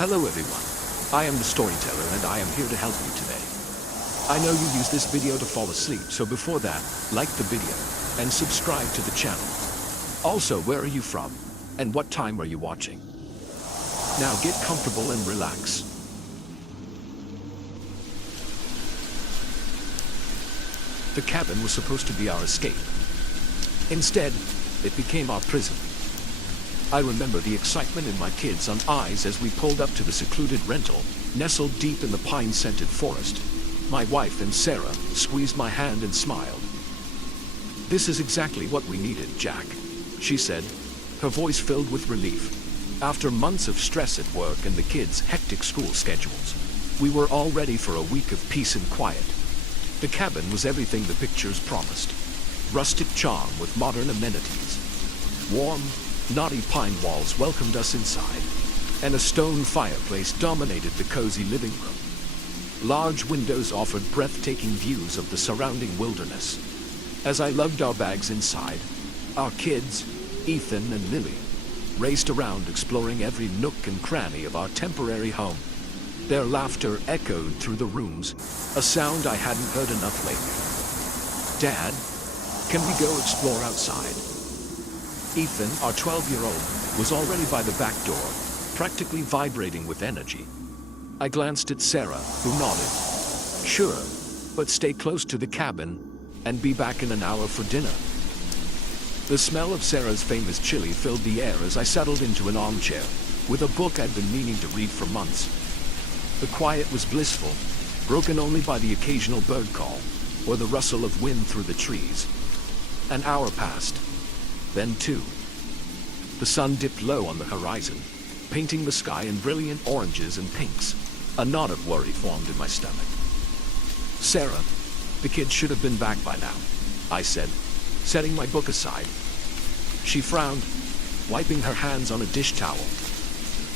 Hello everyone. I am the storyteller and I am here to help you today. I know you use this video to fall asleep, so before that, like the video and subscribe to the channel. Also, where are you from? And what time are you watching? Now get comfortable and relax. The cabin was supposed to be our escape. Instead, it became our prison. I remember the excitement in my kids' eyes as we pulled up to the secluded rental, nestled deep in the pine-scented forest. My wife and Sarah squeezed my hand and smiled. "This is exactly what we needed, Jack," she said, her voice filled with relief. After months of stress at work and the kids' hectic school schedules, we were all ready for a week of peace and quiet. The cabin was everything the pictures promised. Rustic charm with modern amenities. Warm, knotty pine walls welcomed us inside, and a stone fireplace dominated the cozy living room. Large windows offered breathtaking views of the surrounding wilderness. As I lugged our bags inside, our kids, Ethan and Lily, raced around exploring every nook and cranny of our temporary home. Their laughter echoed through the rooms, a sound I hadn't heard enough lately. "Dad, can we go explore outside?" Ethan, our 12-year-old, was already by the back door, practically vibrating with energy. I glanced at Sarah, who nodded. "Sure, but stay close to the cabin and be back in an hour for dinner." The smell of Sarah's famous chili filled the air as I settled into an armchair, with a book I'd been meaning to read for months. The quiet was blissful, broken only by the occasional bird call or the rustle of wind through the trees. An hour passed. Then two. The sun dipped low on the horizon, painting the sky in brilliant oranges and pinks. A knot of worry formed in my stomach. "Sarah, the kids should have been back by now," I said, setting my book aside. She frowned, wiping her hands on a dish towel.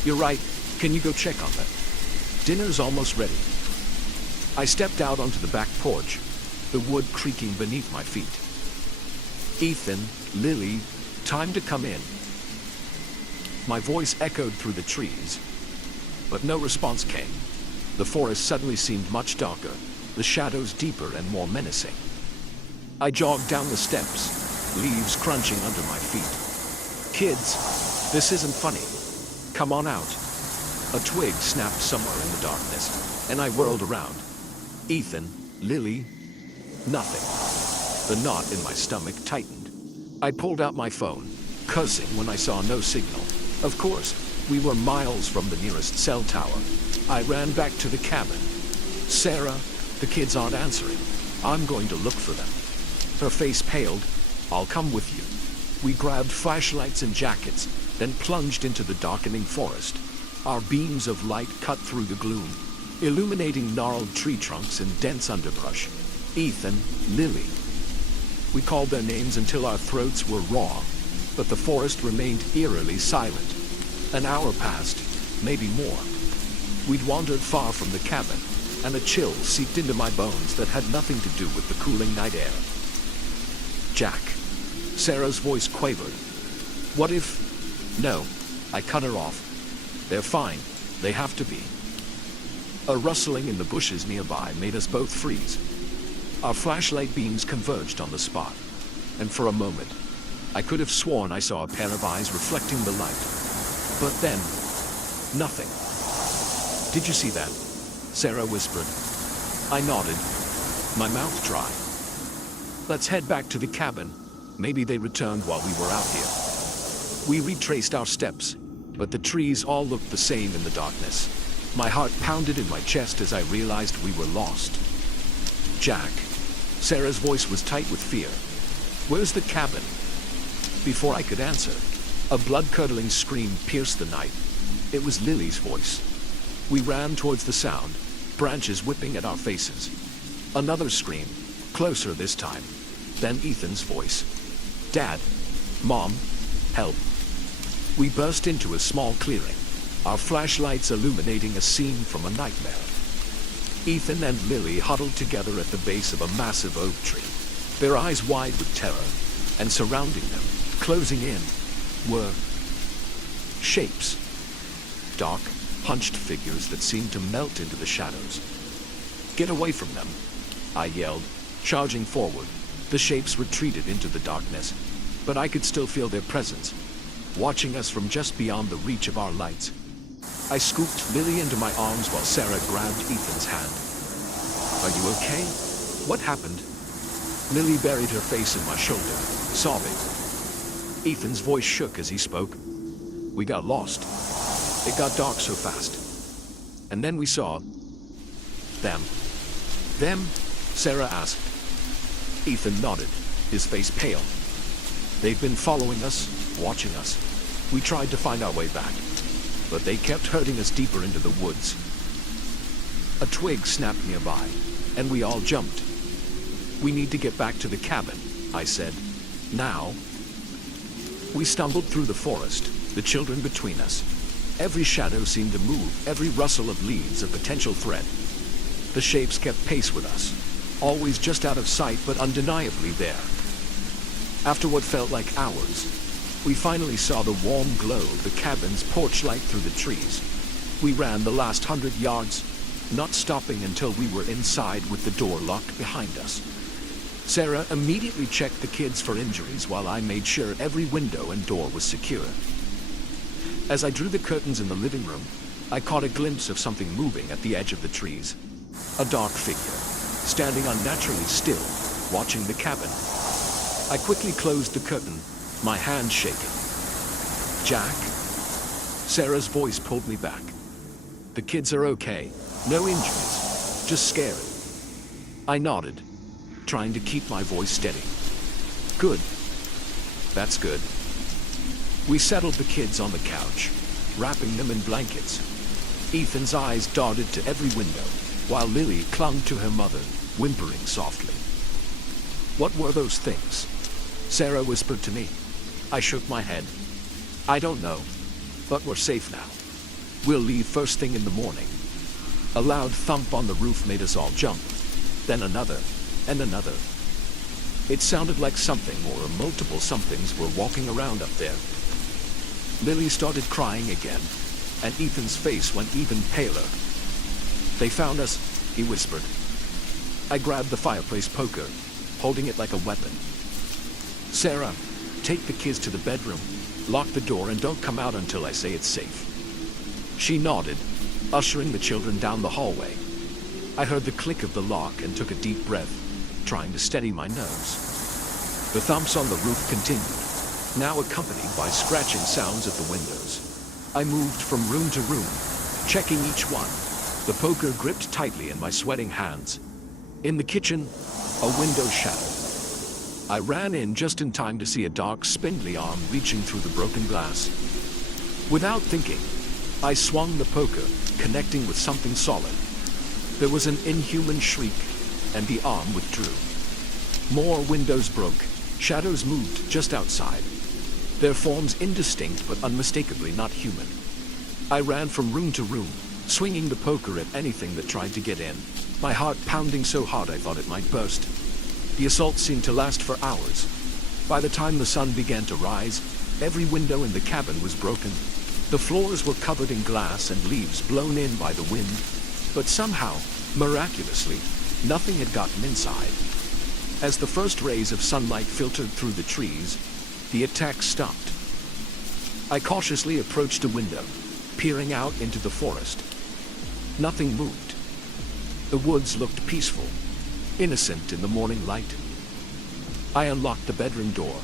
"You're right. Can you go check on them? Dinner's almost ready." I stepped out onto the back porch, the wood creaking beneath my feet. "Ethan, Lily, time to come in." My voice echoed through the trees, but no response came. The forest suddenly seemed much darker, the shadows deeper and more menacing. I jogged down the steps, leaves crunching under my feet. "Kids, this isn't funny. Come on out." A twig snapped somewhere in the darkness, and I whirled around. Ethan, Lily, nothing. The knot in my stomach tightened. I pulled out my phone, cursing when I saw no signal. Of course, we were miles from the nearest cell tower. I ran back to the cabin. "Sarah, the kids aren't answering. I'm going to look for them." Her face paled. "I'll come with you." We grabbed flashlights and jackets, then plunged into the darkening forest. Our beams of light cut through the gloom, illuminating gnarled tree trunks and dense underbrush. "Ethan, Lily." We called their names until our throats were raw, but the forest remained eerily silent. An hour passed, maybe more. We'd wandered far from the cabin, and a chill seeped into my bones that had nothing to do with the cooling night air. "Jack," Sarah's voice quavered. "What if—" "No," I cut her off. "They're fine. They have to be." A rustling in the bushes nearby made us both freeze. Our flashlight beams converged on the spot, and for a moment, I could have sworn I saw a pair of eyes reflecting the light. But then, nothing. "Did you see that?" Sarah whispered. I nodded, my mouth dry. "Let's head back to the cabin. Maybe they returned while we were out here." We retraced our steps, but the trees all looked the same in the darkness. My heart pounded in my chest as I realized we were lost. "Jack," Sarah's voice was tight with fear. "Where's the cabin?" Before I could answer, a blood-curdling scream pierced the night. It was Lily's voice. We ran towards the sound, branches whipping at our faces. Another scream, closer this time. Then Ethan's voice. "Dad, Mom, help." We burst into a small clearing, our flashlights illuminating a scene from a nightmare. Ethan and Lily huddled together at the base of a massive oak tree, their eyes wide with terror, and surrounding them, closing in, were shapes. Dark, hunched figures that seemed to melt into the shadows. "Get away from them," I yelled, charging forward. The shapes retreated into the darkness, but I could still feel their presence, watching us from just beyond the reach of our lights. I scooped Lily into my arms while Sarah grabbed Ethan's hand. "Are you okay? What happened?" Lily buried her face in my shoulder, sobbing. Ethan's voice shook as he spoke. "We got lost. It got dark so fast. And then we saw them." "Them?" Sarah asked. Ethan nodded, his face pale. "They've been following us, watching us. We tried to find our way back, but they kept herding us deeper into the woods." A twig snapped nearby, and we all jumped. "We need to get back to the cabin," I said. "Now." We stumbled through the forest, the children between us. Every shadow seemed to move, every rustle of leaves a potential threat. The shapes kept pace with us, always just out of sight but undeniably there. After what felt like hours, we finally saw the warm glow of the cabin's porch light through the trees. We ran the last 100 yards, not stopping until we were inside with the door locked behind us. Sarah immediately checked the kids for injuries while I made sure every window and door was secure. As I drew the curtains in the living room, I caught a glimpse of something moving at the edge of the trees. A dark figure, standing unnaturally still, watching the cabin. I quickly closed the curtain, my hand shaking. "Jack?" Sarah's voice pulled me back. "The kids are okay. No injuries. Just scared." I nodded, trying to keep my voice steady. "Good. That's good." We settled the kids on the couch, wrapping them in blankets. Ethan's eyes darted to every window, while Lily clung to her mother, whimpering softly. "What were those things?" Sarah whispered to me. I shook my head. "I don't know, but we're safe now. We'll leave first thing in the morning." A loud thump on the roof made us all jump, then another, and another. It sounded like something or multiple somethings were walking around up there. Lily started crying again, and Ethan's face went even paler. "They found us," he whispered. I grabbed the fireplace poker, holding it like a weapon. "Sarah, take the kids to the bedroom, lock the door, and don't come out until I say it's safe." She nodded, ushering the children down the hallway. I heard the click of the lock and took a deep breath, trying to steady my nerves. The thumps on the roof continued, now accompanied by scratching sounds at the windows. I moved from room to room, checking each one, the poker gripped tightly in my sweating hands. In the kitchen, a window shattered. I ran in just in time to see a dark, spindly arm reaching through the broken glass. Without thinking, I swung the poker, connecting with something solid. There was an inhuman shriek, and the arm withdrew. More windows broke, shadows moved just outside, their forms indistinct but unmistakably not human. I ran from room to room, swinging the poker at anything that tried to get in, my heart pounding so hard I thought it might burst. The assault seemed to last for hours. By the time the sun began to rise, every window in the cabin was broken. The floors were covered in glass and leaves blown in by the wind, but somehow, miraculously, nothing had gotten inside. As the first rays of sunlight filtered through the trees, the attack stopped. I cautiously approached a window, peering out into the forest. Nothing moved. The woods looked peaceful, innocent in the morning light. I unlocked the bedroom door.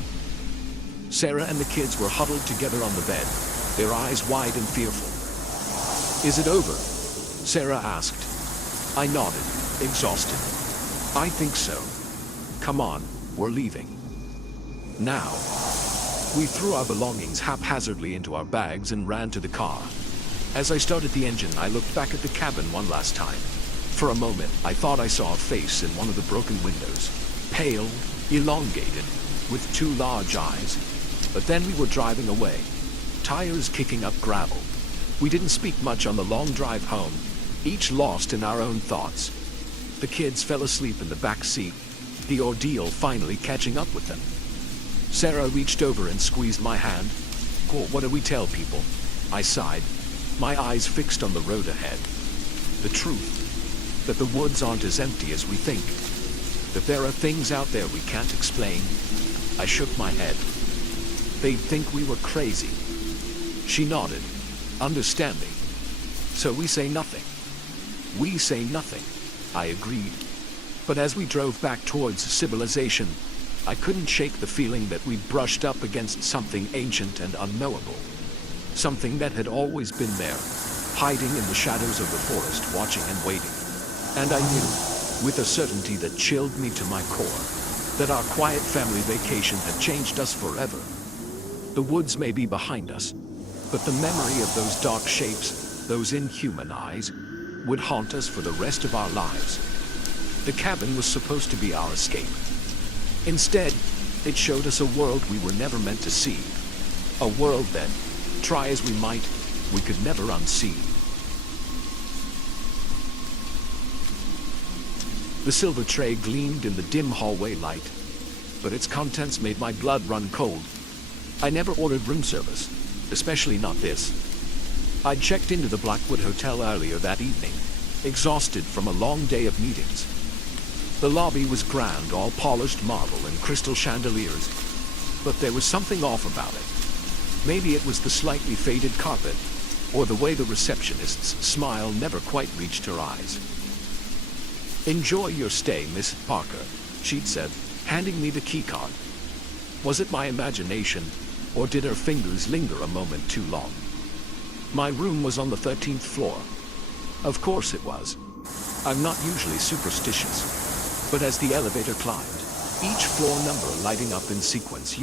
Sarah and the kids were huddled together on the bed, their eyes wide and fearful. "Is it over?" Sarah asked. I nodded, exhausted. "I think so. Come on, we're leaving. Now." We threw our belongings haphazardly into our bags and ran to the car. As I started the engine, I looked back at the cabin one last time. For a moment, I thought I saw a face in one of the broken windows, pale, elongated, with two large eyes. But then we were driving away, tires kicking up gravel. We didn't speak much on the long drive home, each lost in our own thoughts. The kids fell asleep in the back seat, the ordeal finally catching up with them. Sarah reached over and squeezed my hand. "What do we tell people?" I sighed. my eyes fixed on the road ahead. The truth, that the woods aren't as empty as we think, that there are things out there we can't explain. I shook my head. They'd think we were crazy. She nodded, understanding. So we say nothing. We say nothing, I agreed. But as we drove back towards civilization, I couldn't shake the feeling that we'd brushed up against something ancient and unknowable. Something that had always been there, hiding in the shadows of the forest, watching and waiting. And I knew, with a certainty that chilled me to my core, that our quiet family vacation had changed us forever. The woods may be behind us, but the memory of those dark shapes, those inhuman eyes, would haunt us for the rest of our lives. The cabin was supposed to be our escape. Instead, it showed us a world we were never meant to see. A world that, try as we might, we could never unsee. The silver tray gleamed in the dim hallway light, but its contents made my blood run cold. I never ordered room service, especially not this. I'd checked into the Blackwood Hotel earlier that evening, exhausted from a long day of meetings. The lobby was grand, all polished marble and crystal chandeliers, but there was something off about it. Maybe it was the slightly faded carpet, or the way the receptionist's smile never quite reached her eyes. "Enjoy your stay, Miss Parker," she'd said, handing me the keycard. Was it my imagination, or did her fingers linger a moment too long? My room was on the 13th floor. Of course it was. I'm not usually superstitious, but as the elevator climbed, each floor number lighting up in sequence,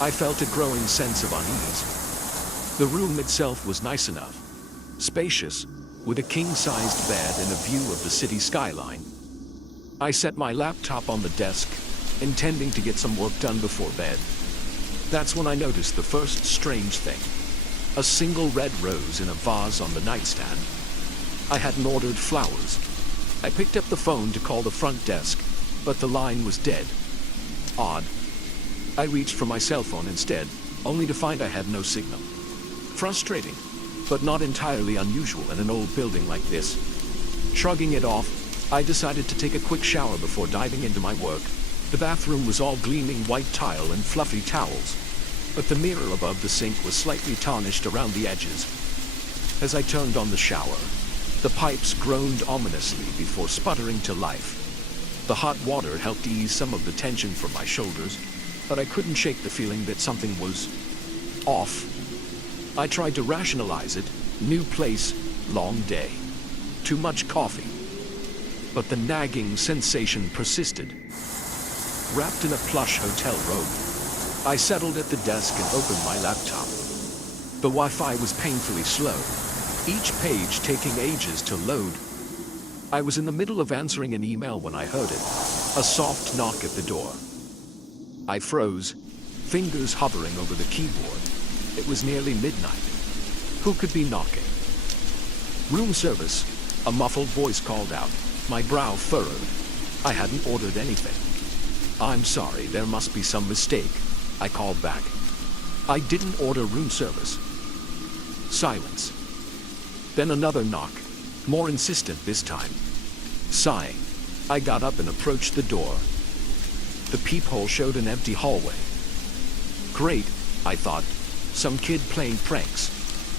I felt a growing sense of unease. The room itself was nice enough, spacious, with a king-sized bed and a view of the city skyline. I set my laptop on the desk, intending to get some work done before bed. That's when I noticed the first strange thing. A single red rose in a vase on the nightstand. I hadn't ordered flowers. I picked up the phone to call the front desk, but the line was dead. Odd. I reached for my cell phone instead, only to find I had no signal. Frustrating, but not entirely unusual in an old building like this. Shrugging it off, I decided to take a quick shower before diving into my work. The bathroom was all gleaming white tile and fluffy towels, but the mirror above the sink was slightly tarnished around the edges. As I turned on the shower, the pipes groaned ominously before sputtering to life. The hot water helped ease some of the tension from my shoulders, but I couldn't shake the feeling that something was off. I tried to rationalize it. New place, long day, too much coffee. But the nagging sensation persisted. Wrapped in a plush hotel robe, I settled at the desk and opened my laptop. The Wi-Fi was painfully slow, each page taking ages to load. I was in the middle of answering an email when I heard it, a soft knock at the door. I froze, fingers hovering over the keyboard. It was nearly midnight. Who could be knocking? "Room service," a muffled voice called out, my brow furrowed. I hadn't ordered anything. "I'm sorry, there must be some mistake," I called back. "I didn't order room service." Silence. Then another knock, more insistent this time. Sighing, I got up and approached the door. The peephole showed an empty hallway. Great, I thought, some kid playing pranks.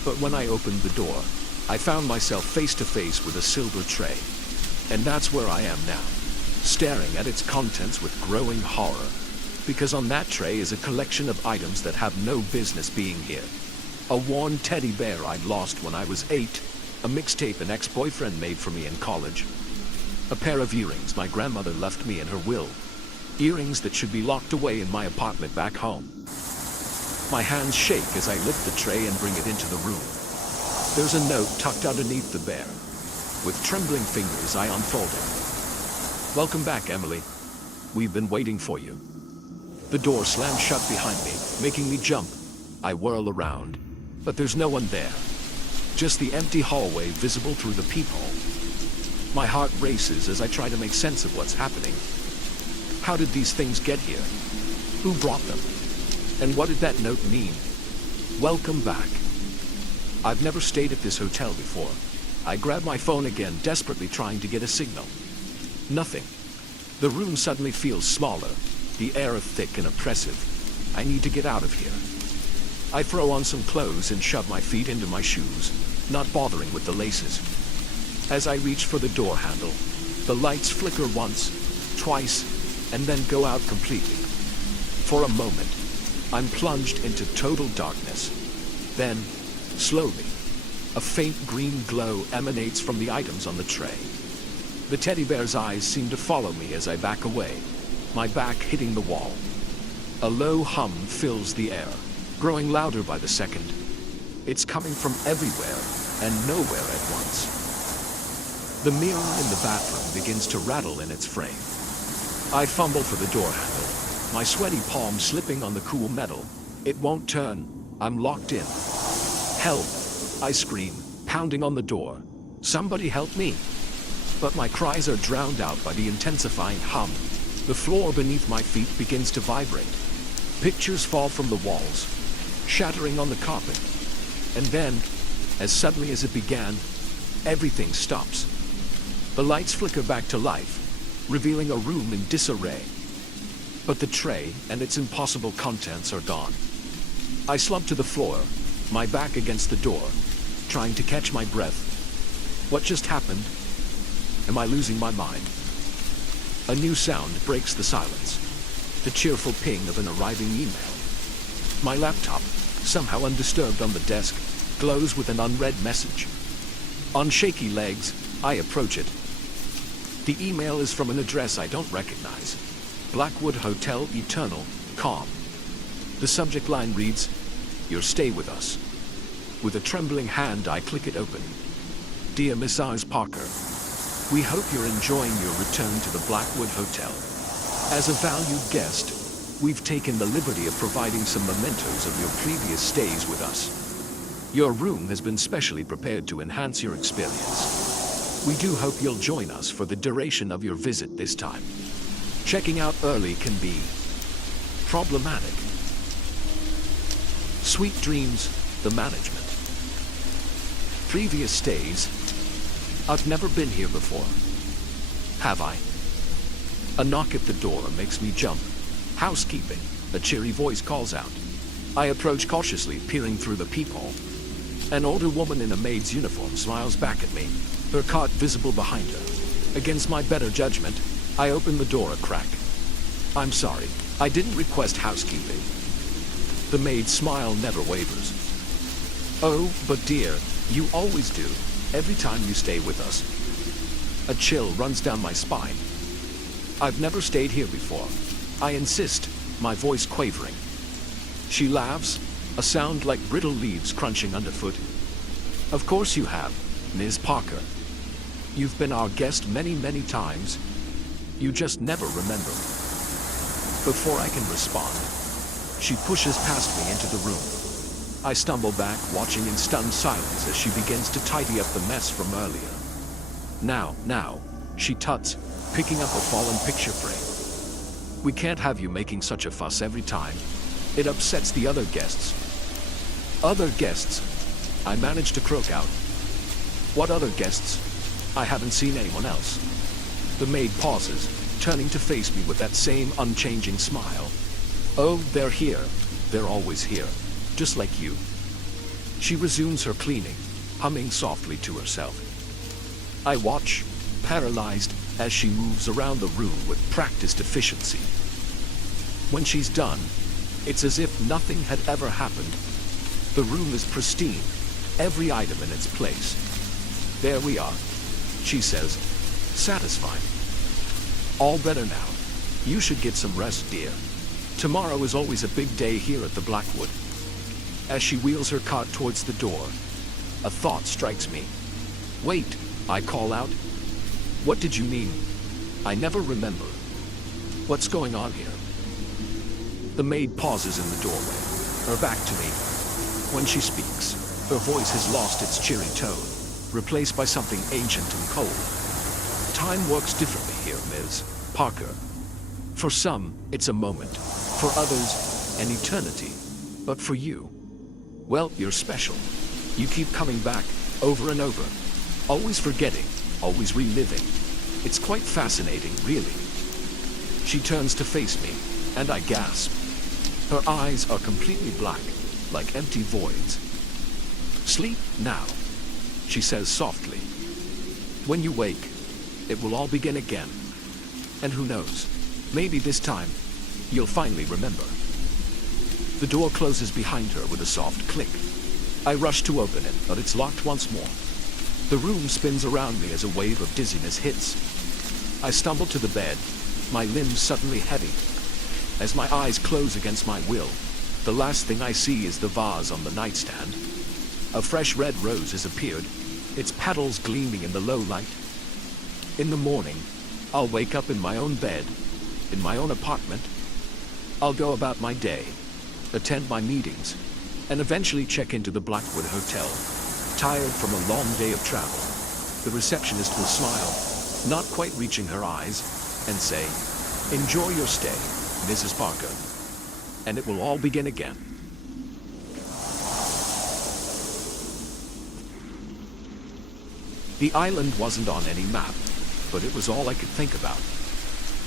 But when I opened the door, I found myself face to face with a silver tray. And that's where I am now, staring at its contents with growing horror. Because on that tray is a collection of items that have no business being here. A worn teddy bear I'd lost when I was 8, a mixtape an ex-boyfriend made for me in college, a pair of earrings my grandmother left me in her will, earrings that should be locked away in my apartment back home. My hands shake as I lift the tray and bring it into the room. There's a note tucked underneath the bear. With trembling fingers, I unfold it. "Welcome back, Emily. We've been waiting for you." The door slams shut behind me, making me jump. I whirl around, but there's no one there. Just the empty hallway visible through the peephole. My heart races as I try to make sense of what's happening. How did these things get here? Who brought them? And what did that note mean? "Welcome back." I've never stayed at this hotel before. I grab my phone again, desperately trying to get a signal. Nothing. The room suddenly feels smaller, the air thick and oppressive. I need to get out of here. I throw on some clothes and shove my feet into my shoes, not bothering with the laces. As I reach for the door handle, the lights flicker once, twice, and then go out completely. For a moment, I'm plunged into total darkness. Then, slowly, a faint green glow emanates from the items on the tray. The teddy bear's eyes seem to follow me as I back away, my back hitting the wall. A low hum fills the air, growing louder by the second. It's coming from everywhere and nowhere at once. The mirror in the bathroom begins to rattle in its frame. I fumble for the door handle, my sweaty palm slipping on the cool metal. It won't turn. I'm locked in. Help! I scream, pounding on the door. Somebody help me! But my cries are drowned out by the intensifying hum. The floor beneath my feet begins to vibrate. Pictures fall from the walls, shattering on the carpet. And then, as suddenly as it began, everything stops. The lights flicker back to life, revealing a room in disarray. But the tray and its impossible contents are gone. I slump to the floor, my back against the door, trying to catch my breath. What just happened? Am I losing my mind? A new sound breaks the silence. The cheerful ping of an arriving email. My laptop, somehow undisturbed on the desk, glows with an unread message. On shaky legs, I approach it. The email is from an address I don't recognize. Blackwood Hotel Eternal, Calm. The subject line reads, "Your stay with us." With a trembling hand, I click it open. Dear Mrs. Parker, we hope you're enjoying your return to the Blackwood Hotel. As a valued guest, we've taken the liberty of providing some mementos of your previous stays with us. Your room has been specially prepared to enhance your experience. We do hope you'll join us for the duration of your visit this time. Checking out early can be problematic. Sweet dreams, the management. Previous stays. I've never been here before. Have I? A knock at the door makes me jump. Housekeeping, a cheery voice calls out. I approach cautiously, peering through the peephole. An older woman in a maid's uniform smiles back at me, her cot visible behind her. Against my better judgment, I open the door a crack. I'm sorry, I didn't request housekeeping. The maid's smile never wavers. Oh, but dear, you always do, every time you stay with us. A chill runs down my spine. I've never stayed here before. I insist, my voice quavering. She laughs, a sound like brittle leaves crunching underfoot. Of course you have, Ms. Parker. You've been our guest many, many times. You just never remember. Before I can respond, she pushes past me into the room. I stumble back, watching in stunned silence as she begins to tidy up the mess from earlier. Now, she tuts, picking up a fallen picture frame. We can't have you making such a fuss every time. It upsets the other guests. Other guests? I manage to croak out. What other guests? I haven't seen anyone else. The maid pauses, turning to face me with that same unchanging smile. Oh, they're here. They're always here. Just like you. She resumes her cleaning, humming softly to herself. I watch, paralyzed, as she moves around the room with practiced efficiency. When she's done, it's as if nothing had ever happened. The room is pristine, every item in its place. There we are, she says, satisfied. All better now. You should get some rest, dear. Tomorrow is always a big day here at the Blackwood. As she wheels her cart towards the door, a thought strikes me. Wait, I call out. What did you mean? I never remember. What's going on here? The maid pauses in the doorway, her back to me. When she speaks, her voice has lost its cheery tone, replaced by something ancient and cold. Time works differently here, Ms. Parker. For some, it's a moment. For others, an eternity. But for you, well, you're special. You keep coming back, over and over. Always forgetting, always reliving. It's quite fascinating, really. She turns to face me, and I gasp. Her eyes are completely black, like empty voids. Sleep now, she says softly. When you wake, it will all begin again. And who knows, maybe this time, you'll finally remember. The door closes behind her with a soft click. I rush to open it, but it's locked once more. The room spins around me as a wave of dizziness hits. I stumble to the bed, my limbs suddenly heavy. As my eyes close against my will, the last thing I see is the vase on the nightstand. A fresh red rose has appeared, its petals gleaming in the low light. In the morning, I'll wake up in my own bed, in my own apartment. I'll go about my day, attend my meetings, and eventually check into the Blackwood Hotel, tired from a long day of travel. The receptionist will smile, not quite reaching her eyes, and say, "Enjoy your stay, Mrs. Parker." And it will all begin again. The island wasn't on any map, but it was all I could think about.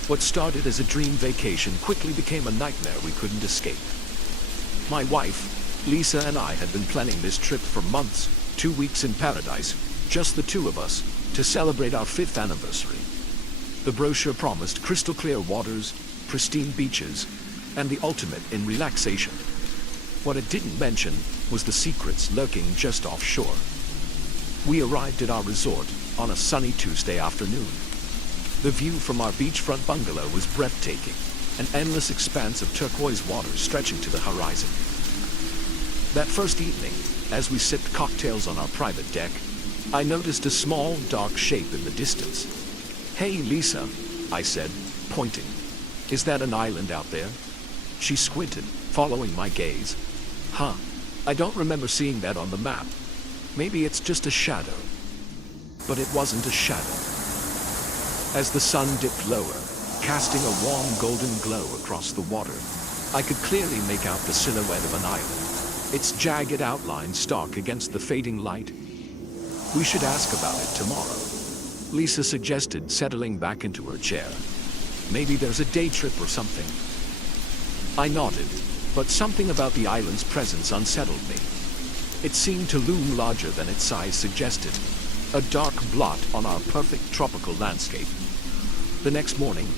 What started as a dream vacation quickly became a nightmare we couldn't escape. My wife, Lisa, and I had been planning this trip for months, 2 weeks in paradise, just the two of us, to celebrate our 5th anniversary. The brochure promised crystal clear waters, pristine beaches, and the ultimate in relaxation. What it didn't mention was the secrets lurking just offshore. We arrived at our resort on a sunny Tuesday afternoon. The view from our beachfront bungalow was breathtaking, an endless expanse of turquoise water stretching to the horizon. That first evening, as we sipped cocktails on our private deck, I noticed a small, dark shape in the distance. "Hey, Lisa," I said, pointing. "Is that an island out there?" She squinted, following my gaze. "Huh, I don't remember seeing that on the map. Maybe it's just a shadow." But it wasn't a shadow. As the sun dipped lower, casting a warm golden glow across the water, I could clearly make out the silhouette of an island, its jagged outline stark against the fading light. "We should ask about it tomorrow," Lisa suggested, settling back into her chair. "Maybe there's a day trip or something." I nodded, but something about the island's presence unsettled me. It seemed to loom larger than its size suggested, a dark blot on our perfect tropical landscape. The next morning,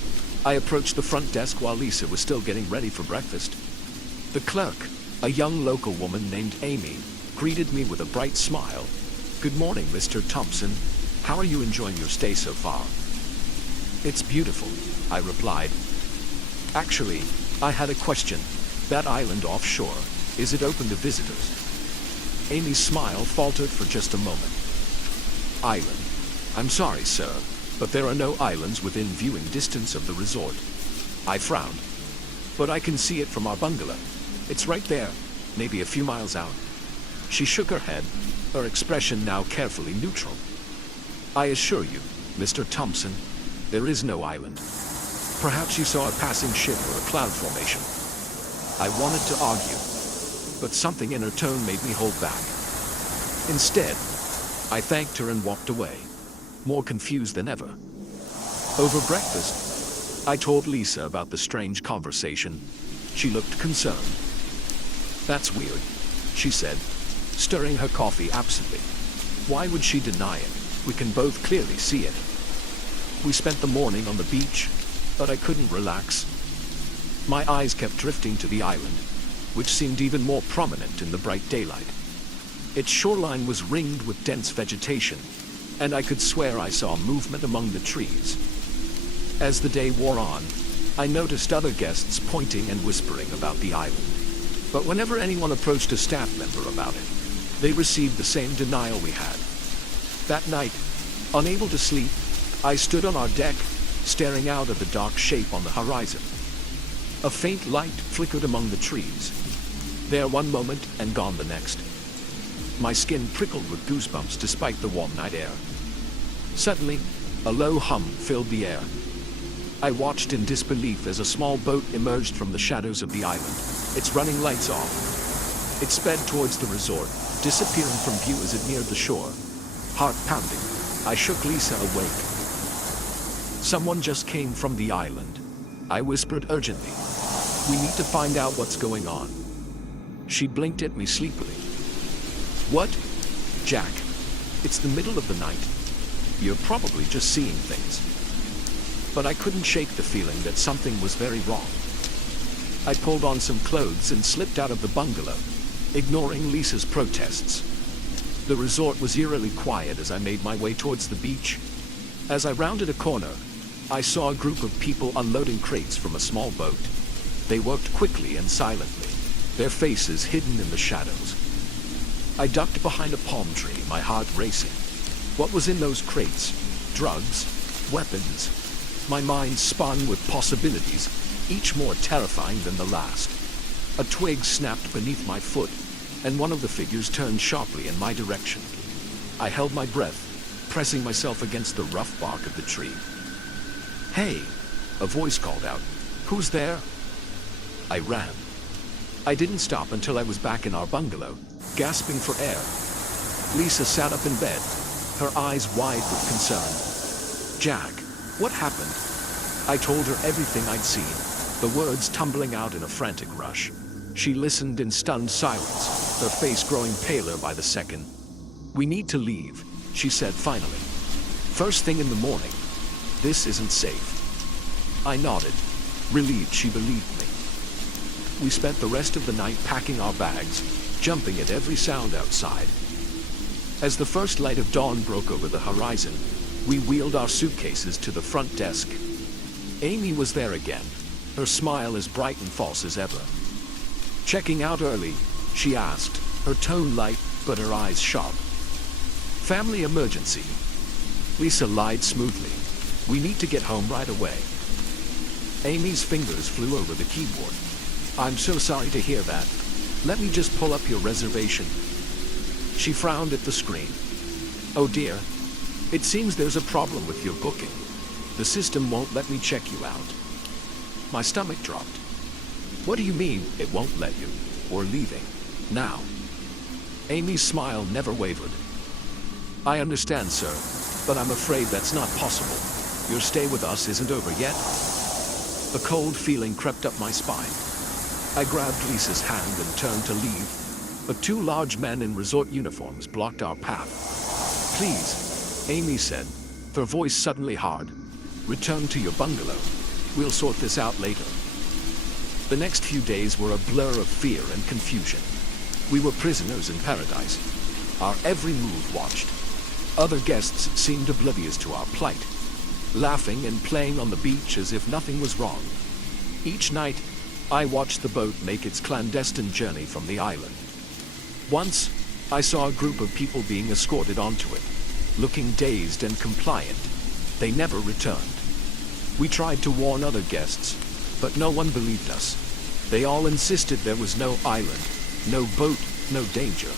I approached the front desk while Lisa was still getting ready for breakfast. The clerk, a young local woman named Amy, greeted me with a bright smile. "Good morning, Mr. Thompson. How are you enjoying your stay so far?" "It's beautiful," I replied. "Actually, I had a question. That island offshore, is it open to visitors?" Amy's smile faltered for just a moment. "Island? I'm sorry, sir, but there are no islands within viewing distance of the resort." I frowned. "But I can see it from our bungalow. It's right there, maybe a few miles out." She shook her head, her expression now carefully neutral. "I assure you, Mr. Thompson, there is no island. Perhaps you saw a passing ship or a cloud formation." I wanted to argue, but something in her tone made me hold back. Instead, I thanked her and walked away, more confused than ever. Over breakfast, I told Lisa about the strange conversation. She looked concerned. "That's weird," she said, stirring her coffee absently. "Why would she deny it? We can both clearly see it." We spent the morning on the beach, but I couldn't relax. My eyes kept drifting to the island, which seemed even more prominent in the bright daylight. Its shoreline was ringed with dense vegetation, and I could swear I saw movement among the trees. As the day wore on, I noticed other guests pointing and whispering about the island. But whenever anyone approached a staff member about it, they received the same denial we had. That night, unable to sleep, I stood on our deck, staring out at the dark shape on the horizon. A faint light flickered among the trees, there one moment and gone the next. My skin prickled with goosebumps despite the warm night air. Suddenly, a low hum filled the air. I watched in disbelief as a small boat emerged from the shadows of the island, its running lights off. It sped towards the resort, disappearing from view as it neared the shore. Heart pounding, I shook Lisa awake. Someone just came from the island. I whispered urgently. We need to find out what's going on. She blinked at me sleepily. What? Jack, it's the middle of the night. You're probably just seeing things. But I couldn't shake the feeling that something was very wrong. I pulled on some clothes and slipped out of the bungalow, ignoring Lisa's protests. The resort was eerily quiet as I made my way towards the beach. As I rounded a corner, I saw a group of people unloading crates from a small boat. They worked quickly and silently, their faces hidden in the shadows. I ducked behind a palm tree, my heart racing. What was in those crates? Drugs? Weapons? My mind spun with possibilities, each more terrifying than the last. A twig snapped beneath my foot, and one of the figures turned sharply in my direction. I held my breath, pressing myself against the rough bark of the tree. Hey, a voice called out. Who's there? I ran. I didn't stop until I was back in our bungalow, gasping for air. Lisa sat up in bed, her eyes wide with concern. Jack, what happened? I told her everything I'd seen, the words tumbling out in a frantic rush. She listened in stunned silence, her face growing paler by the second. We need to leave, she said finally. First thing in the morning. This isn't safe. I nodded, relieved she believed me. We spent the rest of the night packing our bags, jumping at every sound outside. As the first light of dawn broke over the horizon, we wheeled our suitcases to the front desk. Amy was there again, her smile as bright and false as ever. Checking out early, she asked, her tone light but her eyes sharp. Family emergency. Lisa lied smoothly. We need to get home right away. Amy's fingers flew over the keyboard. I'm so sorry to hear that. Let me just pull up your reservation. She frowned at the screen. Oh dear. It seems there's a problem with your booking. The system won't let me check you out. My stomach dropped. What do you mean, it won't let you? We're leaving. Now. Amy's smile never wavered. I understand, sir, but I'm afraid that's not possible. Your stay with us isn't over yet. A cold feeling crept up my spine. I grabbed Lisa's hand and turned to leave, but two large men in resort uniforms blocked our path. Please, Amy said, her voice suddenly hard. Return to your bungalow. We'll sort this out later. The next few days were a blur of fear and confusion. We were prisoners in paradise. Our every move watched. Other guests seemed oblivious to our plight, laughing and playing on the beach as if nothing was wrong. Each night, I watched the boat make its clandestine journey from the island. Once, I saw a group of people being escorted onto it, looking dazed and compliant. They never returned. We tried to warn other guests, but no one believed us. They all insisted there was no island, no boat, no danger.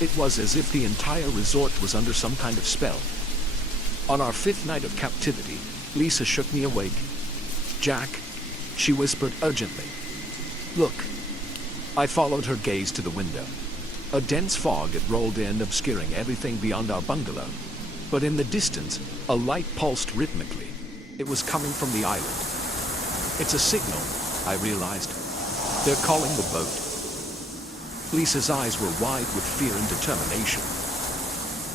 It was as if the entire resort was under some kind of spell. On our fifth night of captivity, Lisa shook me awake. Jack, she whispered urgently. Look. I followed her gaze to the window. A dense fog had rolled in, obscuring everything beyond our bungalow. But in the distance, a light pulsed rhythmically. It was coming from the island. It's a signal, I realized. They're calling the boat. Lisa's eyes were wide with fear and determination.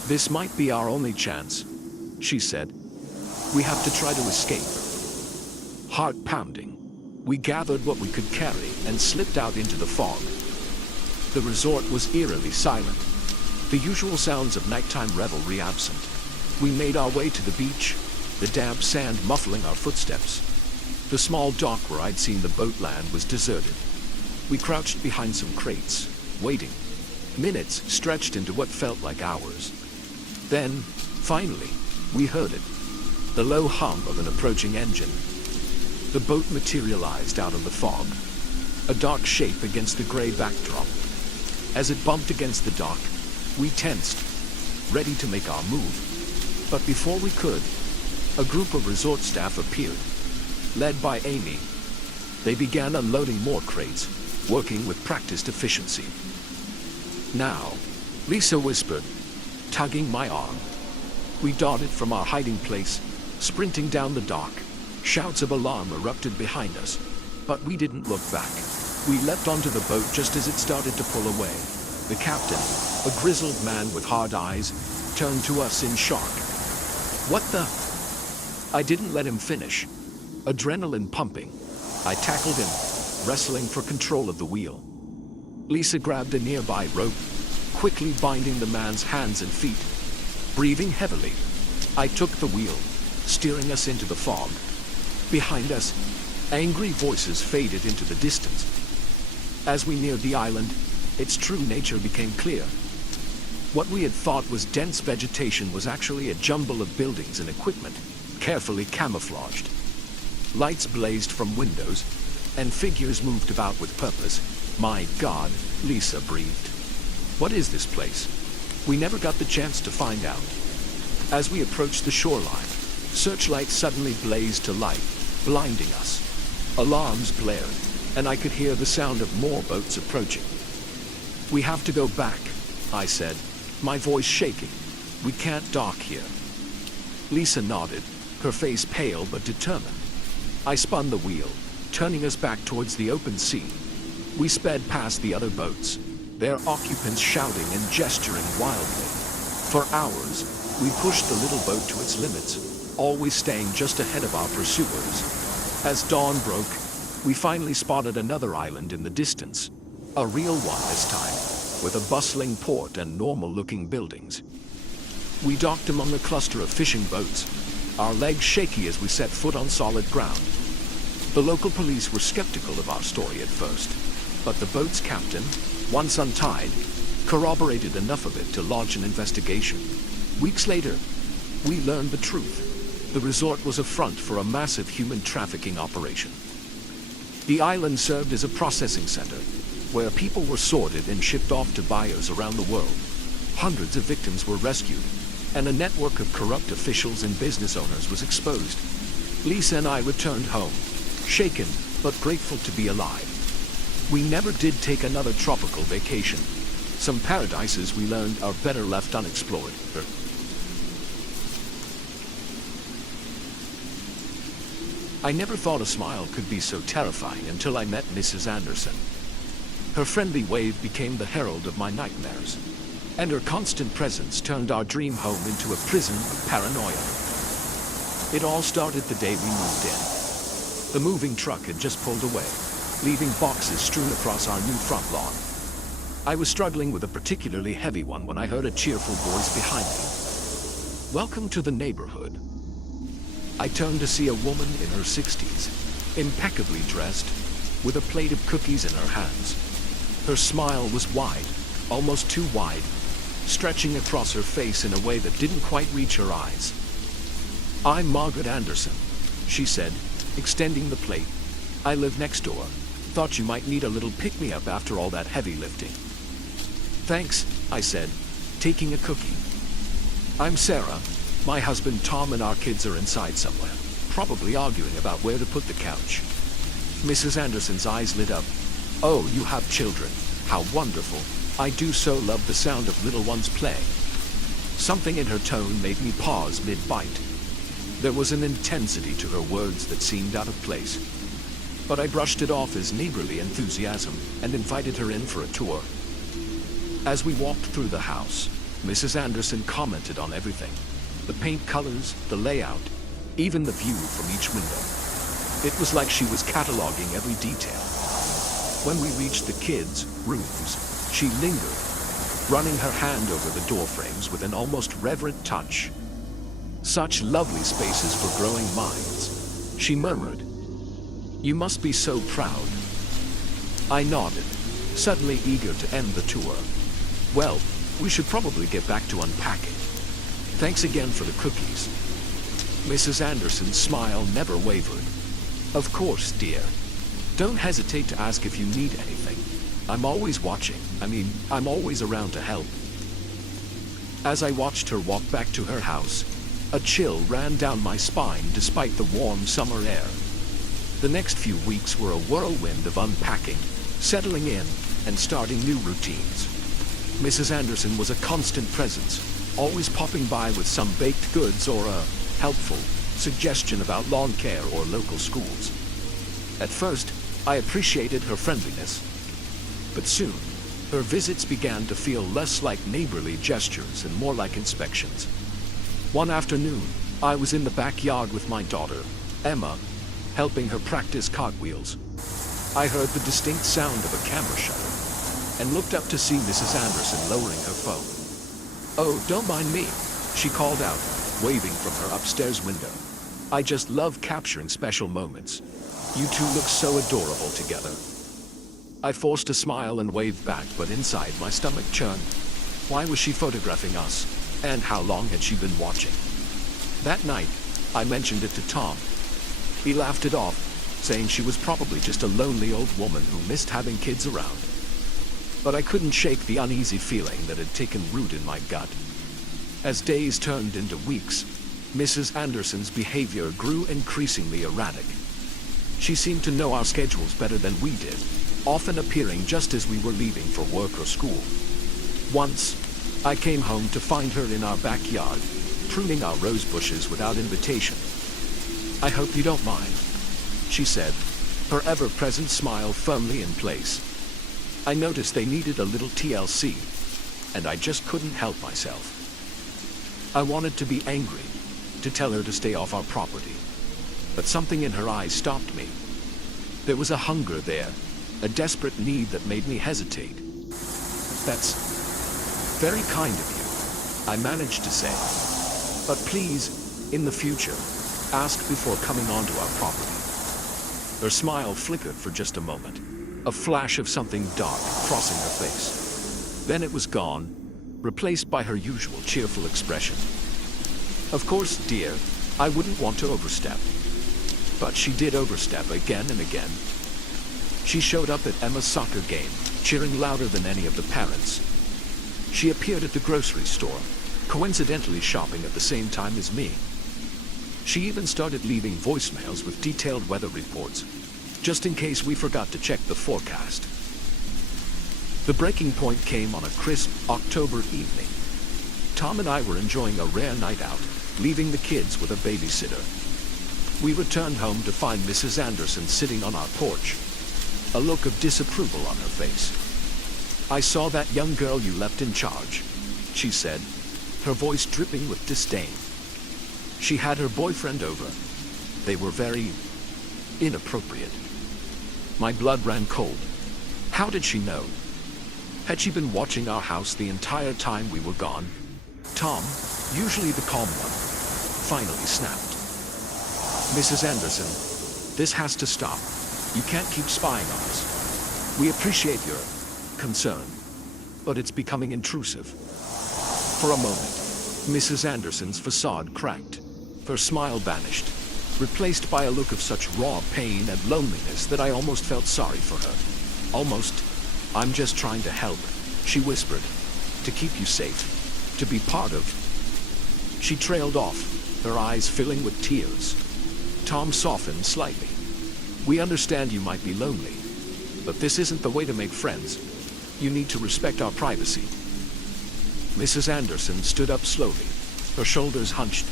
This might be our only chance, she said. We have to try to escape. Heart pounding, we gathered what we could carry and slipped out into the fog. The resort was eerily silent, the usual sounds of nighttime revelry absent. We made our way to the beach, the damp sand muffling our footsteps. The small dock where I'd seen the boat land was deserted. We crouched behind some crates, waiting. Minutes stretched into what felt like hours. Then, finally, we heard it. The low hum of an approaching engine. The boat materialized out of the fog, a dark shape against the gray backdrop. As it bumped against the dock, we tensed, ready to make our move. But before we could, a group of resort staff appeared, led by Amy. They began unloading more crates, working with practiced efficiency. Now, Lisa whispered, tugging my arm. We darted from our hiding place, sprinting down the dock. Shouts of alarm erupted behind us, but we didn't look back. We leapt onto the boat just as it started to pull away. The captain, a grizzled man with hard eyes, turned to us in shock. "What the?" I didn't let him finish. Adrenaline pumping, I tackled him, wrestling for control of the wheel. Lisa grabbed a nearby rope, quickly binding the man's hands and feet. Breathing heavily, I took the wheel, steering us into the fog. Behind us, angry voices faded into the distance. As we neared the island, its true nature became clear. What we had thought was dense vegetation was actually a jumble of buildings and equipment, carefully camouflaged. Lights blazed from windows, and figures moved about with purpose. "My God," Lisa breathed. "What is this place?" We never got the chance to find out. As we approached the shoreline, searchlights suddenly blazed to life, blinding us. Alarms blared, and I could hear the sound of more boats approaching. "We have to go back," I said, my voice shaking. "We can't dock here." Lisa nodded, her face pale but determined. I spun the wheel, turning us back towards the open sea. We sped past the other boats, their occupants shouting and gesturing wildly. For hours, we pushed the little boat to its limits, always staying just ahead of our pursuers. As dawn broke, we finally spotted another island in the distance, a real one this time, with a bustling port and normal-looking buildings. We docked among a cluster of fishing boats, our legs shaky as we set foot on solid ground. The local police were skeptical of our story at first, but the boat's captain, once untied, corroborated enough of it to launch an investigation. Weeks later, we learned the truth. The resort was a front for a massive human trafficking operation. The island served as a processing center, where people were sorted and shipped off to buyers around the world. Hundreds of victims were rescued, and a network of corrupt officials and business owners was exposed. Lisa and I returned home, shaken but grateful to be alive. We never did take another tropical vacation. Some paradises, we learned, are better left unexplored. I never thought a smile could be so terrifying until I met Mrs. Anderson. Her friendly wave became the herald of my nightmares, and her constant presence turned our dream home into a prison of paranoia. It all started the day we moved in. The moving truck had just pulled away, leaving boxes strewn across our new front lawn. I was struggling with a particularly heavy one when I heard a cheerful voice behind me. "Welcome to the neighborhood." I turned to see a woman in her 60s, impeccably dressed, with a plate of cookies in her hands. Her smile was wide, almost too wide, stretching across her face in a way that didn't quite reach her eyes. "I'm Margaret Anderson," she said, extending the plate. "I live next door. Thought you might need a little pick-me-up after all that heavy lifting." "Thanks," I said, taking a cookie. "I'm Sarah. My husband Tom and our kids are inside somewhere, probably arguing about where to put the couch." Mrs. Anderson's eyes lit up. "Oh, you have children. How wonderful. I do so love the sound of little ones playing." Something in her tone made me pause mid-bite. There was an intensity to her words that seemed out of place, but I brushed it off as neighborly enthusiasm and invited her in for a tour. As we walked through the house, Mrs. Anderson commented on everything: the paint colors, the layout, even the view from each window. It was like she was cataloging every detail. When we reached the kids' rooms, she lingered, running her hand over the doorframes with an almost reverent touch. "Such lovely spaces for growing minds," she murmured. "You must be so proud." I nodded, suddenly eager to end the tour. "Well, we should probably get back to unpacking. Thanks again for the cookies." Mrs. Anderson's smile never wavered. "Of course, dear. Don't hesitate to ask if you need anything. I'm always watching. I'm always around to help." As I watched her walk back to her house, a chill ran down my spine despite the warm summer air. The next few weeks were a whirlwind of unpacking, settling in, and starting new routines. Mrs. Anderson was a constant presence, always popping by with some baked goods or a helpful suggestion about lawn care or local schools. At first, I appreciated her friendliness, but soon, her visits began to feel less like neighborly gestures and more like inspections. One afternoon, I was in the backyard with my daughter, Emma, helping her practice cartwheels. I heard the distinct sound of a camera shutter and looked up to see Mrs. Anderson lowering her phone. "Oh, don't mind me," she called out, waving from her upstairs window. "I just love capturing special moments. You two look so adorable together." I forced a smile and waved back, but inside my stomach churned. Why was she photographing us? And how long had she been watching? That night, I mentioned it to Tom. He laughed it off, saying she was probably just a lonely old woman who missed having kids around. But I couldn't shake the uneasy feeling that had taken root in my gut. As days turned into weeks, Mrs. Anderson's behavior grew increasingly erratic. She seemed to know our schedules better than we did, often appearing just as we were leaving for work or school. Once, I came home to find her in our backyard, pruning our rose bushes without invitation. "I hope you don't mind," she said, her ever-present smile firmly in place. I noticed they needed a little TLC, and I just couldn't help myself. I wanted to be angry, to tell her to stay off our property, but something in her eyes stopped me. There was a hunger there, a desperate need that made me hesitate. "That's very kind of you," I managed to say. "But please, in the future, ask before coming onto our property." Her smile flickered for just a moment, a flash of something dark crossing her face. Then it was gone, replaced by her usual cheerful expression. "Of course, dear, I wouldn't want to overstep." But she did overstep again and again. She showed up at Emma's soccer game, cheering louder than any of the parents. She appeared at the grocery store, coincidentally shopping at the same time as me. She even started leaving voicemails with detailed weather reports, just in case we forgot to check the forecast. The breaking point came on a crisp October evening. Tom and I were enjoying a rare night out, leaving the kids with a babysitter. We returned home to find Mrs. Anderson sitting on our porch, a look of disapproval on her face. "I saw that young girl you left in charge," she said, her voice dripping with disdain. "She had her boyfriend over. They were very inappropriate." My blood ran cold. How did she know? Had she been watching our house the entire time we were gone? Tom, usually the calm one, finally snapped. "Mrs. Anderson, this has to stop. You can't keep spying on us. We appreciate your concern, but it's becoming intrusive." For a moment, Mrs. Anderson's facade cracked. Her smile vanished, replaced by a look of such raw pain and loneliness that I almost felt sorry for her. Almost. "I'm just trying to help," she whispered. "To keep you safe. To be part of." She trailed off, her eyes filling with tears. Tom softened slightly. "We understand you might be lonely, but this isn't the way to make friends. You need to respect our privacy." Mrs. Anderson stood up slowly, her shoulders hunched.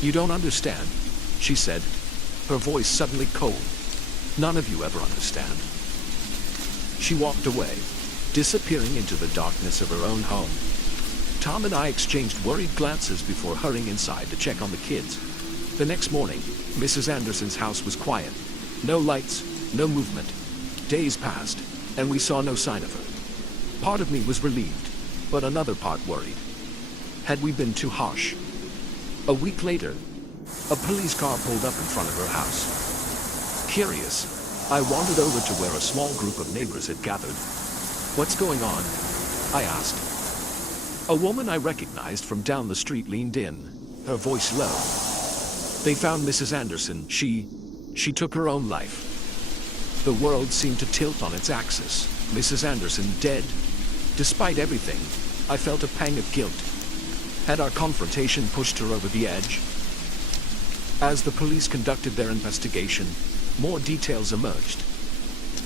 "You don't understand," she said, her voice suddenly cold. "None of you ever understand." She walked away, disappearing into the darkness of her own home. Tom and I exchanged worried glances before hurrying inside to check on the kids. The next morning, Mrs. Anderson's house was quiet. No lights, no movement. Days passed, and we saw no sign of her. Part of me was relieved, but another part worried. Had we been too harsh? A week later, a police car pulled up in front of her house. Curious, I wandered over to where a small group of neighbors had gathered. "What's going on?" I asked. A woman I recognized from down the street leaned in, her voice low. "They found Mrs. Anderson. She took her own life." The world seemed to tilt on its axis. Mrs. Anderson dead. Despite everything, I felt a pang of guilt. Had our confrontation pushed her over the edge? As the police conducted their investigation, more details emerged.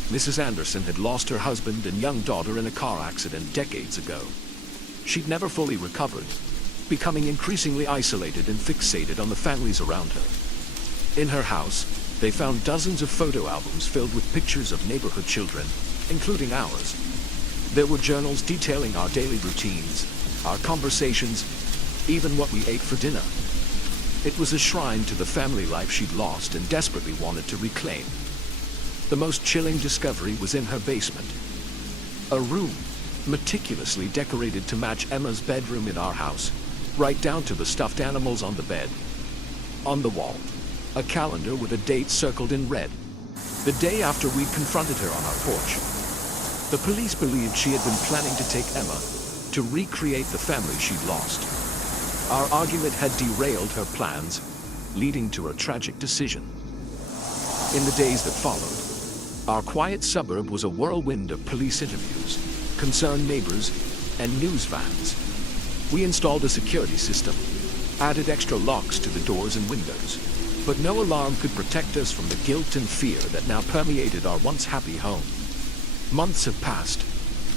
Mrs. Anderson had lost her husband and young daughter in a car accident decades ago. She'd never fully recovered, becoming increasingly isolated and fixated on the families around her. In her house, they found dozens of photo albums filled with pictures of neighborhood children, including ours. There were journals detailing our daily routines, our conversations, even what we ate for dinner. It was a shrine to the family life she'd lost and desperately wanted to reclaim. The most chilling discovery was in her basement. A room, meticulously decorated to match Emma's bedroom in our house, right down to the stuffed animals on the bed. On the wall, a calendar with a date circled in red. The day after we confronted her on our porch. The police believed she had been planning to take Emma to recreate the family she'd lost. Our argument had derailed her plans, leading to a tragic decision. In the days that followed, our quiet suburb was a whirlwind of police interviews, concerned neighbors, and news vans. We installed a security system, added extra locks to the doors and windows, but no alarm could protect us from the guilt and fear that now permeated our once happy home. Months have passed,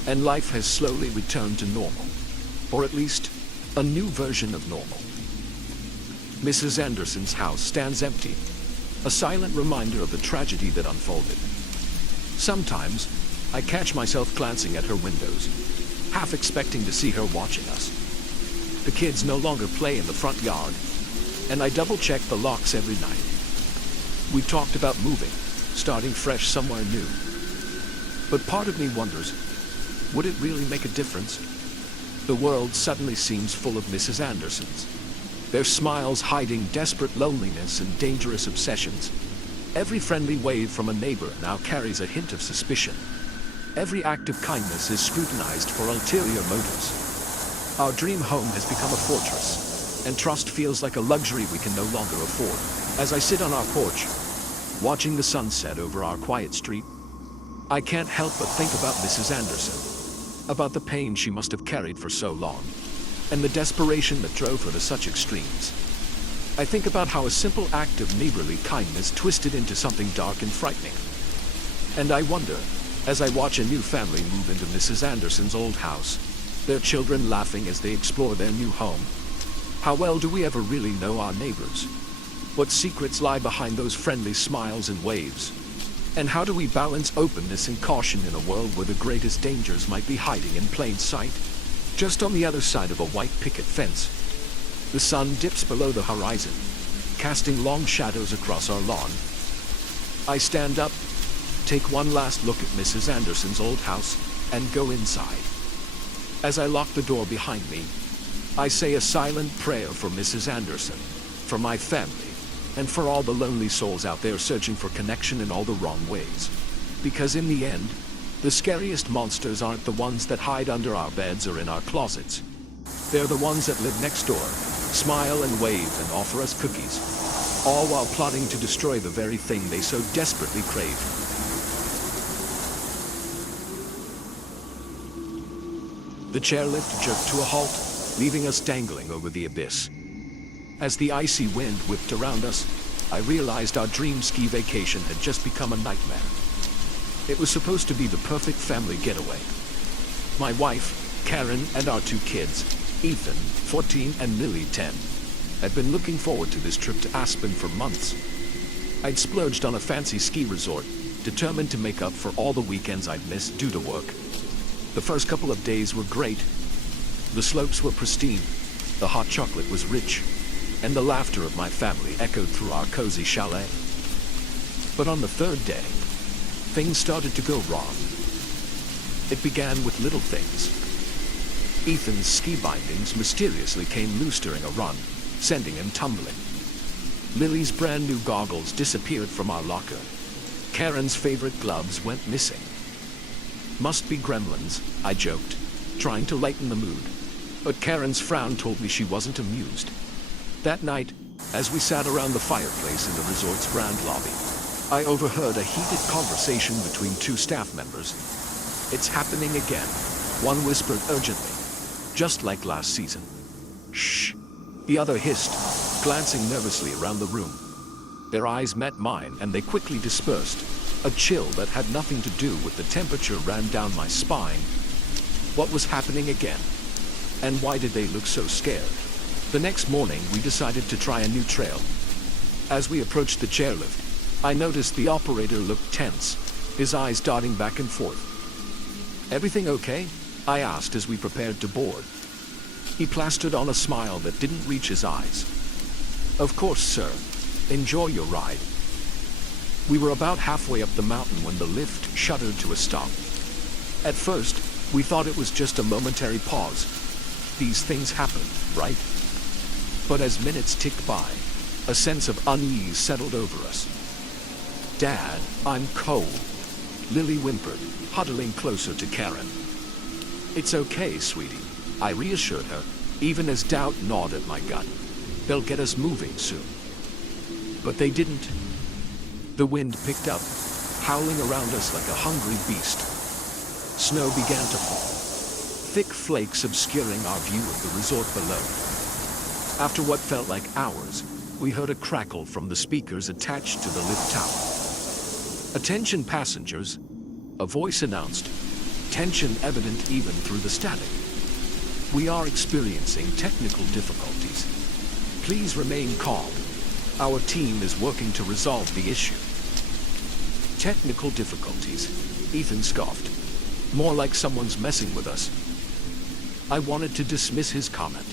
and life has slowly returned to normal, or at least a new version of normal. Mrs. Anderson's house stands empty, a silent reminder of the tragedy that unfolded. Sometimes, I catch myself glancing at her windows, half expecting to see her watching us. The kids no longer play in the front yard, and I double-check the locks every night. We've talked about moving, starting fresh somewhere new. But part of me wonders, would it really make a difference? The world suddenly seems full of Mrs. Andersons. Their smiles hiding desperate loneliness and dangerous obsessions. Every friendly wave from a neighbor now carries a hint of suspicion. Every act of kindness is scrutinized for ulterior motives. Our dream home has become a fortress, and trust feels like a luxury we can no longer afford. As I sit on our porch, watching the sunset over our quiet street, I can't help but think about Mrs. Anderson, about the pain she must have carried for so long, and the desperation that drove her to such extremes. I think about how a simple act of neighborly kindness twisted into something dark and frightening. And I wonder, as I watch a new family move into Mrs. Anderson's old house, their children laughing as they explore their new home, how well do we ever really know our neighbors? What secrets lie behind those friendly smiles and waves? And how do we balance openness and caution in a world where the greatest dangers might be hiding in plain sight? Just on the other side of a white picket fence, the sun dips below the horizon, casting long shadows across our lawn. I stand up, take one last look at Mrs. Anderson's old house, and go inside. As I lock the door behind me, I say a silent prayer for Mrs. Anderson, for my family, and for all the lonely souls out there searching for connection in all the wrong ways. Because in the end, the scariest monsters aren't the ones that hide under our beds or in our closets. They're the ones that live next door, smile and wave and offer us cookies, all while plotting to destroy the very thing they so desperately crave. The chairlift jerked to a halt, leaving us dangling over the abyss. As the icy wind whipped around us, I realized our dream ski vacation had just become a nightmare. It was supposed to be the perfect family getaway. My wife, Karen, and our two kids, Ethan, 14, and Lily, 10, had been looking forward to this trip to Aspen for months. I'd splurged on a fancy ski resort, determined to make up for all the weekends I'd missed due to work. The first couple of days were great. The slopes were pristine, the hot chocolate was rich, and the laughter of my family echoed through our cozy chalet. But on the third day, things started to go wrong. It began with little things. Ethan's ski bindings mysteriously came loose during a run, sending him tumbling. Lily's brand new goggles disappeared from our locker. Karen's favorite gloves went missing. Must be gremlins, I joked, trying to lighten the mood. But Karen's frown told me she wasn't amused. That night, as we sat around the fireplace in the resort's grand lobby, I overheard a heated conversation between two staff members. "It's happening again," one whispered urgently, just like last season. "Shh," the other hissed, glancing nervously around the room. Their eyes met mine and they quickly dispersed, A chill that had nothing to do with the temperature ran down my spine. What was happening again? And why did they look so scared? The next morning, we decided to try a new trail. As we approached the chairlift, I noticed the operator looked tense, his eyes darting back and forth. "Everything okay?" I asked as we prepared to board. He plastered on a smile that didn't reach his eyes. "Of course, sir. Enjoy your ride." We were about halfway up the mountain when the lift shuddered to a stop. At first, we thought it was just a momentary pause. These things happen, right? But as minutes ticked by, a sense of unease settled over us. "Dad, I'm cold," Lily whimpered, huddling closer to Karen. "It's okay, sweetie," I reassured her, even as doubt gnawed at my gut. "They'll get us moving soon." But they didn't. The wind picked up, howling around us like a hungry beast. Snow began to fall, thick flakes obscuring our view of the resort below. After what felt like hours, we heard a crackle from the speakers attached to the lift tower. "Attention passengers," a voice announced, tension evident even through the static. "We are experiencing technical difficulties. Please remain calm. Our team is working to resolve the issue." Technical difficulties, Ethan scoffed. More like someone's messing with us. I wanted to dismiss his comment,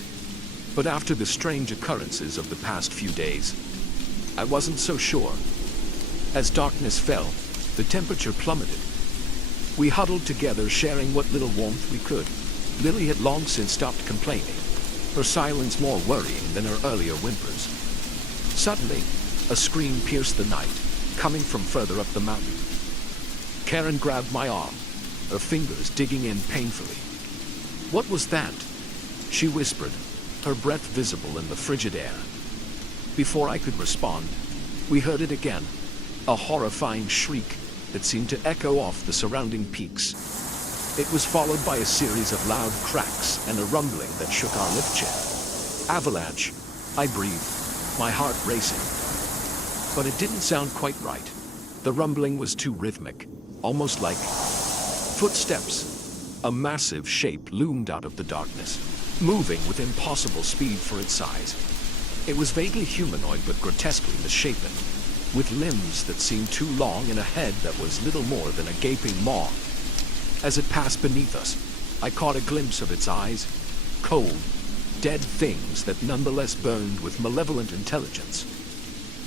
but after the strange occurrences of the past few days, I wasn't so sure. As darkness fell, the temperature plummeted. We huddled together, sharing what little warmth we could. Lily had long since stopped complaining, her silence more worrying than her earlier whimpers. Suddenly, a scream pierced the night, coming from further up the mountain. Karen grabbed my arm, her fingers digging in painfully. "What was that?" she whispered, her breath visible in the frigid air. Before I could respond, we heard it again, a horrifying shriek that seemed to echo off the surrounding peaks. It was followed by a series of loud cracks and a rumbling that shook our lift chair. "Avalanche," I breathed, my heart racing. But it didn't sound quite right. The rumbling was too rhythmic, almost like footsteps. A massive shape loomed out of the darkness, moving with impossible speed for its size. It was vaguely humanoid but grotesquely misshapen, with limbs that seemed too long and a head that was little more than a gaping maw. As it passed beneath us, I caught a glimpse of its eyes, cold, dead things that nonetheless burned with malevolent intelligence.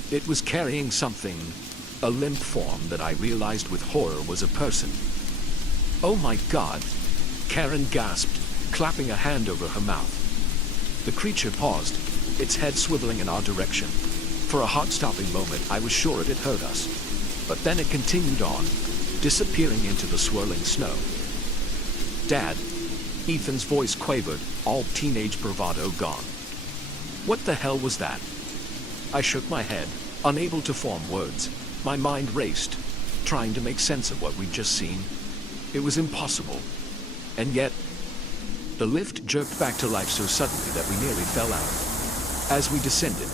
It was carrying something, a limp form that I realized with horror was a person. "Oh my God!" Karen gasped, clapping a hand over her mouth. The creature paused, its head swiveling in our direction. For a heart-stopping moment, I was sure it had heard us. But then it continued on, disappearing into the swirling snow. "Dad," Ethan's voice quavered, all teenage bravado gone. "What the hell was that?" I shook my head, unable to form words. My mind raced, trying to make sense of what we'd just seen. It was impossible. And yet, the lift jerked back to life so suddenly that we nearly fell out. As we descended,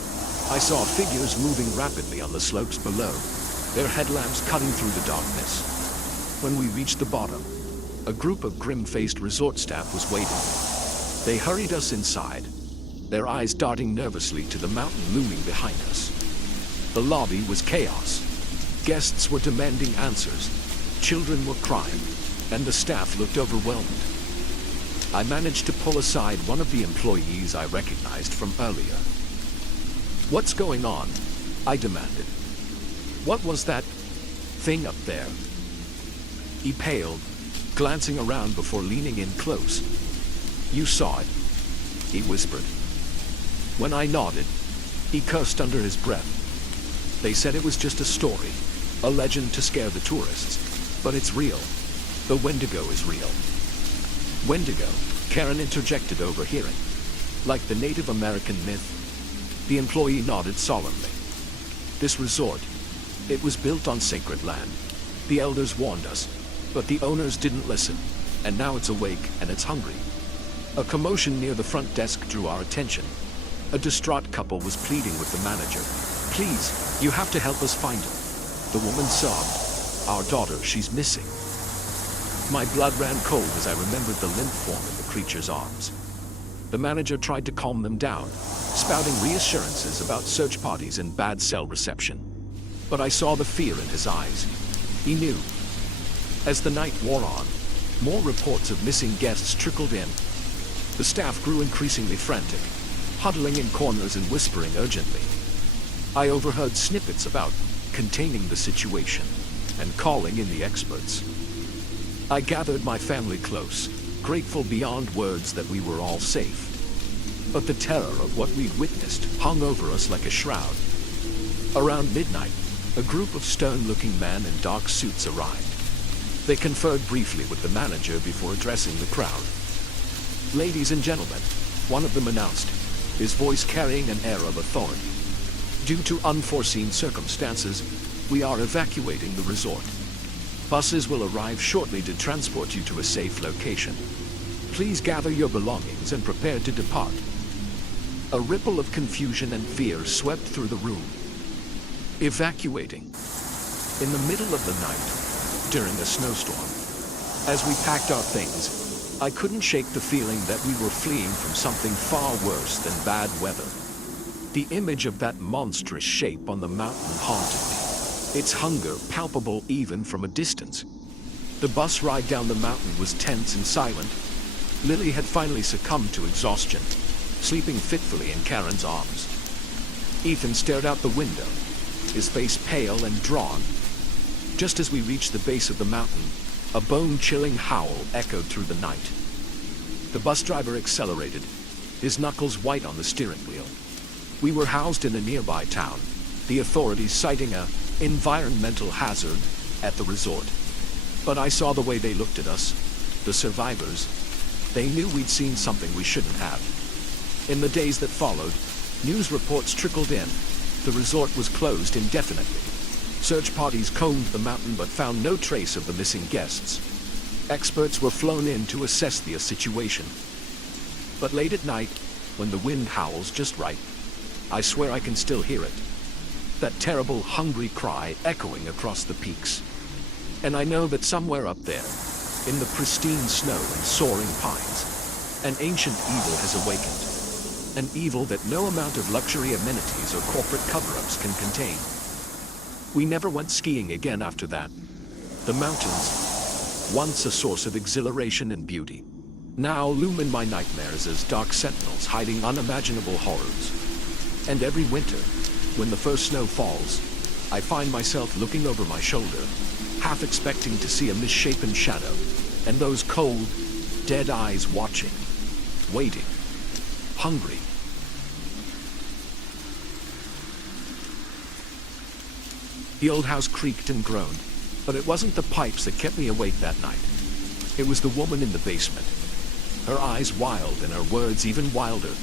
I saw figures moving rapidly on the slopes below, their headlamps cutting through the darkness. When we reached the bottom, a group of grim-faced resort staff was waiting. They hurried us inside, their eyes darting nervously to the mountain looming behind us. The lobby was chaos. Guests were demanding answers, children were crying, and the staff looked overwhelmed. I managed to pull aside one of the employees I recognized from earlier. "What's going on?" I demanded. "What was that thing up there?" He paled, glancing around before leaning in close. "You saw it," he whispered. When I nodded, he cursed under his breath. "They said it was just a story, a legend to scare the tourists. But it's real. The Wendigo is real." "Wendigo?" Karen interjected, overhearing. "Like the Native American myth?" The employee nodded solemnly. "This resort, it was built on sacred land. The elders warned us, but the owners didn't listen, and now it's awake and it's hungry." A commotion near the front desk drew our attention. A distraught couple was pleading with the manager. "Please, you have to help us find him." The woman sobbed, Our daughter, she's missing." My blood ran cold as I remembered the limp form in the creature's arms. The manager tried to calm them down, spouting reassurances about search parties and bad cell reception. But I saw the fear in his eyes. He knew. As the night wore on, more reports of missing guests trickled in. The staff grew increasingly frantic, huddling in corners and whispering urgently. I overheard snippets about containing the situation and calling in the experts. I gathered my family close, grateful beyond words that we were all safe. But the terror of what we'd witnessed hung over us like a shroud. Around midnight, a group of stern-looking men in dark suits arrived. They conferred briefly with the manager before addressing the crowd. "Ladies and gentlemen," one of them announced, his voice carrying an air of authority. "Due to unforeseen circumstances, we are evacuating the resort. Buses will arrive shortly to transport you to a safe location. Please gather your belongings and prepare to depart." A ripple of confusion and fear swept through the room. Evacuating. In the middle of the night, during a snowstorm. As we packed our things, I couldn't shake the feeling that we were fleeing from something far worse than bad weather. The image of that monstrous shape on the mountain haunted me, its hunger palpable even from a distance. The bus ride down the mountain was tense and silent. Lily had finally succumbed to exhaustion, sleeping fitfully in Karen's arms. Ethan stared out the window, his face pale and drawn. Just as we reached the base of the mountain, a bone-chilling howl echoed through the night. The bus driver accelerated, his knuckles white on the steering wheel. We were housed in a nearby town, the authorities citing an environmental hazard at the resort. But I saw the way they looked at us, the survivors. They knew we'd seen something we shouldn't have. In the days that followed, news reports trickled in. The resort was closed indefinitely. Search parties combed the mountain but found no trace of the missing guests. Experts were flown in to assess the situation. But late at night, when the wind howls just right, I swear I can still hear it. That terrible, hungry cry echoing across the peaks. And I know that somewhere up there, in the pristine snow and soaring pines, an ancient evil has awakened. An evil that no amount of luxury amenities or corporate cover-ups can contain. We never went skiing again after that. The mountains, once a source of exhilaration and beauty, now loom in my nightmares as dark sentinels hiding unimaginable horrors. And every winter, when the first snow falls, I find myself looking over my shoulder, half expecting to see a misshapen shadow, and those cold, dead eyes watching, waiting, hungry. The old house creaked and groaned, but it wasn't the pipes that kept me awake that night. It was the woman in the basement, her eyes wild and her words even wilder.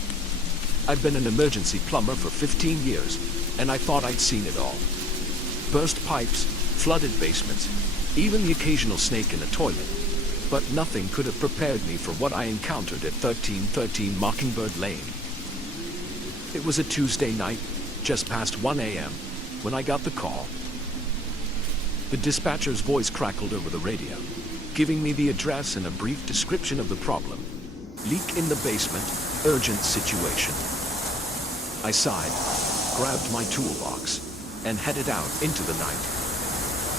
I've been an emergency plumber for 15 years, and I thought I'd seen it all. Burst pipes, flooded basements, even the occasional snake in a toilet. But nothing could have prepared me for what I encountered at 1313 Mockingbird Lane. It was a Tuesday night, just past 1 a.m., when I got the call. The dispatcher's voice crackled over the radio, giving me the address and a brief description of the problem. Leak in the basement, urgent situation. I sighed, grabbed my toolbox, and headed out into the night.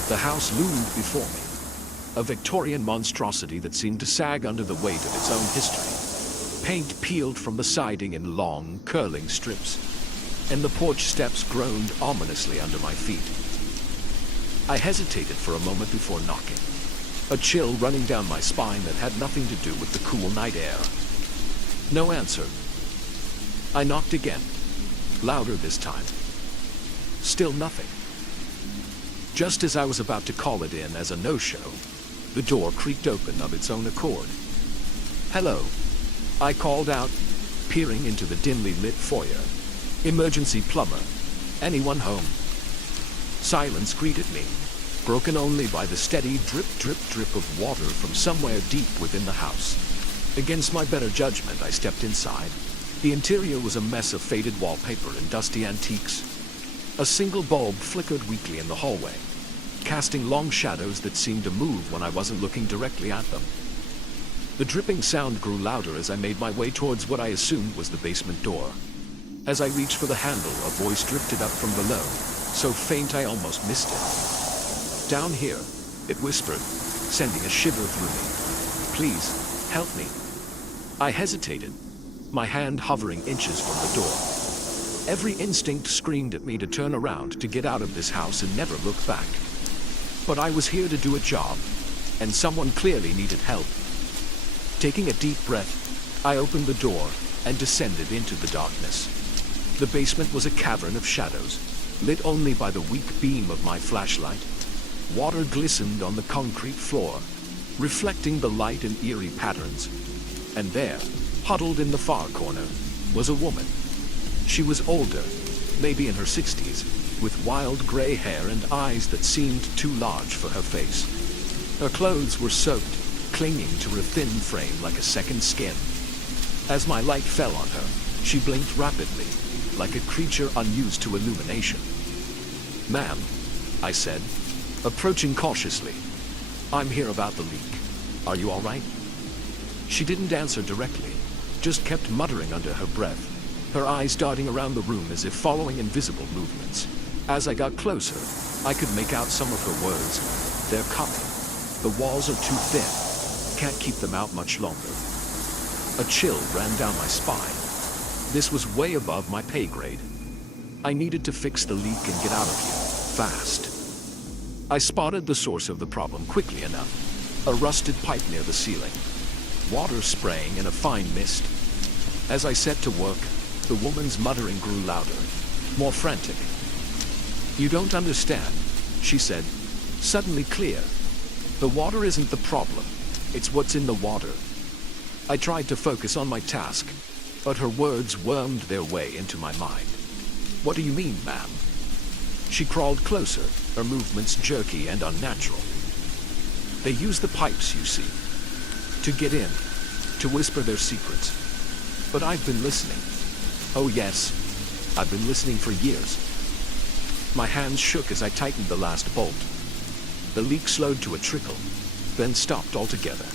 The house loomed before me, a Victorian monstrosity that seemed to sag under the weight of its own history. Paint peeled from the siding in long, curling strips, and the porch steps groaned ominously under my feet. I hesitated for a moment before knocking, a chill running down my spine that had nothing to do with the cool night air. No answer. I knocked again, louder this time. Still nothing. Just as I was about to call it in as a no-show, the door creaked open of its own accord. "Hello," I called out, peering into the dimly lit foyer. "Emergency plumber. Anyone home?" Silence greeted me, broken only by the steady drip, drip, drip of water from somewhere deep within the house. Against my better judgment, I stepped inside. The interior was a mess of faded wallpaper and dusty antiques. A single bulb flickered weakly in the hallway. casting long shadows that seemed to move when I wasn't looking directly at them. The dripping sound grew louder as I made my way towards what I assumed was the basement door. As I reached for the handle, a voice drifted up from below, so faint I almost missed it. "Down here," it whispered, sending a shiver through me. "Please, help me." I hesitated, my hand hovering inches from the door. Every instinct screamed at me to turn around, to get out of this house and never look back. But I was here to do a job, and someone clearly needed help. Taking a deep breath, I opened the door and descended into the darkness. The basement was a cavern of shadows, lit only by the weak beam of my flashlight. Water glistened on the concrete floor, reflecting the light in eerie patterns. And there, huddled in the far corner, was a woman. She was older, maybe in her 60s, with wild gray hair and eyes that seemed too large for her face. Her clothes were soaked, clinging to her thin frame like a second skin. As my light fell on her, she blinked rapidly, like a creature unused to illumination. "Ma'am," I said, approaching cautiously, "I'm here about the leak. Are you all right?" She didn't answer directly, just kept muttering under her breath, her eyes darting around the room as if following invisible movements. As I got closer, I could make out some of her words. "They're coming. The walls are too thin. Can't keep them out much longer." A chill ran down my spine. This was way above my pay grade. I needed to fix the leak and get out of here, fast. I spotted the source of the problem quickly enough. A rusted pipe near the ceiling. Water spraying in a fine mist. As I set to work, the woman's muttering grew louder, more frantic. "You don't understand," she said, suddenly clear. "The water isn't the problem. It's what's in the water." I tried to focus on my task, but her words wormed their way into my mind. "What do you mean, ma'am?" She crawled closer, her movements jerky and unnatural. "They use the pipes, you see, to get in, to whisper their secrets. But I've been listening. Oh yes, I've been listening for years." My hands shook as I tightened the last bolt. The leak slowed to a trickle, then stopped altogether.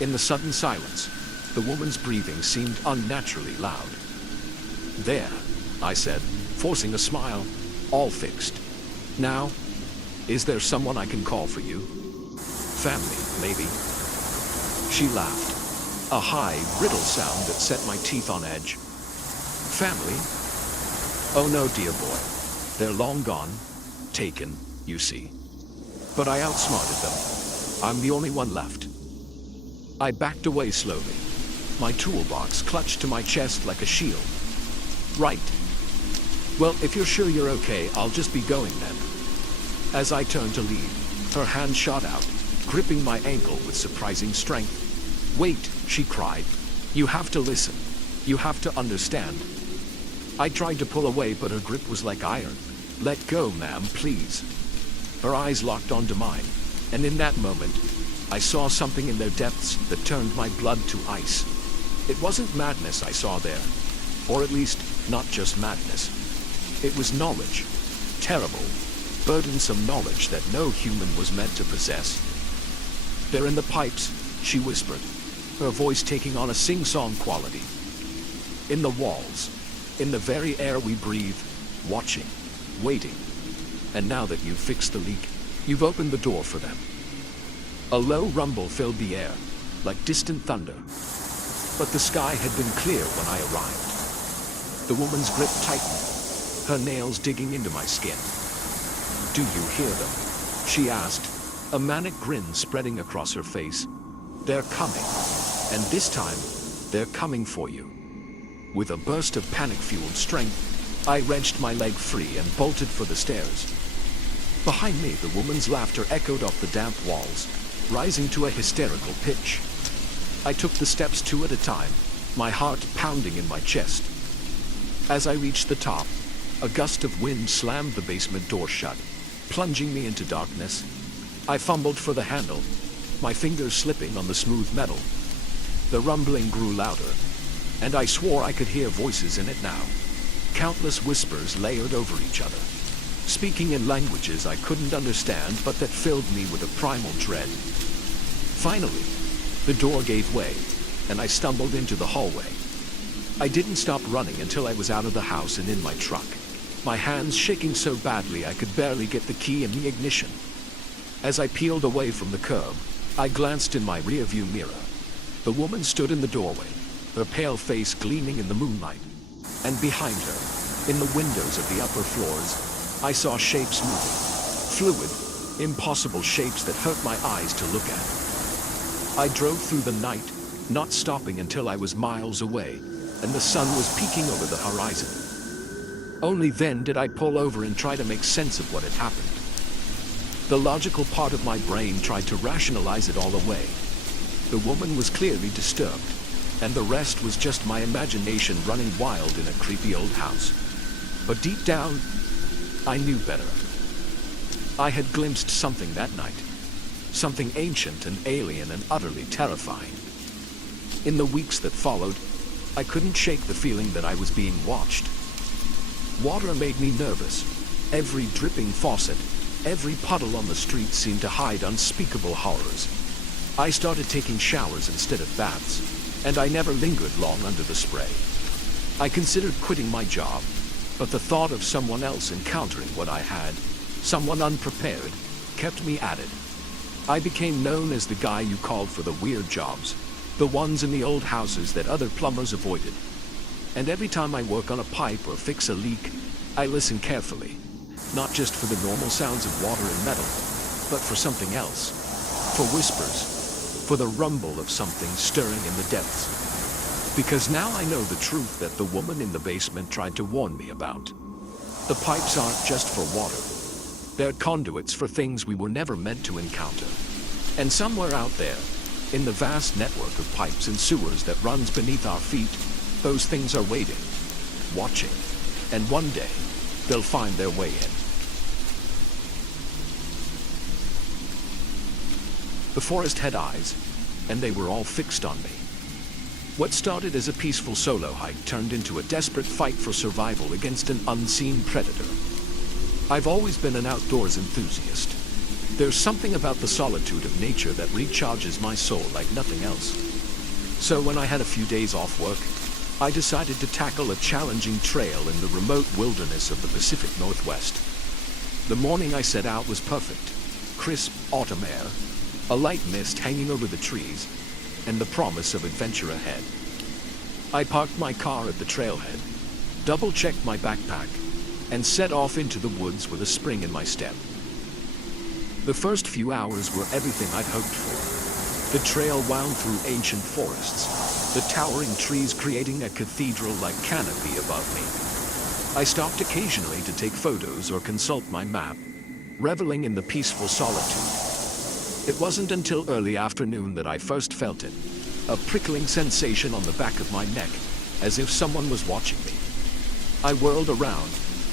In the sudden silence, the woman's breathing seemed unnaturally loud. "There," I said, forcing a smile. "All fixed. Now, is there someone I can call for you? Family, maybe?" She laughed, a high, brittle sound that set my teeth on edge. "Family? Oh no, dear boy. They're long gone. Taken, you see. But I outsmarted them. I'm the only one left." I backed away slowly, my toolbox clutched to my chest like a shield. "Right. Well, if you're sure you're okay, I'll just be going then." As I turned to leave, her hand shot out, gripping my ankle with surprising strength. "Wait," she cried. "You have to listen. You have to understand." I tried to pull away, but her grip was like iron. "Let go, ma'am, please." Her eyes locked onto mine, and in that moment, I saw something in their depths that turned my blood to ice. It wasn't madness I saw there, or at least not just madness. It was knowledge, terrible, burdensome knowledge that no human was meant to possess. "They're in the pipes," she whispered, her voice taking on a sing-song quality. "In the walls, in the very air we breathe, watching, waiting. And now that you've fixed the leak, you've opened the door for them." A low rumble filled the air, like distant thunder. But the sky had been clear when I arrived. The woman's grip tightened, her nails digging into my skin. "Do you hear them?" she asked, a manic grin spreading across her face. "They're coming, and this time, they're coming for you." With a burst of panic-fueled strength, I wrenched my leg free and bolted for the stairs. Behind me, the woman's laughter echoed off the damp walls, rising to a hysterical pitch. I took the steps two at a time, my heart pounding in my chest. As I reached the top, a gust of wind slammed the basement door shut, plunging me into darkness. I fumbled for the handle, my fingers slipping on the smooth metal. The rumbling grew louder, and I swore I could hear voices in it now, countless whispers layered over each other. speaking in languages I couldn't understand but that filled me with a primal dread. Finally, the door gave way, and I stumbled into the hallway. I didn't stop running until I was out of the house and in my truck, my hands shaking so badly I could barely get the key in the ignition. As I peeled away from the curb, I glanced in my rearview mirror. The woman stood in the doorway, her pale face gleaming in the moonlight, and behind her, in the windows of the upper floors, I saw shapes moving, fluid, impossible shapes that hurt my eyes to look at. I drove through the night, not stopping until I was miles away, and the sun was peeking over the horizon. Only then did I pull over and try to make sense of what had happened. The logical part of my brain tried to rationalize it all away. The woman was clearly disturbed, and the rest was just my imagination running wild in a creepy old house. But deep down, I knew better. I had glimpsed something that night. Something ancient and alien and utterly terrifying. In the weeks that followed, I couldn't shake the feeling that I was being watched. Water made me nervous. Every dripping faucet, every puddle on the street seemed to hide unspeakable horrors. I started taking showers instead of baths, and I never lingered long under the spray. I considered quitting my job, but the thought of someone else encountering what I had, someone unprepared, kept me at it. I became known as the guy you called for the weird jobs, the ones in the old houses that other plumbers avoided. And every time I work on a pipe or fix a leak, I listen carefully, not just for the normal sounds of water and metal, but for something else, for whispers, for the rumble of something stirring in the depths. Because now I know the truth that the woman in the basement tried to warn me about. The pipes aren't just for water. They're conduits for things we were never meant to encounter. And somewhere out there, in the vast network of pipes and sewers that runs beneath our feet, those things are waiting, watching, and one day, they'll find their way in. The forest had eyes, and they were all fixed on me. What started as a peaceful solo hike turned into a desperate fight for survival against an unseen predator. I've always been an outdoors enthusiast. There's something about the solitude of nature that recharges my soul like nothing else. So when I had a few days off work, I decided to tackle a challenging trail in the remote wilderness of the Pacific Northwest. The morning I set out was perfect. Crisp autumn air, a light mist hanging over the trees, and the promise of adventure ahead. I parked my car at the trailhead, double-checked my backpack, and set off into the woods with a spring in my step. The first few hours were everything I'd hoped for. The trail wound through ancient forests, the towering trees creating a cathedral-like canopy above me. I stopped occasionally to take photos or consult my map, reveling in the peaceful solitude. It wasn't until early afternoon that I first felt it, a prickling sensation on the back of my neck, as if someone was watching me. I whirled around,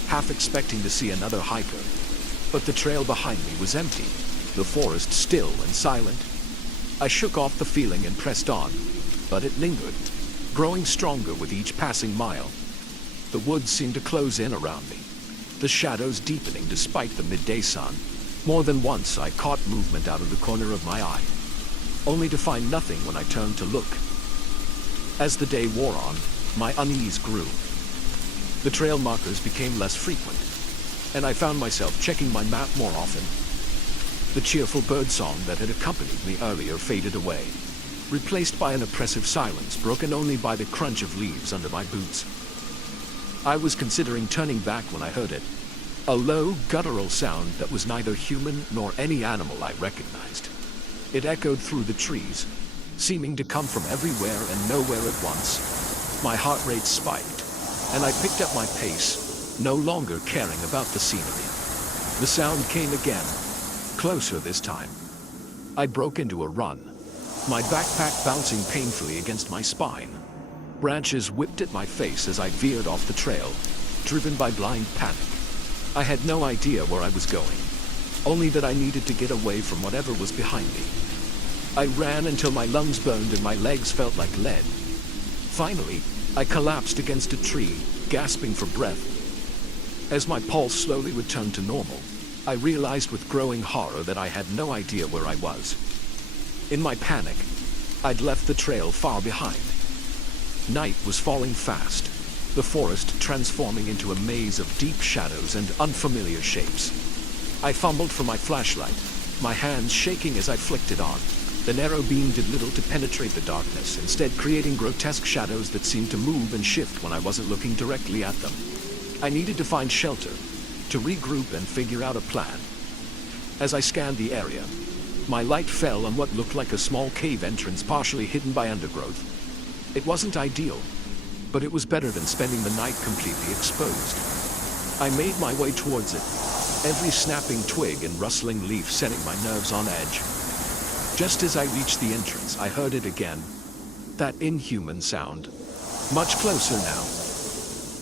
half expecting to see another hiker, but the trail behind me was empty, the forest still and silent. I shook off the feeling and pressed on, but it lingered, growing stronger with each passing mile. The woods seemed to close in around me, the shadows deepening despite the midday sun. More than once I caught movement out of the corner of my eye, only to find nothing when I turned to look. As the day wore on, my unease grew. The trail markers became less frequent, and I found myself checking my map more often. The cheerful birdsong that had accompanied me earlier faded away, replaced by an oppressive silence broken only by the crunch of leaves under my boots. I was considering turning back when I heard it, a low, guttural sound that was neither human nor any animal I recognized. It echoed through the trees, seeming to come from everywhere and nowhere at once. My heart rate spiked, and I picked up my pace, no longer caring about the scenery. The sound came again, closer this time. I broke into a run, my backpack bouncing painfully against my spine. Branches whipped at my face as I veered off the trail, driven by blind panic. I had no idea where I was going, only that I needed to get away from whatever was behind me. I ran until my lungs burned and my legs felt like lead. Finally, I collapsed against a tree, gasping for breath. As my pulse slowly returned to normal, I realized with growing horror that I had no idea where I was. In my panic, I'd left the trail far behind. Night was falling fast, the forest transforming into a maze of deep shadows and unfamiliar shapes. I fumbled for my flashlight, my hands shaking as I flicked it on. The narrow beam did little to penetrate the darkness, instead creating grotesque shadows that seemed to move and shift when I wasn't looking directly at them. I needed to find shelter, to regroup and figure out a plan. As I scanned the area, my light fell on what looked like a small cave entrance partially hidden by undergrowth. It wasn't ideal, but it was better than spending the night completely exposed. I made my way towards it, every snapping twig and rustling leaf setting my nerves on edge. Just as I reached the entrance, I heard it again, that inhuman sound. Much closer now.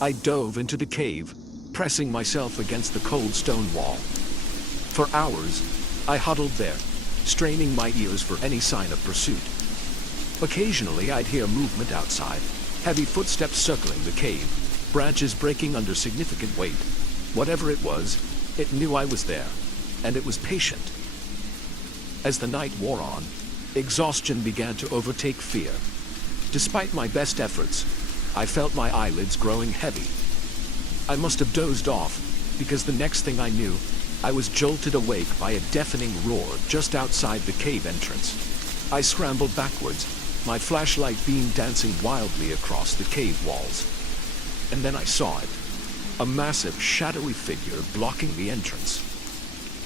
I dove into the cave, pressing myself against the cold stone wall. For hours, I huddled there, straining my ears for any sign of pursuit. Occasionally, I'd hear movement outside, heavy footsteps circling the cave, branches breaking under significant weight. Whatever it was, it knew I was there, and it was patient. As the night wore on, exhaustion began to overtake fear. Despite my best efforts, I felt my eyelids growing heavy. I must have dozed off, because the next thing I knew, I was jolted awake by a deafening roar just outside the cave entrance. I scrambled backwards, my flashlight beam dancing wildly across the cave walls. And then I saw it, a massive, shadowy figure blocking the entrance.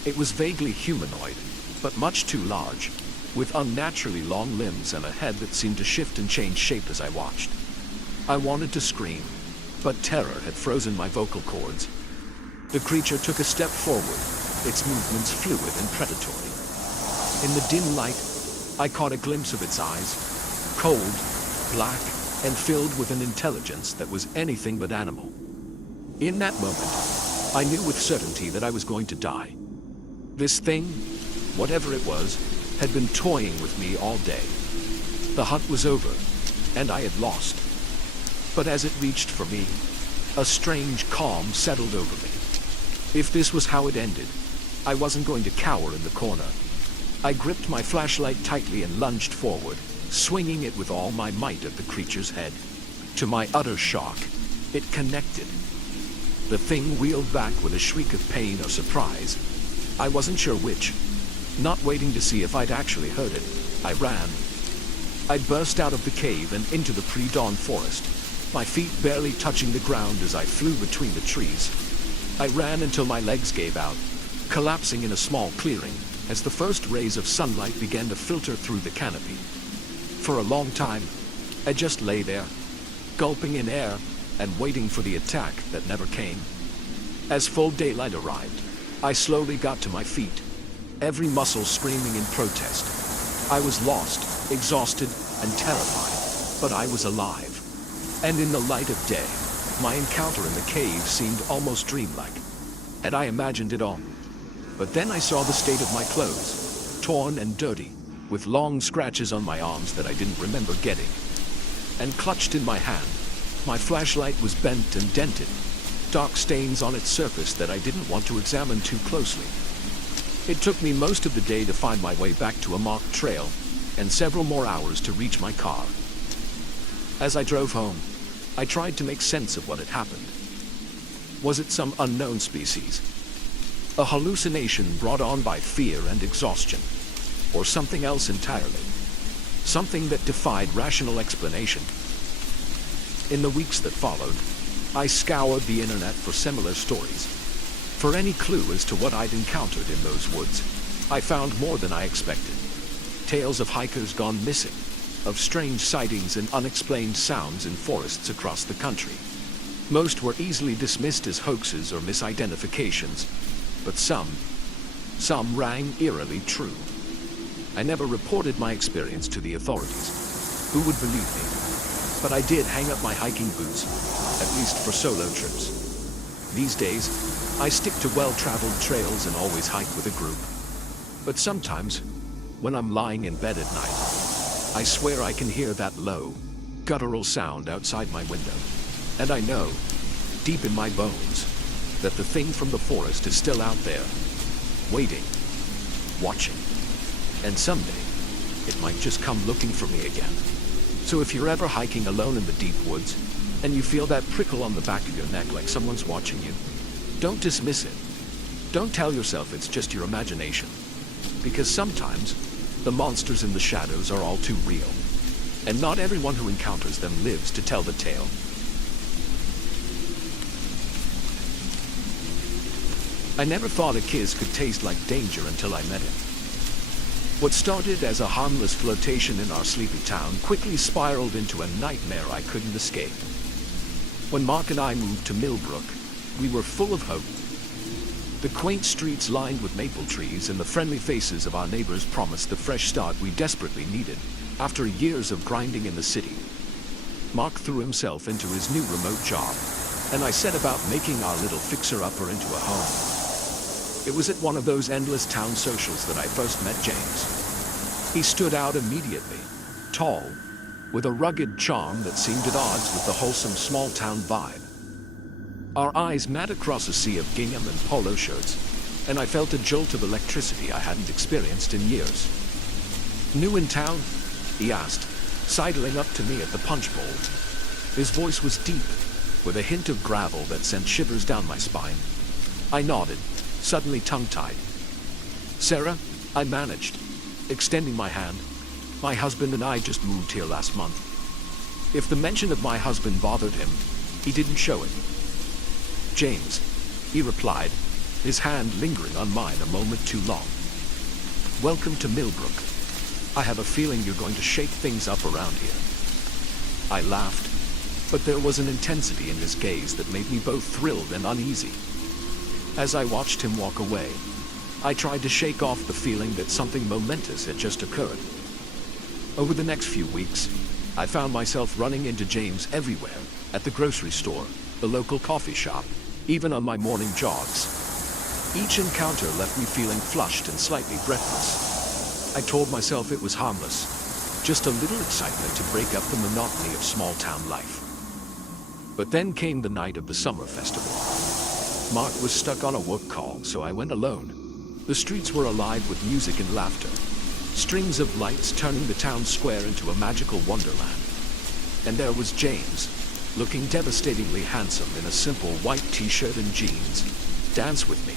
It was vaguely humanoid, but much too large, with unnaturally long limbs and a head that seemed to shift and change shape as I watched. I wanted to scream, but terror had frozen my vocal cords. The creature took a step forward, its movements fluid and predatory. In the dim light, I caught a glimpse of its eyes, cold, black, and filled with an intelligence that was anything but animal. In that moment, I knew with certainty that I was going to die. This thing, whatever it was, had been toying with me all day. The hunt was over, and I had lost. But as it reached for me, a strange calm settled over me. If this was how it ended, I wasn't going to cower in the corner. I gripped my flashlight tightly and lunged forward, swinging it with all my might at the creature's head. To my utter shock, it connected. The thing wheeled back with a shriek of pain or surprise. I wasn't sure which. Not waiting to see if I'd actually heard it, I ran. I burst out of the cave and into the pre-dawn forest, my feet barely touching the ground as I flew between the trees. I ran until my legs gave out, collapsing in a small clearing as the first rays of sunlight began to filter through the canopy. For a long time, I just lay there, gulping in air and waiting for the attack that never came. As full daylight arrived, I slowly got to my feet, every muscle screaming in protest. I was lost, exhausted, and terrified, but I was alive. And in the light of day, my encounter in the cave seemed almost dreamlike. Had I imagined it all? But then I saw the state of my clothes, torn and dirty, with long scratches on my arms that I didn't remember getting. And clutched in my hand, my flashlight was bent and dented, dark stains on its surface that I didn't want to examine too closely. It took me most of the day to find my way back to a marked trail, and several more hours to reach my car. As I drove home, I tried to make sense of what had happened. Was it some unknown species? A hallucination brought on by fear and exhaustion? Or something else entirely? Something that defied rational explanation? In the weeks that followed, I scoured the internet for similar stories. For any clue as to what I'd encountered in those woods, I found more than I expected. Tales of hikers gone missing, of strange sightings and unexplained sounds in forests across the country. Most were easily dismissed as hoaxes or misidentifications, but some rang eerily true. I never reported my experience to the authorities. Who would believe me? But I did hang up my hiking boots, at least for solo trips. These days, I stick to well-traveled trails and always hike with a group. But sometimes, when I'm lying in bed at night, I swear I can hear that low, guttural sound outside my window. And I know, deep in my bones, that the thing from the forest is still out there, waiting, watching, and someday it might just come looking for me again. So if you're ever hiking alone in the deep woods and you feel that prickle on the back of your neck like someone's watching you, don't dismiss it. Don't tell yourself it's just your imagination, because sometimes the monsters in the shadows are all too real, and not everyone who encounters them lives to tell the tale. I never thought a kiss could taste like danger until I met him. What started as a harmless flirtation in our sleepy town quickly spiraled into a nightmare I couldn't escape. When Mark and I moved to Millbrook, we were full of hope. The quaint streets lined with maple trees and the friendly faces of our neighbors promised the fresh start we desperately needed after years of grinding in the city. Mark threw himself into his new remote job, and I set about making our little fixer-upper into a home. It was at one of those endless town socials that I first met James. He stood out immediately, tall, with a rugged charm that seemed at odds with the wholesome small-town vibe. Our eyes met across a sea of gingham and polo shirts, and I felt a jolt of electricity I hadn't experienced in years. "New in town?" he asked, sidling up to me at the punch bowl. His voice was deep, with a hint of gravel that sent shivers down my spine. I nodded, suddenly tongue-tied. "Sarah," I managed, extending my hand. "My husband and I just moved here last month." If the mention of my husband bothered him, he didn't show it. "James," he replied, his hand lingering on mine a moment too long. "Welcome to Millbrook. I have a feeling you're going to shake things up around here." I laughed, but there was an intensity in his gaze that made me both thrilled and uneasy. As I watched him walk away, I tried to shake off the feeling that something momentous had just occurred. Over the next few weeks, I found myself running into James everywhere, at the grocery store, the local coffee shop, even on my morning jogs. Each encounter left me feeling flushed and slightly breathless. I told myself it was harmless, just a little excitement to break up the monotony of small-town life. But then came the night of the summer festival. Mark was stuck on a work call, so I went alone. The streets were alive with music and laughter, strings of lights turning the town square into a magical wonderland. And there was James, looking devastatingly handsome in a simple white t-shirt and jeans. "Dance with me,"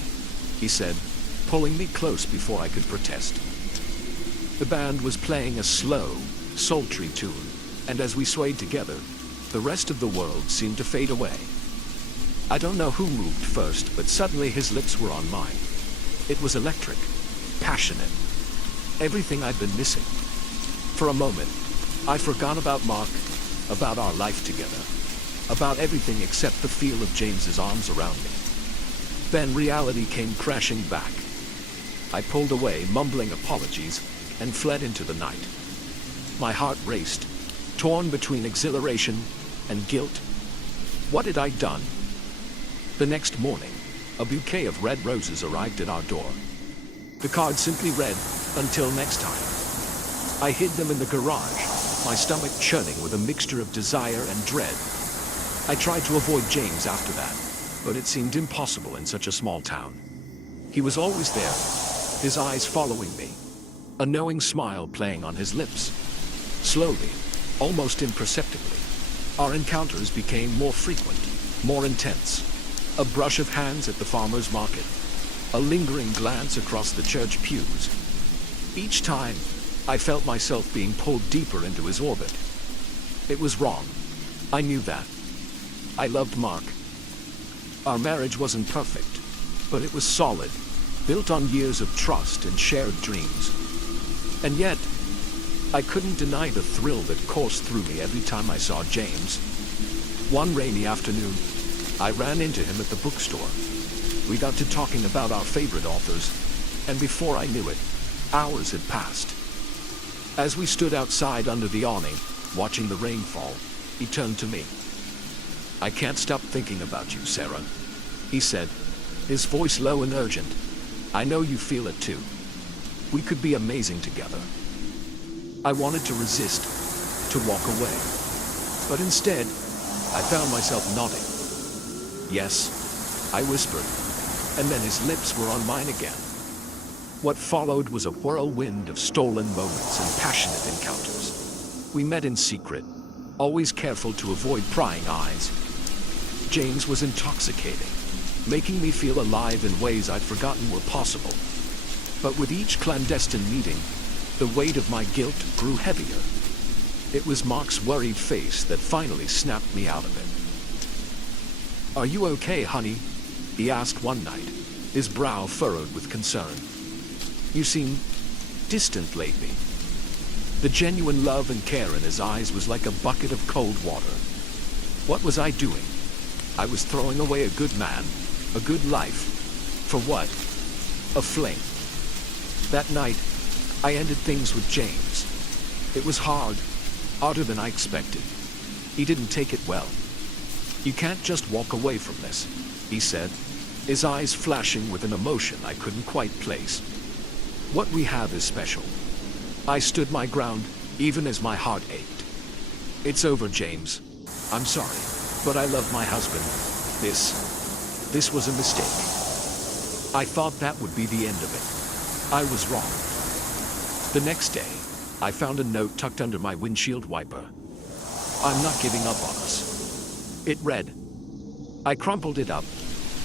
he said, pulling me close before I could protest. The band was playing a slow, sultry tune, and as we swayed together, the rest of the world seemed to fade away. I don't know who moved first, but suddenly his lips were on mine. It was electric, passionate, everything I'd been missing. For a moment, I forgot about Mark, about our life together, about everything except the feel of James's arms around me. Then reality came crashing back. I pulled away, mumbling apologies, and fled into the night. My heart raced, torn between exhilaration and guilt. What had I done? The next morning, a bouquet of red roses arrived at our door. The card simply read, "Until next time." I hid them in the garage, my stomach churning with a mixture of desire and dread. I tried to avoid James after that, but it seemed impossible in such a small town. He was always there, his eyes following me, a knowing smile playing on his lips. Slowly, almost imperceptibly, our encounters became more frequent, more intense. A brush of hands at the farmer's market, a lingering glance across the church pews. Each time, I felt myself being pulled deeper into his orbit. It was wrong. I knew that. I loved Mark. Our marriage wasn't perfect, but it was solid, built on years of trust and shared dreams. And yet, I couldn't deny the thrill that coursed through me every time I saw James. One rainy afternoon, I ran into him at the bookstore. We got to talking about our favorite authors, and before I knew it, hours had passed. As we stood outside under the awning, watching the rain fall, he turned to me. "I can't stop thinking about you, Sarah," he said, his voice low and urgent. "I know you feel it too. We could be amazing together." I wanted to resist, to walk away, but instead, I found myself nodding. Yes, I whispered, and then his lips were on mine again. What followed was a whirlwind of stolen moments and passionate encounters. We met in secret, always careful to avoid prying eyes. James was intoxicating, making me feel alive in ways I'd forgotten were possible. But with each clandestine meeting, the weight of my guilt grew heavier. It was Mark's worried face that finally snapped me out of it. "Are you okay, honey?" he asked one night, his brow furrowed with concern. "You seem distant lately." The genuine love and care in his eyes was like a bucket of cold water. What was I doing? I was throwing away a good man, a good life. For what? A fling. That night, I ended things with James. It was hard, harder than I expected. He didn't take it well. "You can't just walk away from this," he said, his eyes flashing with an emotion I couldn't quite place. "What we have is special." I stood my ground, even as my heart ached. "It's over, James. I'm sorry, but I love my husband. This was a mistake." I thought that would be the end of it. I was wrong. The next day, I found a note tucked under my windshield wiper. "I'm not giving up on us." It read. I crumpled it up,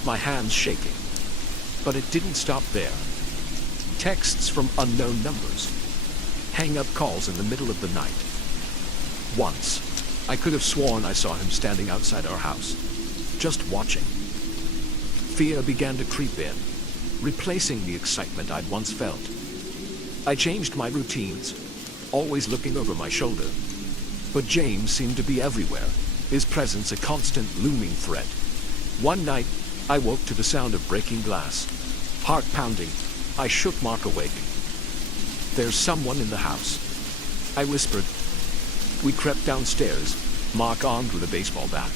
my hands shaking. But it didn't stop there. Texts from unknown numbers. Hang-up calls in the middle of the night. Once, I could have sworn I saw him standing outside our house, just watching. Fear began to creep in, replacing the excitement I'd once felt. I changed my routines, always looking over my shoulder. But James seemed to be everywhere, his presence a constant looming threat. One night, I woke to the sound of breaking glass. Heart pounding, I shook Mark awake. "There's someone in the house," I whispered. We crept downstairs, Mark armed with a baseball bat.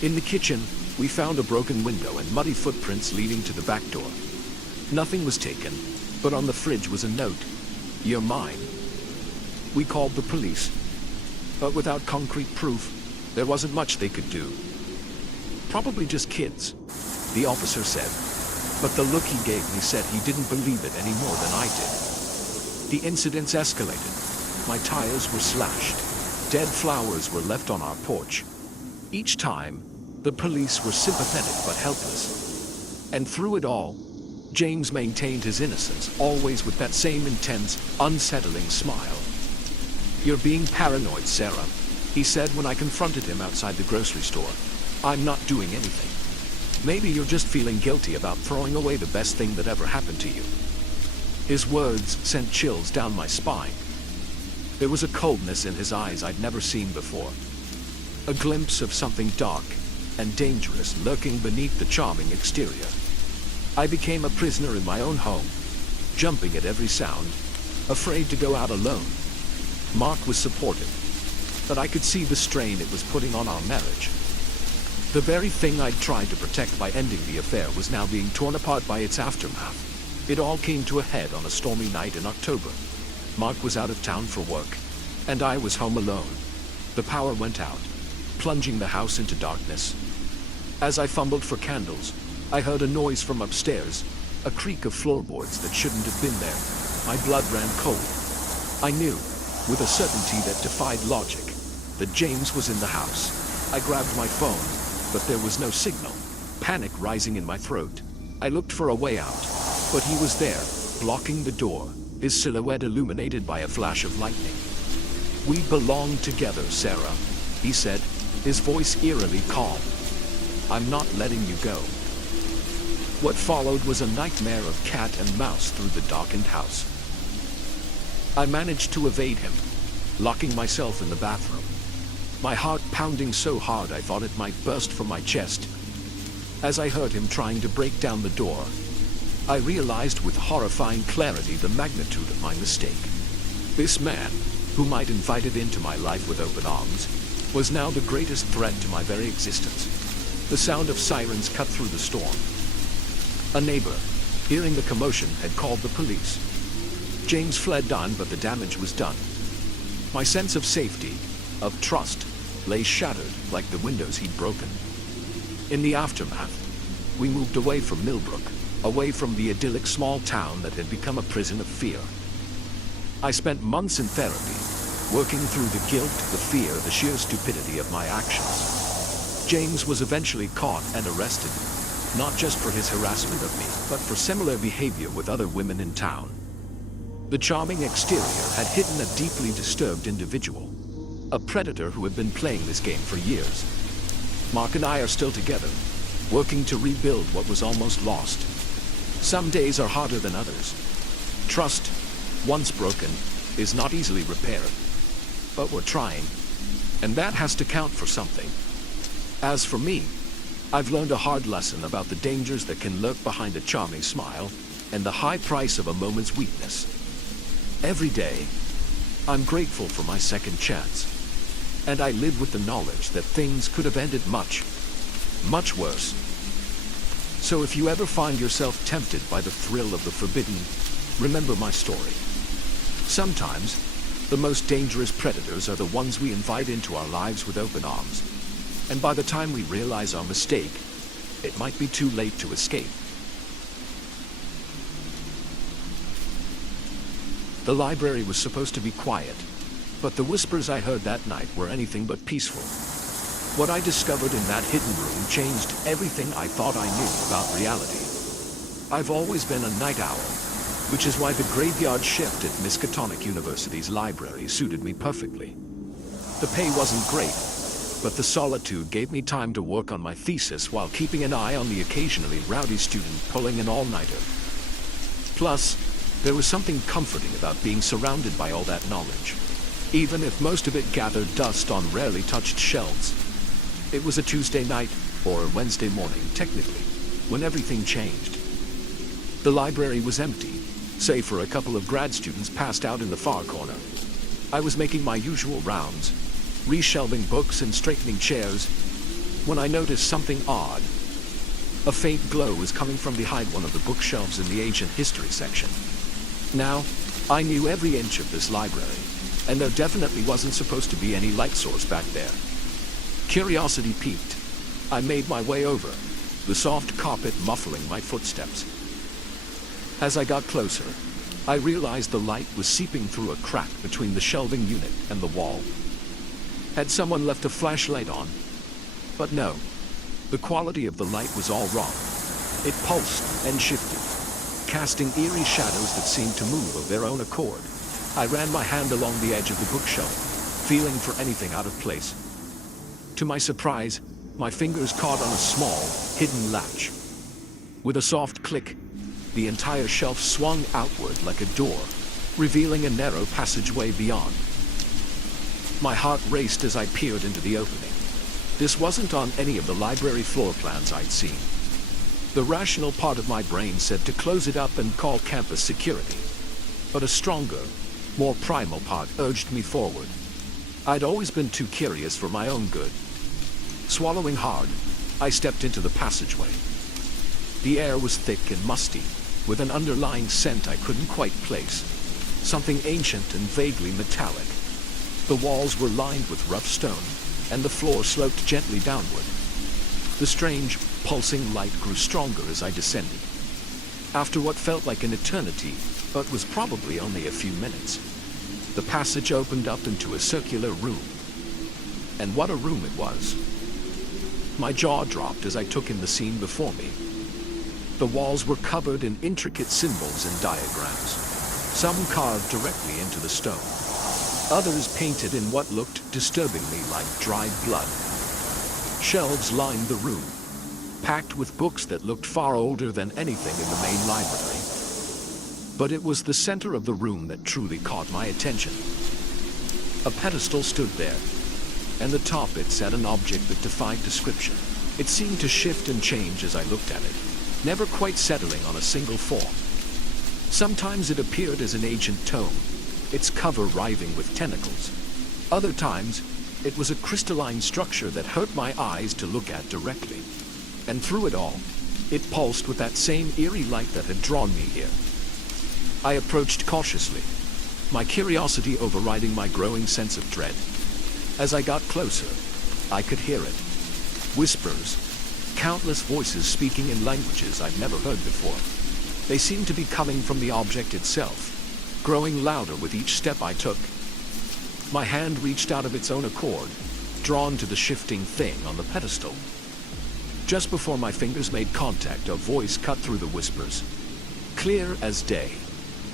In the kitchen, we found a broken window and muddy footprints leading to the back door. Nothing was taken, but on the fridge was a note. "You're mine." We called the police, but without concrete proof, there wasn't much they could do. "Probably just kids," the officer said, but the look he gave me said he didn't believe it any more than I did. The incidents escalated. My tires were slashed. Dead flowers were left on our porch. Each time, the police were sympathetic but helpless. And through it all, James maintained his innocence, always with that same intense, unsettling smile. "You're being paranoid, Sarah," he said when I confronted him outside the grocery store. "I'm not doing anything. Maybe you're just feeling guilty about throwing away the best thing that ever happened to you." His words sent chills down my spine. There was a coldness in his eyes I'd never seen before. A glimpse of something dark and dangerous lurking beneath the charming exterior. I became a prisoner in my own home, jumping at every sound, afraid to go out alone. Mark was supportive, but I could see the strain it was putting on our marriage. The very thing I'd tried to protect by ending the affair was now being torn apart by its aftermath. It all came to a head on a stormy night in October. Mark was out of town for work, and I was home alone. The power went out, plunging the house into darkness. As I fumbled for candles, I heard a noise from upstairs, a creak of floorboards that shouldn't have been there. My blood ran cold. I knew, with a certainty that defied logic, that James was in the house. I grabbed my phone, but there was no signal, panic rising in my throat. I looked for a way out, but he was there, blocking the door, his silhouette illuminated by a flash of lightning. "We belong together, Sarah," he said, his voice eerily calm. "I'm not letting you go." What followed was a nightmare of cat and mouse through the darkened house. I managed to evade him, locking myself in the bathroom. My heart pounding so hard I thought it might burst from my chest. As I heard him trying to break down the door, I realized with horrifying clarity the magnitude of my mistake. This man, whom I'd invited into my life with open arms, was now the greatest threat to my very existence. The sound of sirens cut through the storm. A neighbor, hearing the commotion, had called the police. James fled on, but the damage was done. My sense of safety, of trust, lay shattered like the windows he'd broken. In the aftermath, we moved away from Millbrook, away from the idyllic small town that had become a prison of fear. I spent months in therapy, working through the guilt, the fear, the sheer stupidity of my actions. James was eventually caught and arrested, not just for his harassment of me, but for similar behavior with other women in town. The charming exterior had hidden a deeply disturbed individual, a predator who had been playing this game for years. Mark and I are still together, working to rebuild what was almost lost. Some days are harder than others. Trust, once broken, is not easily repaired. But we're trying, and that has to count for something. As for me, I've learned a hard lesson about the dangers that can lurk behind a charming smile and the high price of a moment's weakness. Every day, I'm grateful for my second chance, and I live with the knowledge that things could have ended much, much worse. So if you ever find yourself tempted by the thrill of the forbidden, remember my story. Sometimes, the most dangerous predators are the ones we invite into our lives with open arms. And by the time we realize our mistake, it might be too late to escape. The library was supposed to be quiet, but the whispers I heard that night were anything but peaceful. What I discovered in that hidden room changed everything I thought I knew about reality. I've always been a night owl, which is why the graveyard shift at Miskatonic University's library suited me perfectly. The pay wasn't great, but the solitude gave me time to work on my thesis while keeping an eye on the occasionally rowdy student pulling an all-nighter. Plus, there was something comforting about being surrounded by all that knowledge, even if most of it gathered dust on rarely touched shelves. It was a Tuesday night, or a Wednesday morning, technically, when everything changed. The library was empty, save for a couple of grad students passed out in the far corner. I was making my usual rounds, reshelving books and straightening chairs, when I noticed something odd. A faint glow was coming from behind one of the bookshelves in the ancient history section. Now, I knew every inch of this library, and there definitely wasn't supposed to be any light source back there. Curiosity piqued. I made my way over, the soft carpet muffling my footsteps. As I got closer, I realized the light was seeping through a crack between the shelving unit and the wall. Had someone left a flashlight on? But no, the quality of the light was all wrong. It pulsed and shifted, casting eerie shadows that seemed to move of their own accord. I ran my hand along the edge of the bookshelf, feeling for anything out of place. To my surprise, my fingers caught on a small, hidden latch. With a soft click, the entire shelf swung outward like a door, revealing a narrow passageway beyond. My heart raced as I peered into the opening. This wasn't on any of the library floor plans I'd seen. The rational part of my brain said to close it up and call campus security. But a stronger, more primal part urged me forward. I'd always been too curious for my own good. Swallowing hard, I stepped into the passageway. The air was thick and musty, with an underlying scent I couldn't quite place. Something ancient and vaguely metallic. The walls were lined with rough stone, and the floor sloped gently downward. The strange, pulsing light grew stronger as I descended. After what felt like an eternity, but was probably only a few minutes, the passage opened up into a circular room. And what a room it was. My jaw dropped as I took in the scene before me. The walls were covered in intricate symbols and diagrams, some carved directly into the stone, others painted in what looked disturbingly like dried blood. Shelves lined the room, packed with books that looked far older than anything in the main library. But it was the center of the room that truly caught my attention. A pedestal stood there, and atop it sat an object that defied description. It seemed to shift and change as I looked at it, never quite settling on a single form. Sometimes it appeared as an ancient tome, its cover writhing with tentacles. Other times, it was a crystalline structure that hurt my eyes to look at directly. And through it all, it pulsed with that same eerie light that had drawn me here. I approached cautiously, my curiosity overriding my growing sense of dread. As I got closer, I could hear it. Whispers, countless voices speaking in languages I'd never heard before. They seemed to be coming from the object itself, growing louder with each step I took. My hand reached out of its own accord, drawn to the shifting thing on the pedestal. Just before my fingers made contact, a voice cut through the whispers, clear as day.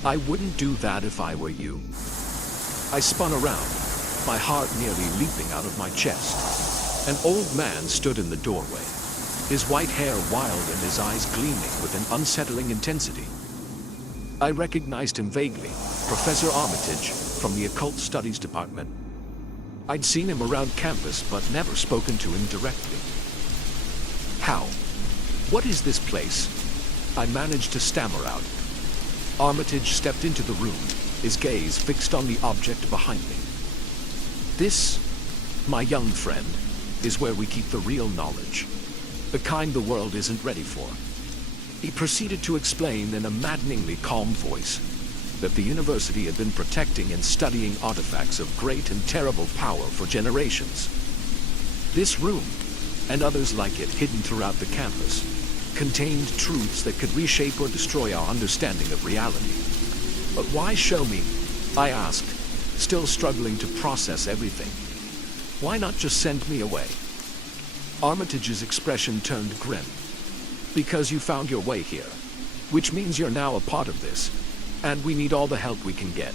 "I wouldn't do that if I were you." I spun around, my heart nearly leaping out of my chest. An old man stood in the doorway, his white hair wild and his eyes gleaming with an unsettling intensity. I recognized him vaguely, Professor Armitage from the Occult Studies Department. I'd seen him around campus but never spoken to him directly. "How? What is this place?" I managed to stammer out. Armitage stepped into the room, his gaze fixed on the object behind me. "This, my young friend, is where we keep the real knowledge, the kind the world isn't ready for." He proceeded to explain in a maddeningly calm voice that the university had been protecting and studying artifacts of great and terrible power for generations. This room, and others like it hidden throughout the campus, contained truths that could reshape or destroy our understanding of reality. "But why show me?" I asked, still struggling to process everything. "Why not just send me away?" Armitage's expression turned grim. "Because you found your way here, which means you're now a part of this, and we need all the help we can get."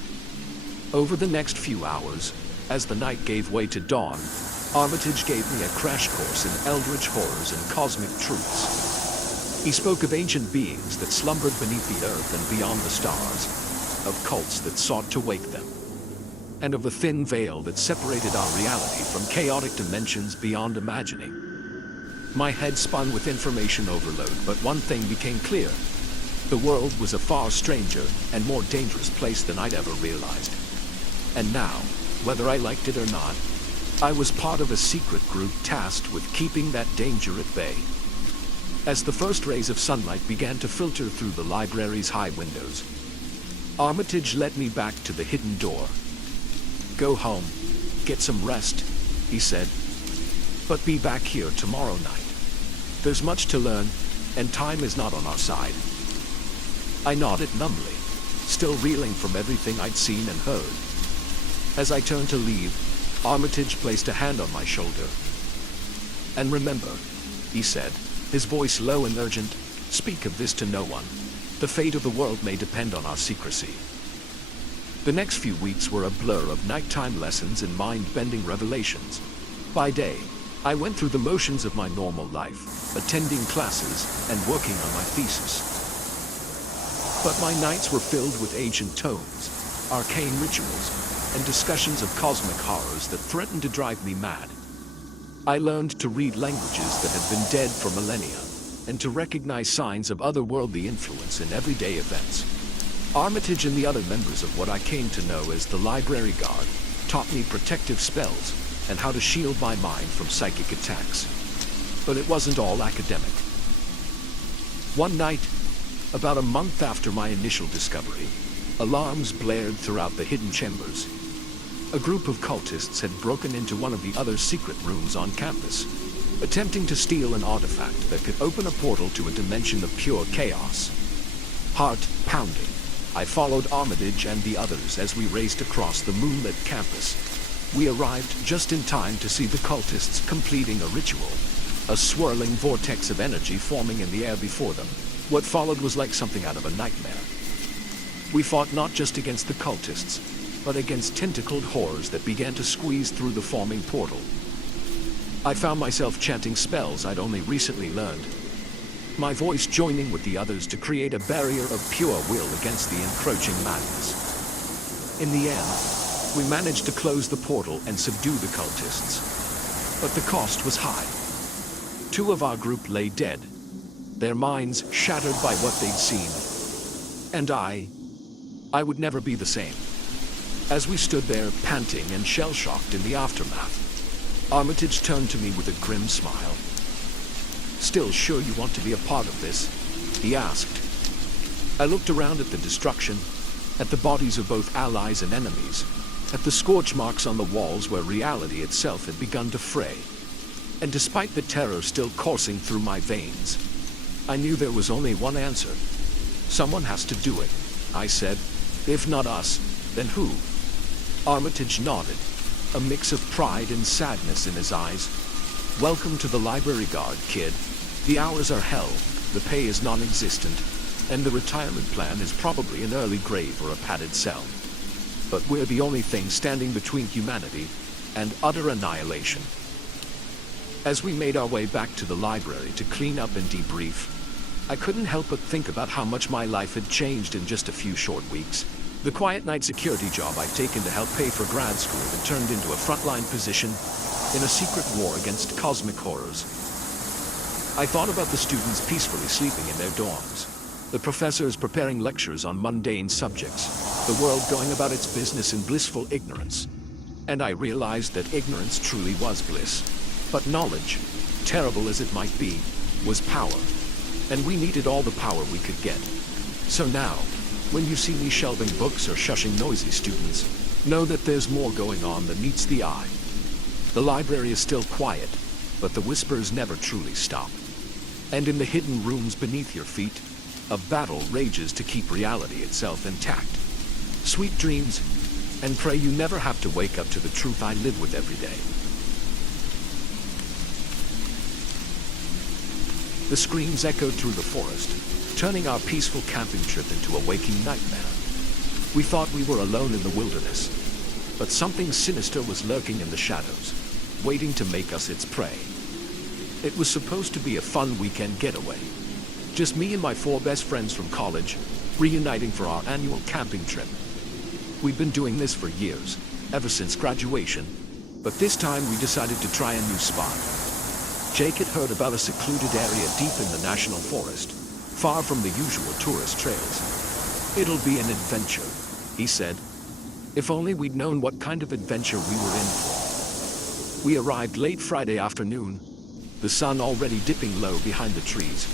Over the next few hours, as the night gave way to dawn, Armitage gave me a crash course in eldritch horrors and cosmic truths. He spoke of ancient beings that slumbered beneath the earth and beyond the stars, of cults that sought to wake them, and of the thin veil that separated our reality from chaotic dimensions beyond imagining. My head spun with information overload, but one thing became clear. The world was a far stranger and more dangerous place than I'd ever realized. And now, whether I liked it or not, I was part of a secret group tasked with keeping that danger at bay. As the first rays of sunlight began to filter through the library's high windows, Armitage led me back to the hidden door. "Go home, get some rest," he said. "But be back here tomorrow night. There's much to learn, and time is not on our side." I nodded numbly, still reeling from everything I'd seen and heard. As I turned to leave, Armitage placed a hand on my shoulder. "And remember," he said, his voice low and urgent, "speak of this to no one. The fate of the world may depend on our secrecy." The next few weeks were a blur of nighttime lessons and mind-bending revelations. By day, I went through the motions of my normal life, attending classes and working on my thesis. But my nights were filled with ancient tomes, arcane rituals, and discussions of cosmic horrors that threatened to drive me mad. I learned to read languages that had been dead for millennia, and to recognize signs of otherworldly influence in everyday events. Armitage and the other members of what I came to know as the Library Guard taught me protective spells and how to shield my mind from psychic attacks. But it wasn't all academic. One night, about a month after my initial discovery, alarms blared throughout the hidden chambers. A group of cultists had broken into one of the other secret rooms on campus, attempting to steal an artifact that could open a portal to a dimension of pure chaos. Heart pounding, I followed Armitage and the others as we raced across the moonlit campus. We arrived just in time to see the cultists completing a ritual, a swirling vortex of energy forming in the air before them. What followed was like something out of a nightmare. We fought not just against the cultists, but against tentacled horrors that began to squeeze through the forming portal. I found myself chanting spells I'd only recently learned, my voice joining with the others to create a barrier of pure will against the encroaching madness. In the end, we managed to close the portal and subdue the cultists. But the cost was high. 2 of our group lay dead, their minds shattered by what they'd seen. And I would never be the same. As we stood there, panting and shell-shocked in the aftermath, Armitage turned to me with a grim smile. "Still sure you want to be a part of this?" he asked. I looked around at the destruction, at the bodies of both allies and enemies, at the scorch marks on the walls where reality itself had begun to fray. And despite the terror still coursing through my veins, I knew there was only one answer. Someone has to do it, I said. If not us, then who? Armitage nodded, a mix of pride and sadness in his eyes. Welcome to the library guard, kid. The hours are hell, the pay is non-existent, and the retirement plan is probably an early grave or a padded cell. But we're the only thing standing between humanity and utter annihilation. As we made our way back to the library to clean up and debrief, I couldn't help but think about how much my life had changed in just a few short weeks. The quiet night security job I'd taken to help pay for grad school had turned into a frontline position in a secret war against cosmic horrors. I thought about the students peacefully sleeping in their dorms, the professors preparing lectures on mundane subjects, the world going about its business in blissful ignorance. And I realized that ignorance truly was bliss. But knowledge, terrible as it might be, was power. And we needed all the power we could get. So now, when you see me shelving books or shushing noisy students, know that there's more going on than meets the eye. The library is still quiet, but the whispers never truly stop. And in the hidden rooms beneath your feet, a battle rages to keep reality itself intact. Sweet dreams, and pray you never have to wake up to the truth I live with every day. The screams echoed through the forest, turning our peaceful camping trip into a waking nightmare. We thought we were alone in the wilderness, but something sinister was lurking in the shadows, waiting to make us its prey. It was supposed to be a fun weekend getaway. Just me and my 4 best friends from college, reuniting for our annual camping trip. We'd been doing this for years, ever since graduation, but this time we decided to try a new spot. Jake had heard about a secluded area deep in the national forest, far from the usual tourist trails. It'll be an adventure, he said. If only we'd known what kind of adventure we were in for. We arrived late Friday afternoon, the sun already dipping low behind the trees.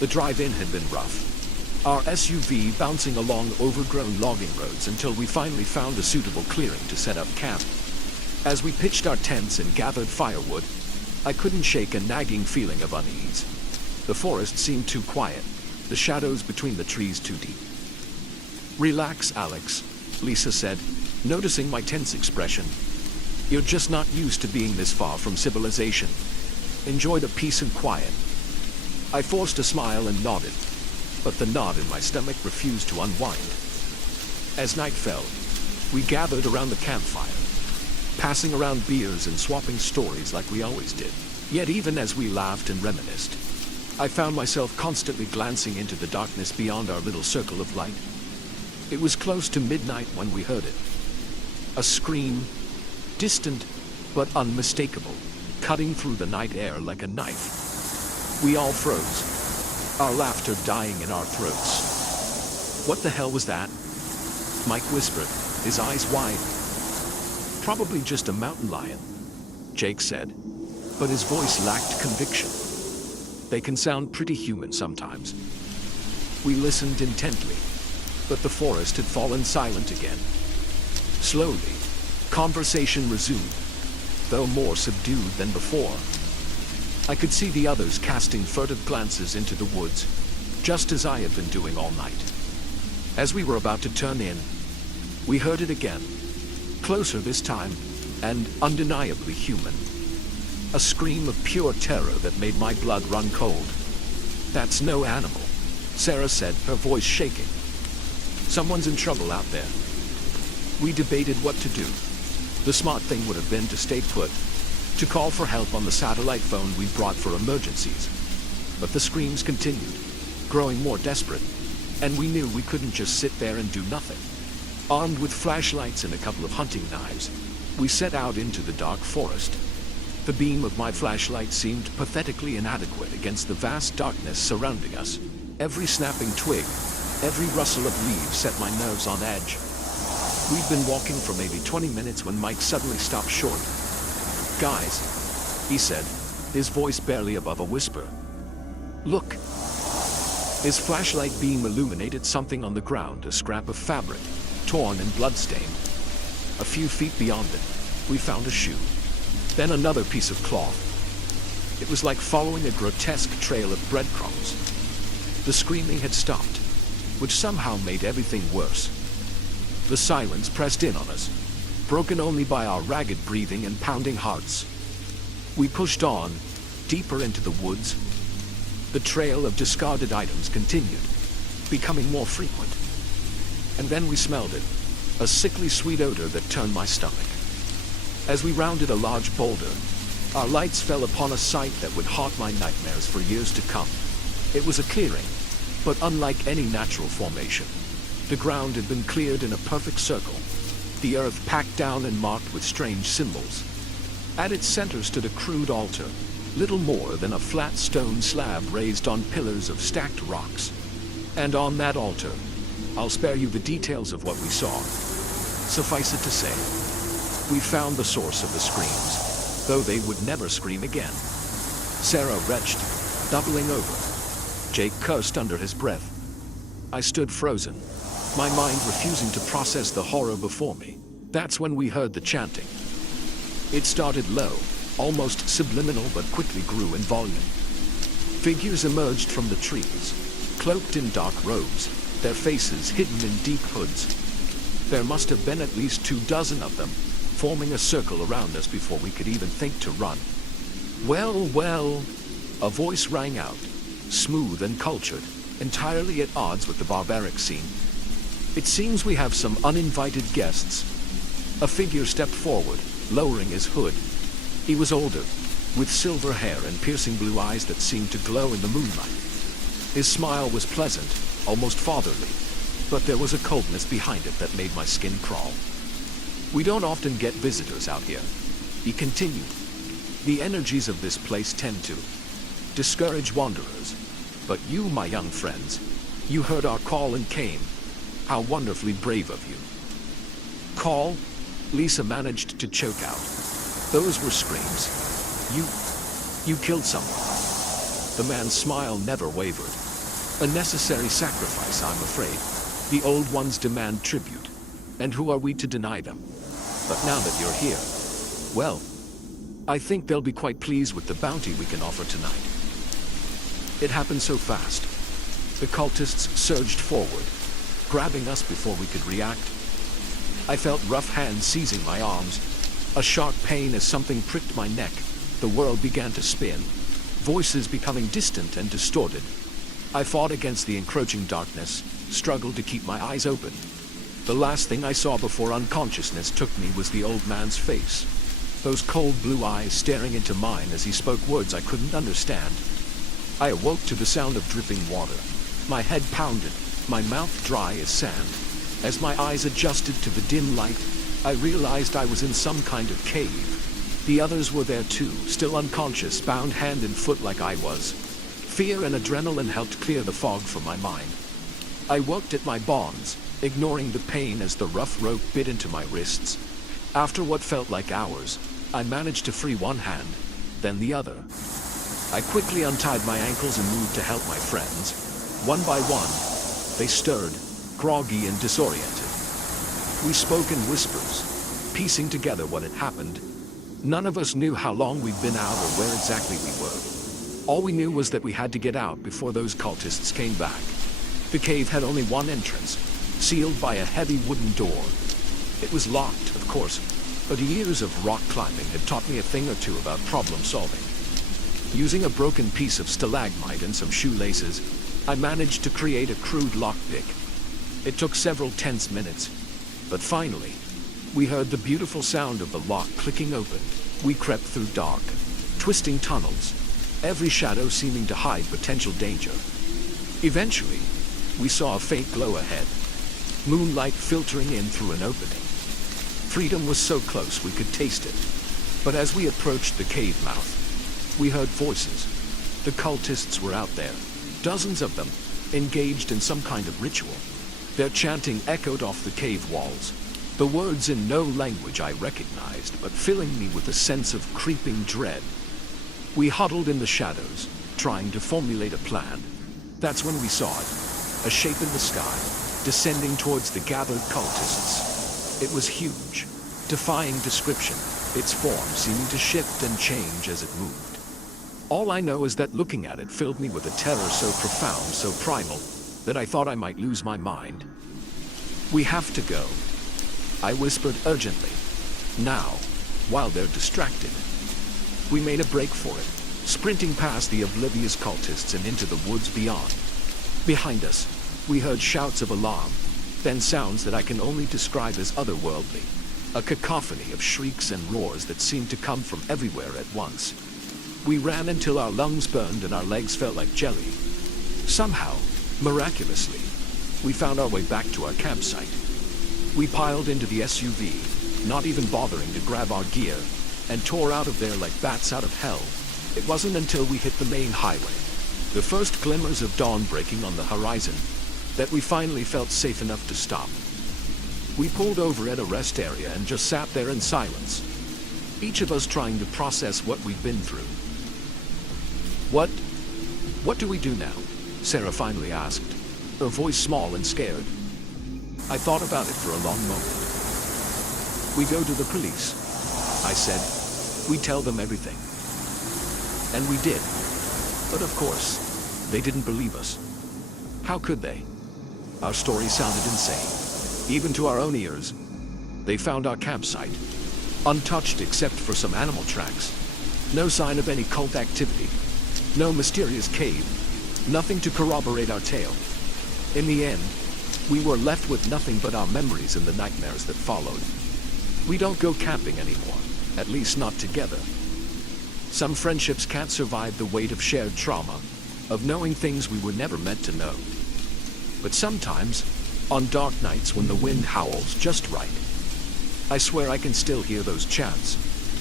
The drive-in had been rough, our SUV bouncing along overgrown logging roads until we finally found a suitable clearing to set up camp. As we pitched our tents and gathered firewood, I couldn't shake a nagging feeling of unease. The forest seemed too quiet, the shadows between the trees too deep. Relax, Alex, Lisa said, noticing my tense expression. You're just not used to being this far from civilization. Enjoy the peace and quiet. I forced a smile and nodded, but the knot in my stomach refused to unwind. As night fell, we gathered around the campfire, passing around beers and swapping stories like we always did. Yet even as we laughed and reminisced, I found myself constantly glancing into the darkness beyond our little circle of light. It was close to midnight when we heard it. A scream, distant but unmistakable, cutting through the night air like a knife. We all froze, our laughter dying in our throats. What the hell was that? Mike whispered, his eyes wide. Probably just a mountain lion, Jake said, but his voice lacked conviction. They can sound pretty human sometimes. We listened intently, but the forest had fallen silent again. Slowly, conversation resumed, though more subdued than before. I could see the others casting furtive glances into the woods, just as I had been doing all night. As we were about to turn in, we heard it again, closer this time, and undeniably human. A scream of pure terror that made my blood run cold. That's no animal, Sarah said, her voice shaking. Someone's in trouble out there. We debated what to do. The smart thing would have been to stay put, to call for help on the satellite phone we brought for emergencies. But the screams continued, growing more desperate, and we knew we couldn't just sit there and do nothing. Armed with flashlights and a couple of hunting knives, we set out into the dark forest. The beam of my flashlight seemed pathetically inadequate against the vast darkness surrounding us. Every snapping twig, every rustle of leaves set my nerves on edge. We'd been walking for maybe 20 minutes when Mike suddenly stopped short. Guys, he said, his voice barely above a whisper. Look. His flashlight beam illuminated something on the ground, a scrap of fabric, torn and bloodstained. A few feet beyond it, we found a shoe. Then another piece of cloth, It was like following a grotesque trail of breadcrumbs. The screaming had stopped, which somehow made everything worse. The silence pressed in on us, broken only by our ragged breathing and pounding hearts. We pushed on, deeper into the woods. The trail of discarded items continued, becoming more frequent. And then we smelled it, a sickly sweet odor that turned my stomach. As we rounded a large boulder, our lights fell upon a sight that would haunt my nightmares for years to come. It was a clearing, but unlike any natural formation. The ground had been cleared in a perfect circle, the earth packed down and marked with strange symbols. At its center stood a crude altar, little more than a flat stone slab raised on pillars of stacked rocks. And on that altar, I'll spare you the details of what we saw. Suffice it to say, we found the source of the screams, though they would never scream again. Sarah retched, doubling over. Jake cursed under his breath. I stood frozen, my mind refusing to process the horror before me. That's when we heard the chanting. It started low, almost subliminal, but quickly grew in volume. Figures emerged from the trees, cloaked in dark robes, their faces hidden in deep hoods. There must have been at least 24 of them, forming a circle around us before we could even think to run. Well, well, a voice rang out, smooth and cultured, entirely at odds with the barbaric scene. It seems we have some uninvited guests. A figure stepped forward, lowering his hood. He was older, with silver hair and piercing blue eyes that seemed to glow in the moonlight. His smile was pleasant, almost fatherly, but there was a coldness behind it that made my skin crawl. We don't often get visitors out here, he continued. The energies of this place tend to discourage wanderers. But you, my young friends, you heard our call and came. How wonderfully brave of you. Call? Lisa managed to choke out. Those were screams. You killed someone. The man's smile never wavered. A necessary sacrifice, I'm afraid. The old ones demand tribute. And who are we to deny them? But now that you're here, well, I think they'll be quite pleased with the bounty we can offer tonight. It happened so fast. The cultists surged forward, grabbing us before we could react. I felt rough hands seizing my arms, a sharp pain as something pricked my neck. The world began to spin, voices becoming distant and distorted. I fought against the encroaching darkness, struggled to keep my eyes open. The last thing I saw before unconsciousness took me was the old man's face. Those cold blue eyes staring into mine as he spoke words I couldn't understand. I awoke to the sound of dripping water. My head pounded, my mouth dry as sand. As my eyes adjusted to the dim light, I realized I was in some kind of cave. The others were there too, still unconscious, bound hand and foot like I was. Fear and adrenaline helped clear the fog from my mind. I worked at my bonds, ignoring the pain as the rough rope bit into my wrists. After what felt like hours, I managed to free one hand, then the other. I quickly untied my ankles and moved to help my friends. One by one, they stirred, groggy and disoriented. We spoke in whispers, piecing together what had happened. None of us knew how long we'd been out or where exactly we were. All we knew was that we had to get out before those cultists came back. The cave had only one entrance, sealed by a heavy wooden door. It was locked, of course, but years of rock climbing had taught me a thing or two about problem solving. Using a broken piece of stalagmite and some shoelaces, I managed to create a crude lockpick. It took several tense minutes, but finally, we heard the beautiful sound of the lock clicking open. We crept through dark, twisting tunnels, every shadow seeming to hide potential danger. Eventually, we saw a faint glow ahead, moonlight filtering in through an opening. Freedom was so close we could taste it. But as we approached the cave mouth, we heard voices. The cultists were out there, dozens of them, engaged in some kind of ritual. Their chanting echoed off the cave walls, the words in no language I recognized, but filling me with a sense of creeping dread. We huddled in the shadows, trying to formulate a plan. That's when we saw it, a shape in the sky, descending towards the gathered cultists. It was huge, defying description, its form seeming to shift and change as it moved. All I know is that looking at it filled me with a terror so profound, so primal, that I thought I might lose my mind. "We have to go," I whispered urgently. "Now, while they're distracted." We made a break for it, sprinting past the oblivious cultists and into the woods beyond. Behind us, we heard shouts of alarm, then sounds that I can only describe as otherworldly, a cacophony of shrieks and roars that seemed to come from everywhere at once. We ran until our lungs burned and our legs felt like jelly. Somehow, miraculously, we found our way back to our campsite. We piled into the SUV, not even bothering to grab our gear, and tore out of there like bats out of hell. It wasn't until we hit the main highway, the first glimmers of dawn breaking on the horizon, that we finally felt safe enough to stop. We pulled over at a rest area and just sat there in silence, each of us trying to process what we'd been through. What do we do now?" Sarah finally asked, her voice small and scared. I thought about it for a long moment. "We go to the police," I said. "We tell them everything." And we did. But of course, they didn't believe us. How could they? Our story sounded insane, even to our own ears. They found our campsite, untouched except for some animal tracks. No sign of any cult activity. No mysterious cave. Nothing to corroborate our tale. In the end, we were left with nothing but our memories and the nightmares that followed. We don't go camping anymore, at least not together. Some friendships can't survive the weight of shared trauma, of knowing things we were never meant to know. But sometimes, on dark nights when the wind howls just right, I swear I can still hear those chants,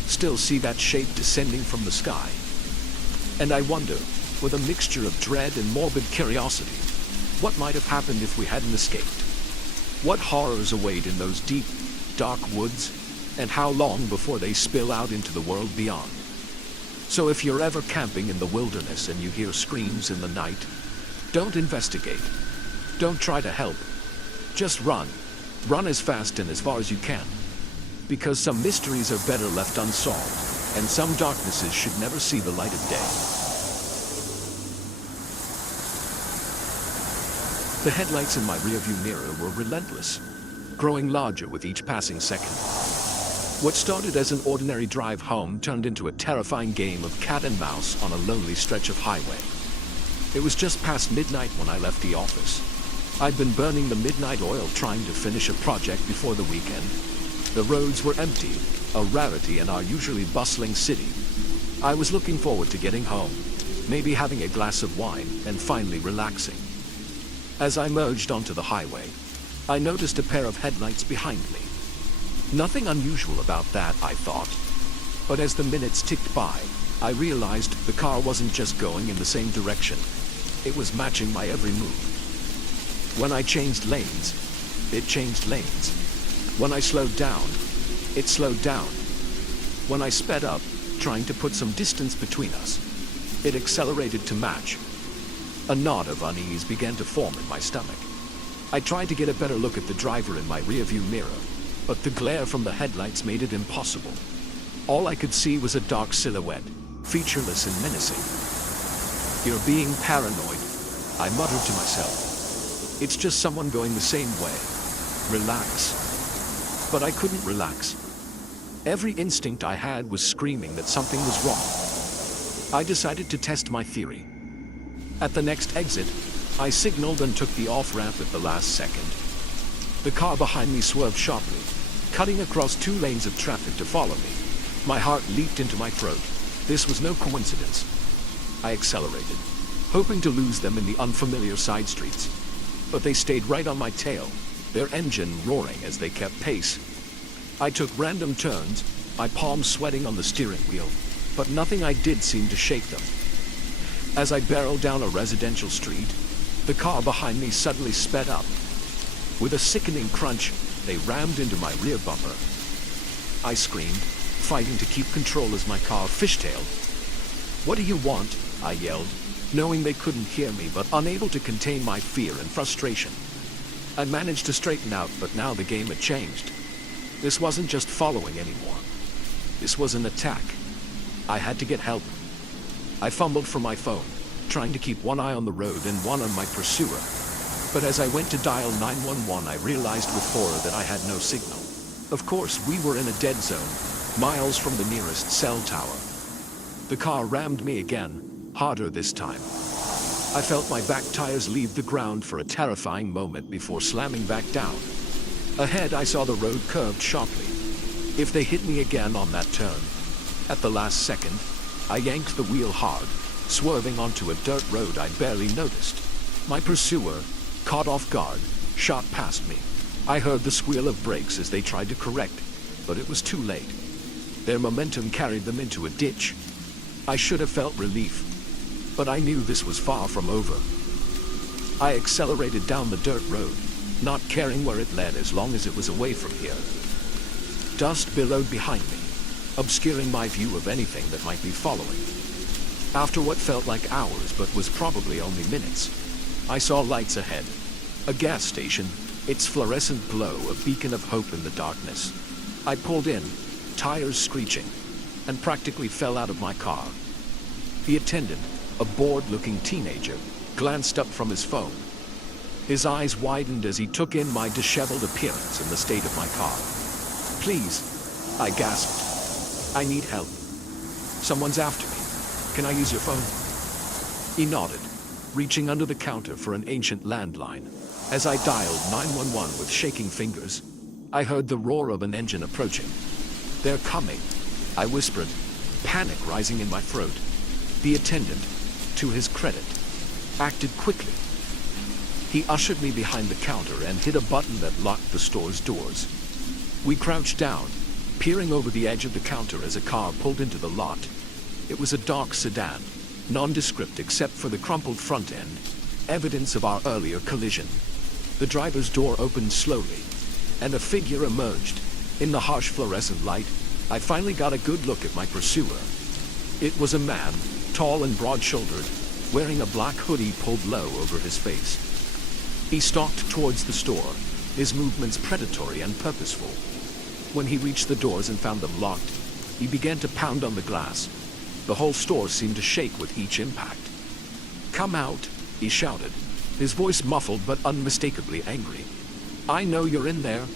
still see that shape descending from the sky. And I wonder, with a mixture of dread and morbid curiosity, what might have happened if we hadn't escaped? What horrors await in those deep, dark woods, and how long before they spill out into the world beyond? So if you're ever camping in the wilderness and you hear screams in the night, don't investigate. Don't try to help. Just run. Run as fast and as far as you can. Because some mysteries are better left unsolved, and some darknesses should never see the light of day. The headlights in my rearview mirror were relentless, growing larger with each passing second. What started as an ordinary drive home turned into a terrifying game of cat and mouse on a lonely stretch of highway. It was just past midnight when I left the office. I'd been burning the midnight oil trying to finish a project before the weekend. The roads were empty, a rarity in our usually bustling city. I was looking forward to getting home, maybe having a glass of wine, and finally relaxing. As I merged onto the highway, I noticed a pair of headlights behind me. Nothing unusual about that, I thought. But as the minutes ticked by, I realized the car wasn't just going in the same direction. It was matching my every move. When I changed lanes, it changed lanes. When I slowed down, it slowed down. When I sped up, trying to put some distance between us, it accelerated to match. A knot of unease began to form in my stomach. I tried to get a better look at the driver in my rearview mirror, but the glare from the headlights made it impossible. All I could see was a dark silhouette, featureless and menacing. "You're being paranoid," I muttered to myself. "It's just someone going the same way. Relax." But I couldn't relax. Every instinct I had was screaming that something was wrong. I decided to test my theory. At the next exit, I signaled and took the off-ramp at the last second. The car behind me swerved sharply, cutting across 2 lanes of traffic to follow me. My heart leaped into my throat. This was no coincidence. I accelerated, hoping to lose them in the unfamiliar side streets. But they stayed right on my tail, their engine roaring as they kept pace. I took random turns, my palms sweating on the steering wheel, but nothing I did seemed to shake them. As I barreled down a residential street, the car behind me suddenly sped up. With a sickening crunch, they rammed into my rear bumper. I screamed, fighting to keep control as my car fishtailed. "What do you want?" I yelled, knowing they couldn't hear me but unable to contain my fear and frustration. I managed to straighten out, but now the game had changed. This wasn't just following anymore. This was an attack. I had to get help. I fumbled for my phone, trying to keep one eye on the road and one on my pursuer. But as I went to dial 911, I realized with horror that I had no signal. Of course, we were in a dead zone, miles from the nearest cell tower. The car rammed me again, harder this time. I felt my back tires leave the ground for a terrifying moment before slamming back down. Ahead, I saw the road curved sharply. If they hit me again on that turn, at the last second, I yanked the wheel hard, swerving onto a dirt road I barely noticed. My pursuer, caught off guard, shot past me. I heard the squeal of brakes as they tried to correct, but it was too late. Their momentum carried them into a ditch. I should have felt relief, but I knew this was far from over. I accelerated down the dirt road, not caring where it led as long as it was away from here. Dust billowed behind me, obscuring my view of anything that might be following. After what felt like hours but was probably only minutes, I saw lights ahead. A gas station, its fluorescent glow a beacon of hope in the darkness. I pulled in, tires screeching, and practically fell out of my car. The attendant, a bored-looking teenager, glanced up from his phone. His eyes widened as he took in my disheveled appearance and the state of my car. "Please," I gasped. "I need help. Someone's after me. Can I use your phone?" He nodded, reaching under the counter for an ancient landline. As I dialed 911 with shaking fingers, I heard the roar of an engine approaching. "They're coming," I whispered, panic rising in my throat. The attendant, to his credit, acted quickly. He ushered me behind the counter and hit a button that locked the store's doors. We crouched down, peering over the edge of the counter as a car pulled into the lot. It was a dark sedan, nondescript except for the crumpled front end, evidence of our earlier collision. The driver's door opened slowly, and a figure emerged. In the harsh fluorescent light, I finally got a good look at my pursuer. It was a man, tall and broad-shouldered, wearing a black hoodie pulled low over his face. He stalked towards the store, his movements predatory and purposeful. When he reached the doors and found them locked, he began to pound on the glass. The whole store seemed to shake with each impact. "Come out," he shouted, his voice muffled but unmistakably angry. "I know you're in there."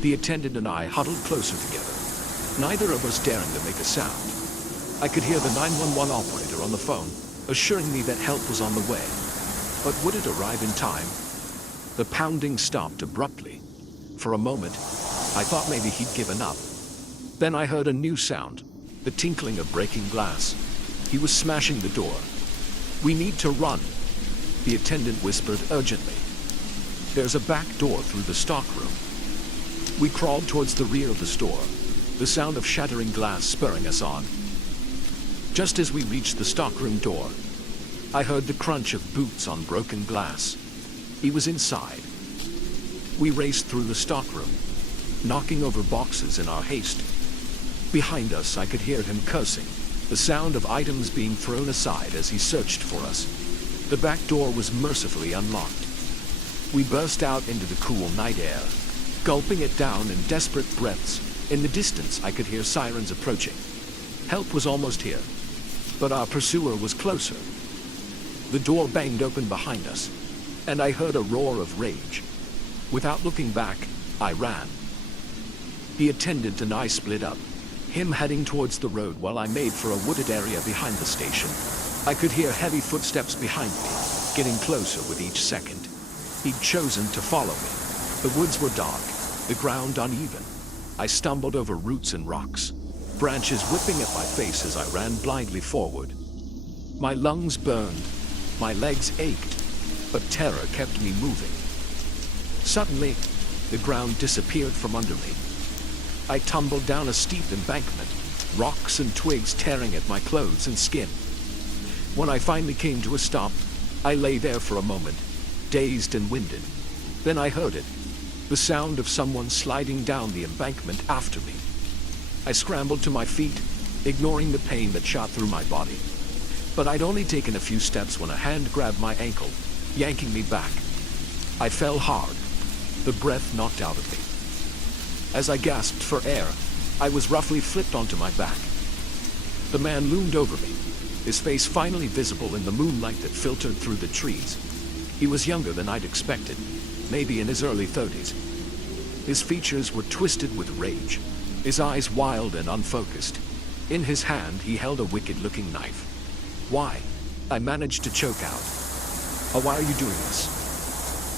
The attendant and I huddled closer together, neither of us daring to make a sound. I could hear the 911 operator on the phone assuring me that help was on the way. But would it arrive in time? The pounding stopped abruptly. For a moment, I thought maybe he'd given up. Then I heard a new sound, the tinkling of breaking glass. He was smashing the door. "We need to run," the attendant whispered urgently. "There's a back door through the stockroom." We crawled towards the rear of the store, the sound of shattering glass spurring us on. Just as we reached the stockroom door, I heard the crunch of boots on broken glass. He was inside. We raced through the stockroom, knocking over boxes in our haste. Behind us, I could hear him cursing, the sound of items being thrown aside as he searched for us. The back door was mercifully unlocked. We burst out into the cool night air, gulping it down in desperate breaths. In the distance, I could hear sirens approaching. Help was almost here, but our pursuer was closer. The door banged open behind us, and I heard a roar of rage. Without looking back, I ran. The attendant and I split up, him heading towards the road while I made for a wooded area behind the station. I could hear heavy footsteps behind me, getting closer with each second. He'd chosen to follow me. The woods were dark, the ground uneven. I stumbled over roots and rocks, branches whipping at my face as I ran blindly forward. My lungs burned, my legs ached, but terror kept me moving. Suddenly, the ground disappeared from under me. I tumbled down a steep embankment, rocks and twigs tearing at my clothes and skin. When I finally came to a stop, I lay there for a moment, dazed and winded. Then I heard it, the sound of someone sliding down the embankment after me. I scrambled to my feet, ignoring the pain that shot through my body. But I'd only taken a few steps when a hand grabbed my ankle, yanking me back. I fell hard, the breath knocked out of me. As I gasped for air, I was roughly flipped onto my back. The man loomed over me, his face finally visible in the moonlight that filtered through the trees. He was younger than I'd expected, maybe in his early 30s. His features were twisted with rage, his eyes wild and unfocused. In his hand, he held a wicked-looking knife. "Why?" I managed to choke out. "Why are you doing this?"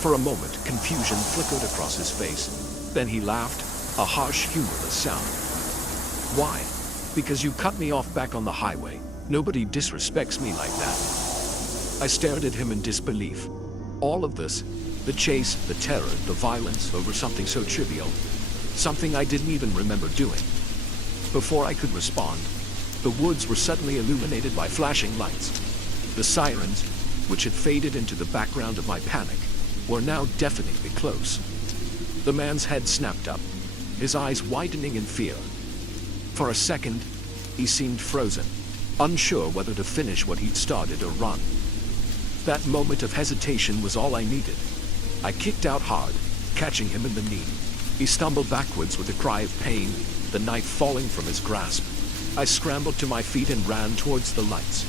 For a moment, confusion flickered across his face. Then he laughed, a harsh, humorless sound. "Why?" "Because you cut me off back on the highway. Nobody disrespects me like that." I stared at him in disbelief. All of this, the chase, the terror, the violence over something so trivial, something I didn't even remember doing. Before I could respond, the woods were suddenly illuminated by flashing lights. The sirens, which had faded into the background of my panic, were now deafeningly close. The man's head snapped up, his eyes widening in fear. For a second, he seemed frozen, unsure whether to finish what he'd started or run. That moment of hesitation was all I needed. I kicked out hard, catching him in the knee. He stumbled backwards with a cry of pain, the knife falling from his grasp. I scrambled to my feet and ran towards the lights,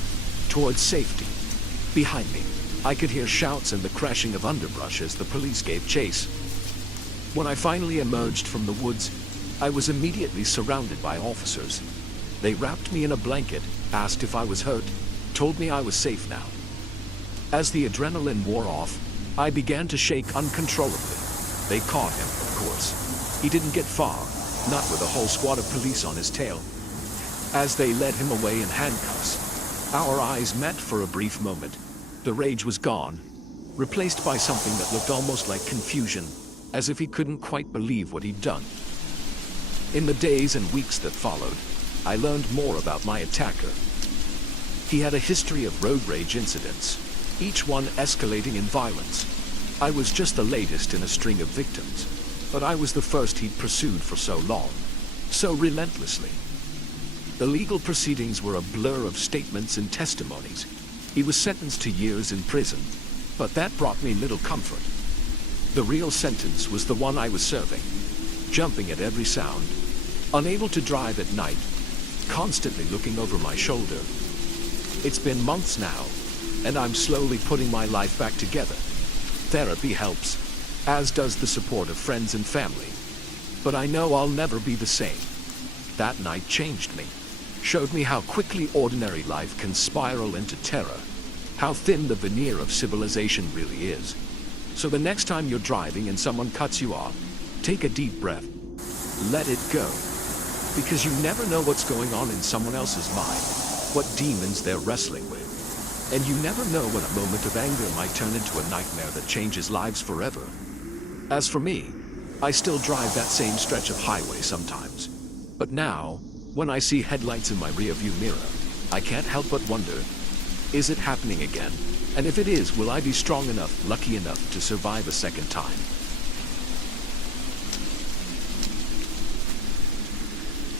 towards safety. Behind me, I could hear shouts and the crashing of underbrush as the police gave chase. When I finally emerged from the woods, I was immediately surrounded by officers. They wrapped me in a blanket, asked if I was hurt, told me I was safe now. As the adrenaline wore off, I began to shake uncontrollably. They caught him, of course. He didn't get far, not with a whole squad of police on his tail. As they led him away in handcuffs, our eyes met for a brief moment. The rage was gone, replaced by something that looked almost like confusion, as if he couldn't quite believe what he'd done. In the days and weeks that followed, I learned more about my attacker. He had a history of road rage incidents, each one escalating in violence. I was just the latest in a string of victims, but I was the first he'd pursued for so long, so relentlessly. The legal proceedings were a blur of statements and testimonies. He was sentenced to years in prison, but that brought me little comfort. The real sentence was the one I was serving, jumping at every sound, unable to drive at night, constantly looking over my shoulder. It's been months now, and I'm slowly putting my life back together. Therapy helps, as does the support of friends and family. But I know I'll never be the same. That night changed me, showed me how quickly ordinary life can spiral into terror, how thin the veneer of civilization really is. So the next time you're driving and someone cuts you off, take a deep breath. Let it go. Because you never know what's going on in someone else's mind, what demons they're wrestling with. And you never know when a moment of anger might turn into a nightmare that changes lives forever. As for me, I still drive that same stretch of highway sometimes. But now, when I see headlights in my rearview mirror, I can't help but wonder, is it happening again? And if it is, will I be strong enough, lucky enough to survive a second time?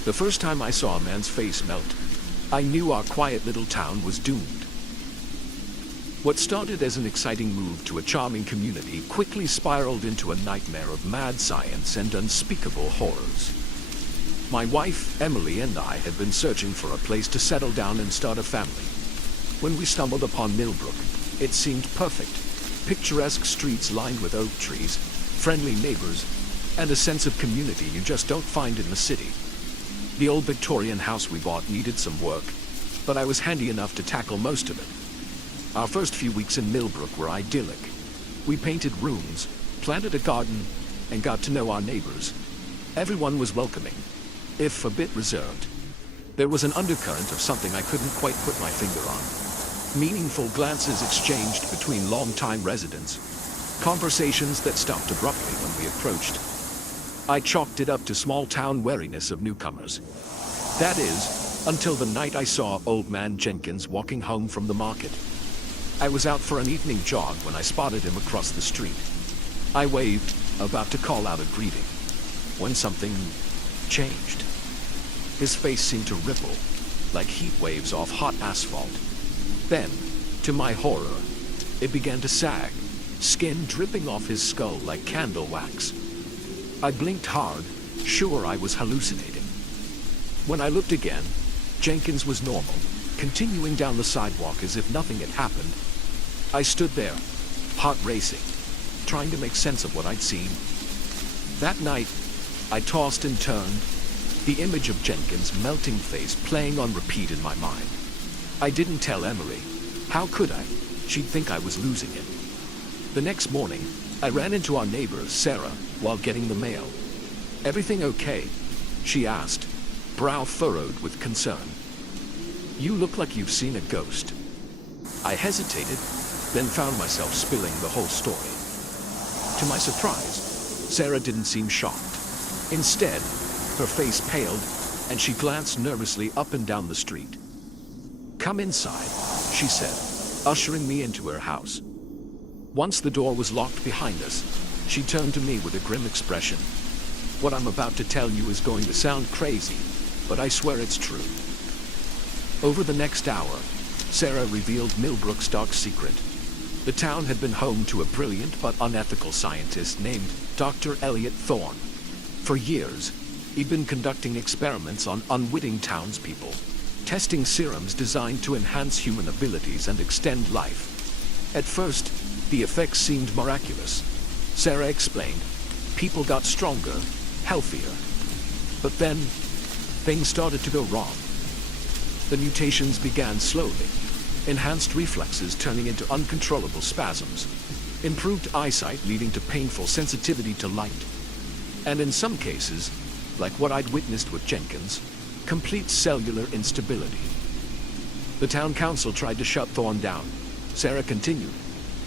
The first time I saw a man's face melt, I knew our quiet little town was doomed. What started as an exciting move to a charming community quickly spiraled into a nightmare of mad science and unspeakable horrors. My wife, Emily, and I had been searching for a place to settle down and start a family. When we stumbled upon Millbrook, it seemed perfect. Picturesque streets lined with oak trees, friendly neighbors, and a sense of community you just don't find in the city. The old Victorian house we bought needed some work, but I was handy enough to tackle most of it. Our first few weeks in Millbrook were idyllic. We painted rooms, planted a garden, and got to know our neighbors. Everyone was welcoming, if a bit reserved. There was an undercurrent of something I couldn't quite put my finger on. Meaningful glances exchanged between longtime residents, conversations that stopped abruptly when we approached. I chalked it up to small-town wariness of newcomers. That is, until the night I saw Old Man Jenkins walking home from the market. I was out for an evening jog when I spotted him across the street. I waved, about to call out a greeting, when something changed. His face seemed to ripple, like heat waves off hot asphalt. Then, to my horror, it began to sag, skin dripping off his skull like candle wax. I blinked hard, sure I was hallucinating. When I looked again, Jenkins was normal, continuing down the sidewalk as if nothing had happened. I stood there, heart racing, trying to make sense of what I'd seen. That night, I tossed and turned, the image of Jenkins' melting face playing on repeat in my mind. I didn't tell Emily. How could I? She'd think I was losing it. The next morning, I ran into our neighbor, Sarah, while getting the mail. "Everything okay?" she asked, brow furrowed with concern. "You look like you've seen a ghost." I hesitated, then found myself spilling the whole story. To my surprise, Sarah didn't seem shocked. Instead, her face paled, and she glanced nervously up and down the street. "Come inside," she said, ushering me into her house. Once the door was locked behind us, she turned to me with a grim expression. "What I'm about to tell you is going to sound crazy, but I swear it's true." Over the next hour, Sarah revealed Millbrook's dark secret. The town had been home to a brilliant but unethical scientist named Dr. Elliot Thorne. For years, he'd been conducting experiments on unwitting townspeople, testing serums designed to enhance human abilities and extend life. At first, the effects seemed miraculous. Sarah explained, people got stronger, healthier. But then, things started to go wrong. The mutations began slowly, enhanced reflexes turning into uncontrollable spasms, improved eyesight leading to painful sensitivity to light, and in some cases, like what I'd witnessed with Jenkins, complete cellular instability. The town council tried to shut Thorne down, Sarah continued,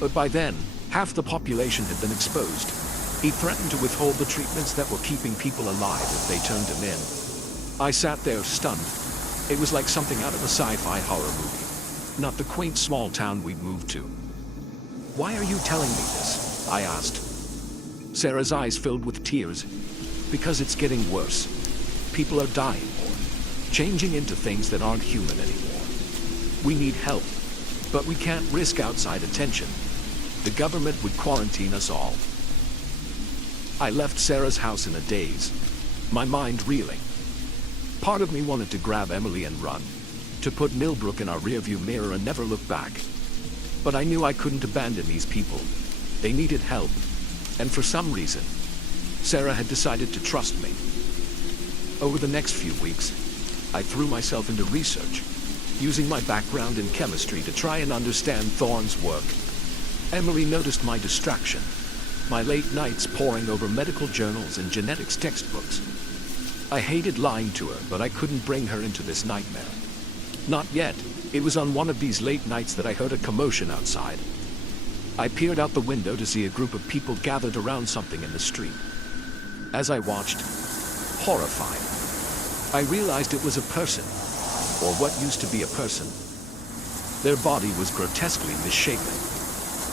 but by then, half the population had been exposed. He threatened to withhold the treatments that were keeping people alive if they turned him in. I sat there stunned. It was like something out of a sci-fi horror movie, not the quaint small town we'd moved to. "Why are you telling me this?" I asked. Sarah's eyes filled with tears. "Because it's getting worse. People are dying more, changing into things that aren't human anymore. We need help, but we can't risk outside attention. The government would quarantine us all." I left Sarah's house in a daze, my mind reeling. Part of me wanted to grab Emily and run, to put Millbrook in our rearview mirror and never look back. But I knew I couldn't abandon these people. They needed help, and for some reason, Sarah had decided to trust me. Over the next few weeks, I threw myself into research, using my background in chemistry to try and understand Thorne's work. Emily noticed my distraction, my late nights poring over medical journals and genetics textbooks. I hated lying to her, but I couldn't bring her into this nightmare. Not yet. It was on one of these late nights that I heard a commotion outside. I peered out the window to see a group of people gathered around something in the street. As I watched, horrified, I realized it was a person, or what used to be a person. Their body was grotesquely misshapen,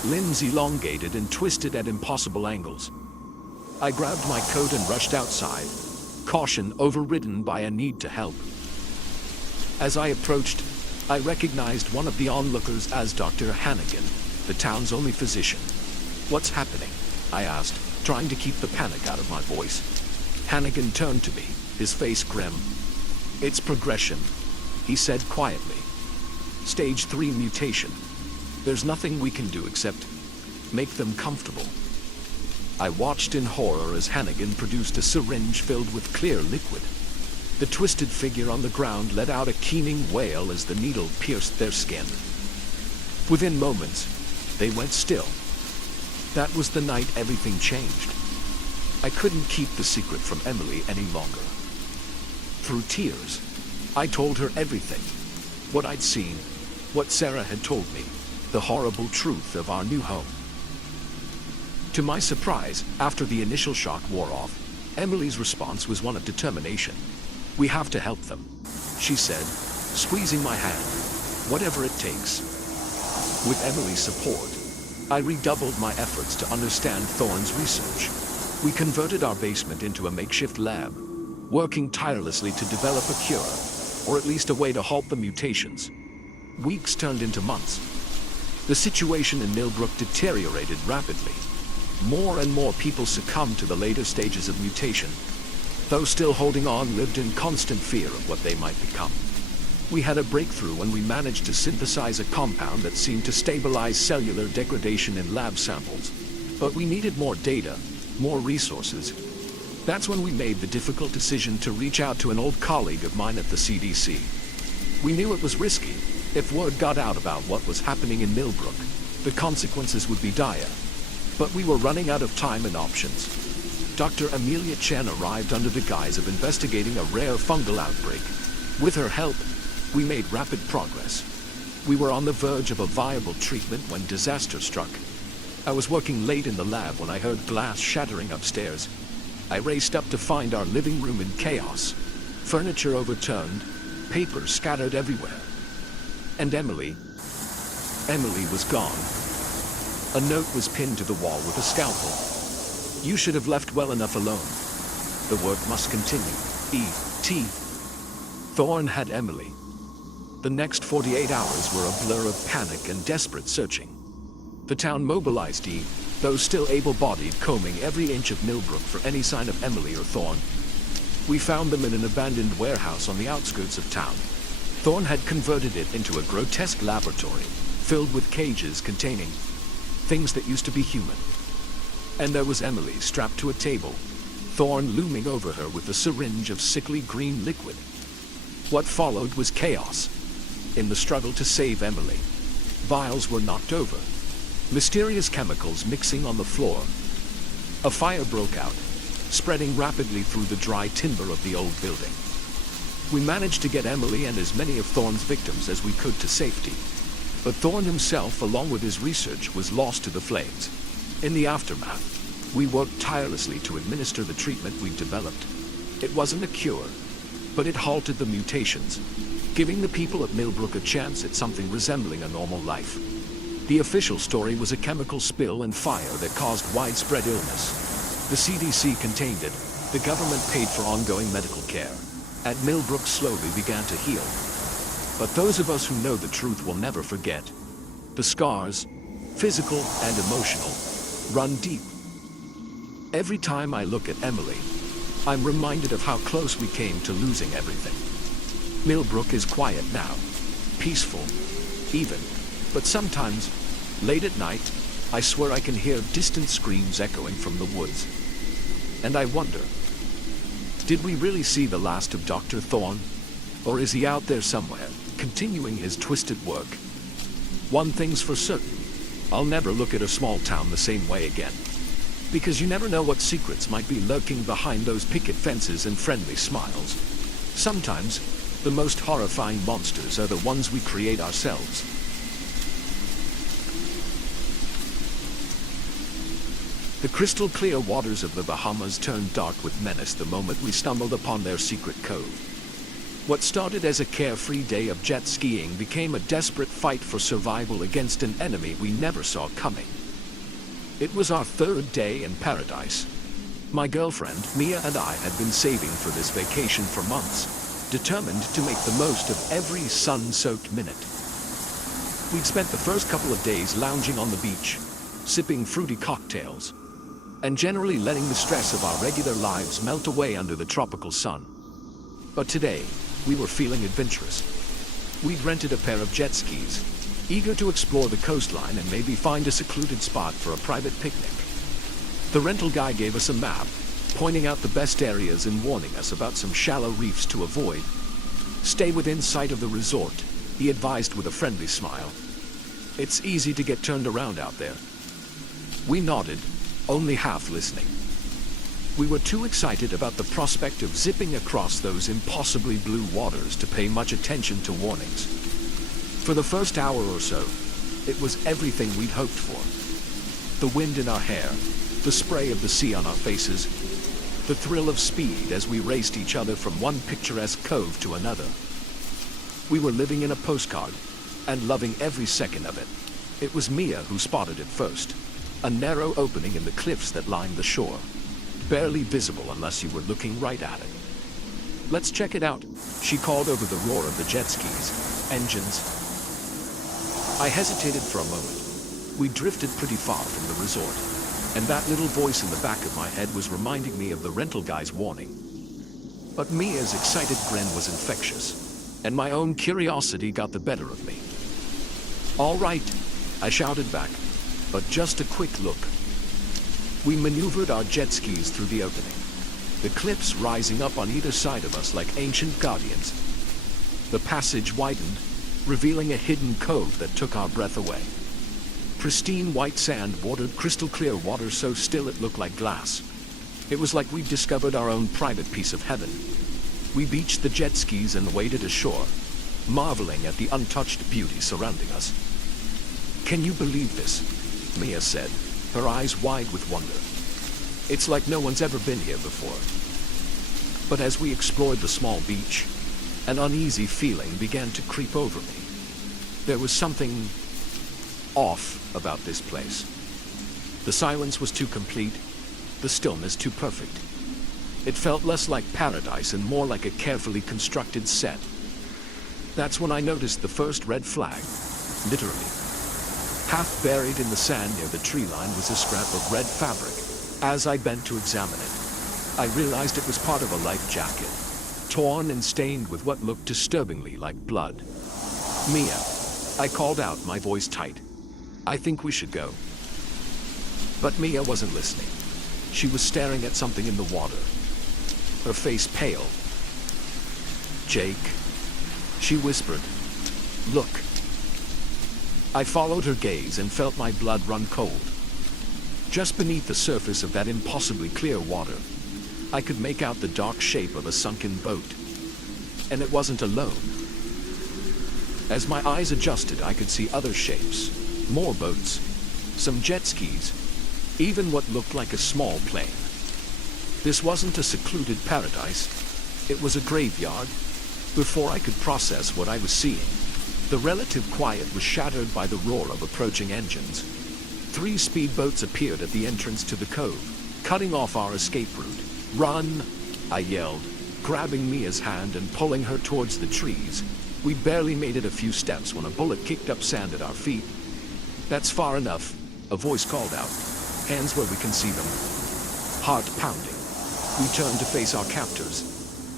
limbs elongated and twisted at impossible angles. I grabbed my coat and rushed outside, caution overridden by a need to help. As I approached, I recognized one of the onlookers as Dr. Hannigan, the town's only physician. "What's happening?" I asked, trying to keep the panic out of my voice. Hannigan turned to me, his face grim. "It's progression," he said quietly. "Stage 3 mutation. There's nothing we can do except make them comfortable." I watched in horror as Hannigan produced a syringe filled with clear liquid. The twisted figure on the ground let out a keening wail as the needle pierced their skin. Within moments, they went still. That was the night everything changed. I couldn't keep the secret from Emily any longer. Through tears, I told her everything. What I'd seen, what Sarah had told me, the horrible truth of our new home. To my surprise, after the initial shock wore off, Emily's response was one of determination. "We have to help them," she said, squeezing my hand. "Whatever it takes." With Emily's support, I redoubled my efforts to understand Thorne's research. We converted our basement into a makeshift lab, working tirelessly to develop a cure, or at least a way to halt the mutations. Weeks turned into months. The situation in Millbrook deteriorated rapidly. More and more people succumbed to the later stages of mutation. Those still holding on lived in constant fear of what they might become. We had a breakthrough when we managed to synthesize a compound that seemed to stabilize cellular degradation in lab samples. But we needed more data, more resources. That's when we made the difficult decision to reach out to an old colleague of mine at the CDC. We knew it was risky. If word got out about what was happening in Millbrook, the consequences would be dire. But we were running out of time and options. Dr. Amelia Chen arrived under the guise of investigating a rare fungal outbreak. With her help, we made rapid progress. We were on the verge of a viable treatment when disaster struck. I was working late in the lab when I heard glass shattering upstairs. I raced up to find our living room in chaos. Furniture overturned, paper scattered everywhere. And Emily was gone. A note was pinned to the wall with a scalpel. "You should have left well enough alone. The work must continue. E.T." Thorne had Emily. The next 48 hours were a blur of panic and desperate searching. The town mobilized those still able-bodied, combing every inch of Millbrook for any sign of Emily or Thorne. We found them in an abandoned warehouse on the outskirts of town. Thorne had converted it into a grotesque laboratory, filled with cages containing things that used to be human. And there was Emily strapped to a table, Thorne looming over her with a syringe of sickly green liquid. What followed was chaos. In the struggle to save Emily, vials were knocked over, mysterious chemicals mixing on the floor. A fire broke out, spreading rapidly through the dry timber of the old building. We managed to get Emily and as many of Thorne's victims as we could to safety. But Thorne himself, along with his research, was lost to the flames. In the aftermath, we worked tirelessly to administer the treatment we'd developed. It wasn't a cure, but it halted the mutations, giving the people at Millbrook a chance at something resembling a normal life. The official story was a chemical spill and fire that caused widespread illness. The CDC contained it. The government paid for ongoing medical care. At Millbrook slowly began to heal. But those of us who know the truth will never forget. The scars, physical and emotional, run deep. Every time I look at Emily, I'm reminded of how close we came to losing everything. Millbrook is quiet now, peaceful, even, but sometimes, late at night, I swear I can hear distant screams echoing from the woods. And I wonder, did we really see the last of Dr. Thorne? Or is he out there somewhere, continuing his twisted work? One thing's for certain, I'll never look at a small town the same way again. Because you never know what secrets might be lurking behind those picket fences and friendly smiles. Sometimes, the most horrifying monsters are the ones we create ourselves. The crystal-clear waters of the Bahamas turned dark with menace the moment we stumbled upon their secret cove. What started as a carefree day of jet skiing became a desperate fight for survival against an enemy we never saw coming. It was our third day in paradise. My girlfriend, Mia, and I had been saving for this vacation for months, determined to make the most of every sun-soaked minute. We'd spent the first couple of days lounging on the beach, sipping fruity cocktails, and generally letting the stress of our regular lives melt away under the tropical sun. But today, we were feeling adventurous. We'd rented a pair of jet skis, eager to explore the coastline and maybe find a secluded spot for a private picnic. The rental guy gave us a map, pointing out the best areas and warning us about some shallow reefs to avoid. Stay within sight of the resort, he advised with a friendly smile. It's easy to get turned around out there. We nodded, only half listening. We were too excited about the prospect of zipping across those impossibly blue waters to pay much attention to warnings. For the first hour or so, it was everything we'd hoped for. The wind in our hair, the spray of the sea on our faces, the thrill of speed as we raced each other from one picturesque cove to another. We were living in a postcard, and loving every second of it. It was Mia who spotted it first, a narrow opening in the cliffs that lined the shore, barely visible unless you were looking right at it. Let's check it out, she called over the roar of the jet skis, engines. I hesitated for a moment. We drifted pretty far from the resort, and that little voice in the back of my head was reminding me of the rental guy's warning. But Mia's excited grin was infectious. and my own curiosity got the better of me. "All right," I shouted back, "but just a quick look." We maneuvered our jet skis through the opening, the cliffs rising up on either side of us like ancient guardians. The passage widened, revealing a hidden cove that took our breath away. Pristine white sand bordered crystal clear water so still it looked like glass. It was like we'd discovered our own private piece of heaven. We beached the jet skis and waded ashore, marveling at the untouched beauty surrounding us. "Can you believe this?" Mia said, her eyes wide with wonder. "It's like no one's ever been here before." But as we explored the small beach, an uneasy feeling began to creep over me. There was something off about this place. The silence was too complete, the stillness too perfect. It felt less like paradise and more like a carefully constructed set. That's when I noticed the first red flag, literally. Half buried in the sand near the tree line was a scrap of red fabric. As I bent to examine it, I realized it was part of a life jacket, torn and stained with what looked disturbingly like blood. "Mia," I called out, my voice tight. "I think we should go." But Mia wasn't listening. She was staring at something in the water, her face pale. "Jake," she whispered, "look." I followed her gaze and felt my blood run cold. Just beneath the surface of that impossibly clear water, I could make out the dark shape of a sunken boat. And it wasn't alone. As my eyes adjusted, I could see other shapes, more boats, some jet skis, even what looked like a small plane. This wasn't a secluded paradise. It was a graveyard. Before I could process what I was seeing, the relative quiet was shattered by the roar of approaching engines. 3 speedboats appeared at the entrance to the cove, cutting off our escape route. "Run!" I yelled, grabbing Mia's hand and pulling her towards the trees. We'd barely made it a few steps when a bullet kicked up sand at our feet. "That's far enough," a voice called out. "Hands where we can see them." Heart pounding, we turned to face our captors.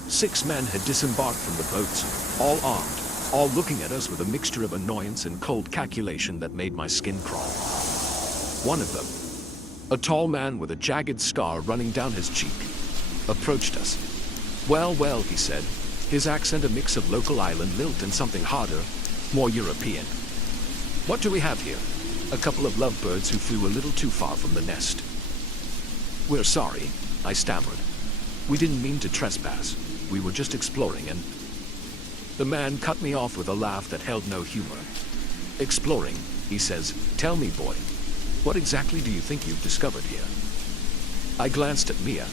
6 men had disembarked from the boats, all armed, all looking at us with a mixture of annoyance and cold calculation that made my skin crawl. One of them, a tall man with a jagged scar running down his cheek, approached us. Well, he said, his accent a mix of local island lilt and something harder, more European. "What do we have here?" "A couple of lovebirds who flew a little too far from the nest." "We're sorry," I stammered. "We didn't mean to trespass. We were just exploring and—" The man cut me off with a laugh that held no humor. "Exploring," he says. "Tell me, boy, what exactly do you think you've discovered here?" I glanced at Mia,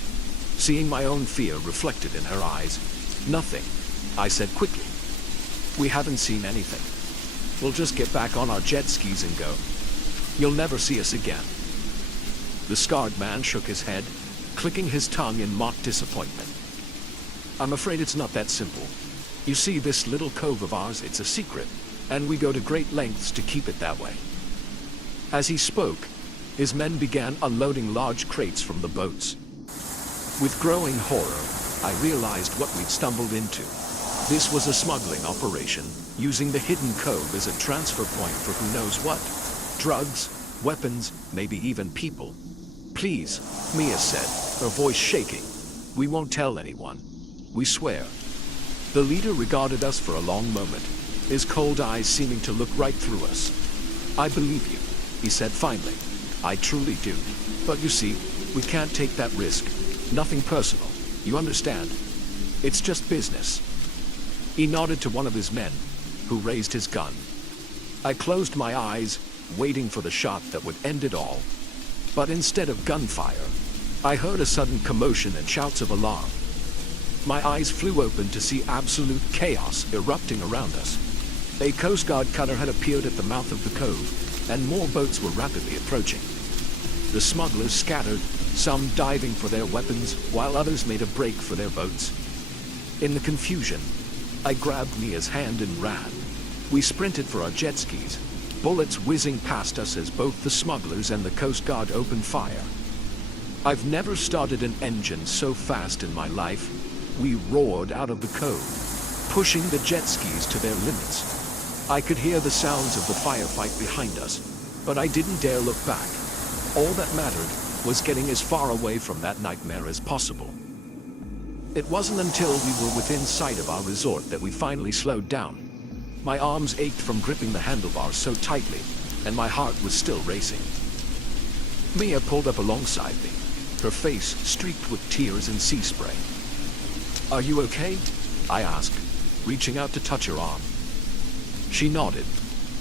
seeing my own fear reflected in her eyes. "Nothing," I said quickly. "We haven't seen anything. We'll just get back on our jet skis and go. You'll never see us again." The scarred man shook his head, clicking his tongue in mock disappointment. "I'm afraid it's not that simple. You see, this little cove of ours, it's a secret, and we go to great lengths to keep it that way." As he spoke, his men began unloading large crates from the boats. With growing horror, I realized what we'd stumbled into. This was a smuggling operation, using the hidden cove as a transfer point for who knows what. Drugs, weapons, maybe even people. "Please," Mia said, her voice shaking. "We won't tell anyone. We swear." The leader regarded us for a long moment, his cold eyes seeming to look right through us. "I believe you," he said finally. "I truly do. But you see, we can't take that risk. Nothing personal, you understand? It's just business." He nodded to one of his men, who raised his gun. I closed my eyes, waiting for the shot that would end it all. But instead of gunfire, I heard a sudden commotion and shouts of alarm. My eyes flew open to see absolute chaos erupting around us. A Coast Guard cutter had appeared at the mouth of the cove, and more boats were rapidly approaching. The smugglers scattered, some diving for their weapons, while others made a break for their boats. In the confusion, I grabbed Mia's hand and ran. We sprinted for our jet skis, bullets whizzing past us as both the smugglers and the Coast Guard opened fire. I've never started an engine so fast in my life. We roared out of the cove, pushing the jet skis to their limits. I could hear the sounds of the firefight behind us, but I didn't dare look back. All that mattered was getting as far away from that nightmare as possible. It wasn't until we were within sight of our resort that we finally slowed down. My arms ached from gripping the handlebars so tightly, and my heart was still racing. Mia pulled up alongside me, her face streaked with tears and sea spray. "Are you okay?" I asked, reaching out to touch her arm. She nodded,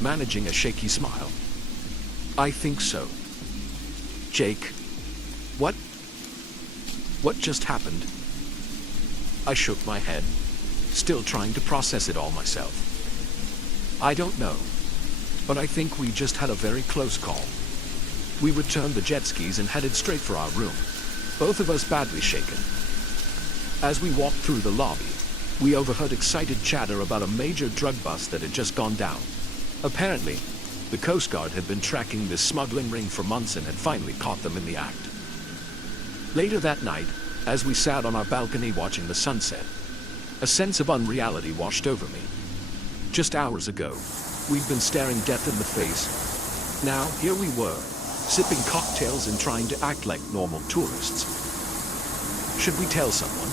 managing a shaky smile. "I think so." "Jake, what just happened?" I shook my head, still trying to process it all myself. "I don't know, but I think we just had a very close call." We returned the jet skis and headed straight for our room, both of us badly shaken. As we walked through the lobby, we overheard excited chatter about a major drug bust that had just gone down. Apparently, the Coast Guard had been tracking this smuggling ring for months and had finally caught them in the act. Later that night, as we sat on our balcony watching the sunset, a sense of unreality washed over me. Just hours ago, we'd been staring death in the face. Now, here we were, sipping cocktails and trying to act like normal tourists. "Should we tell someone?"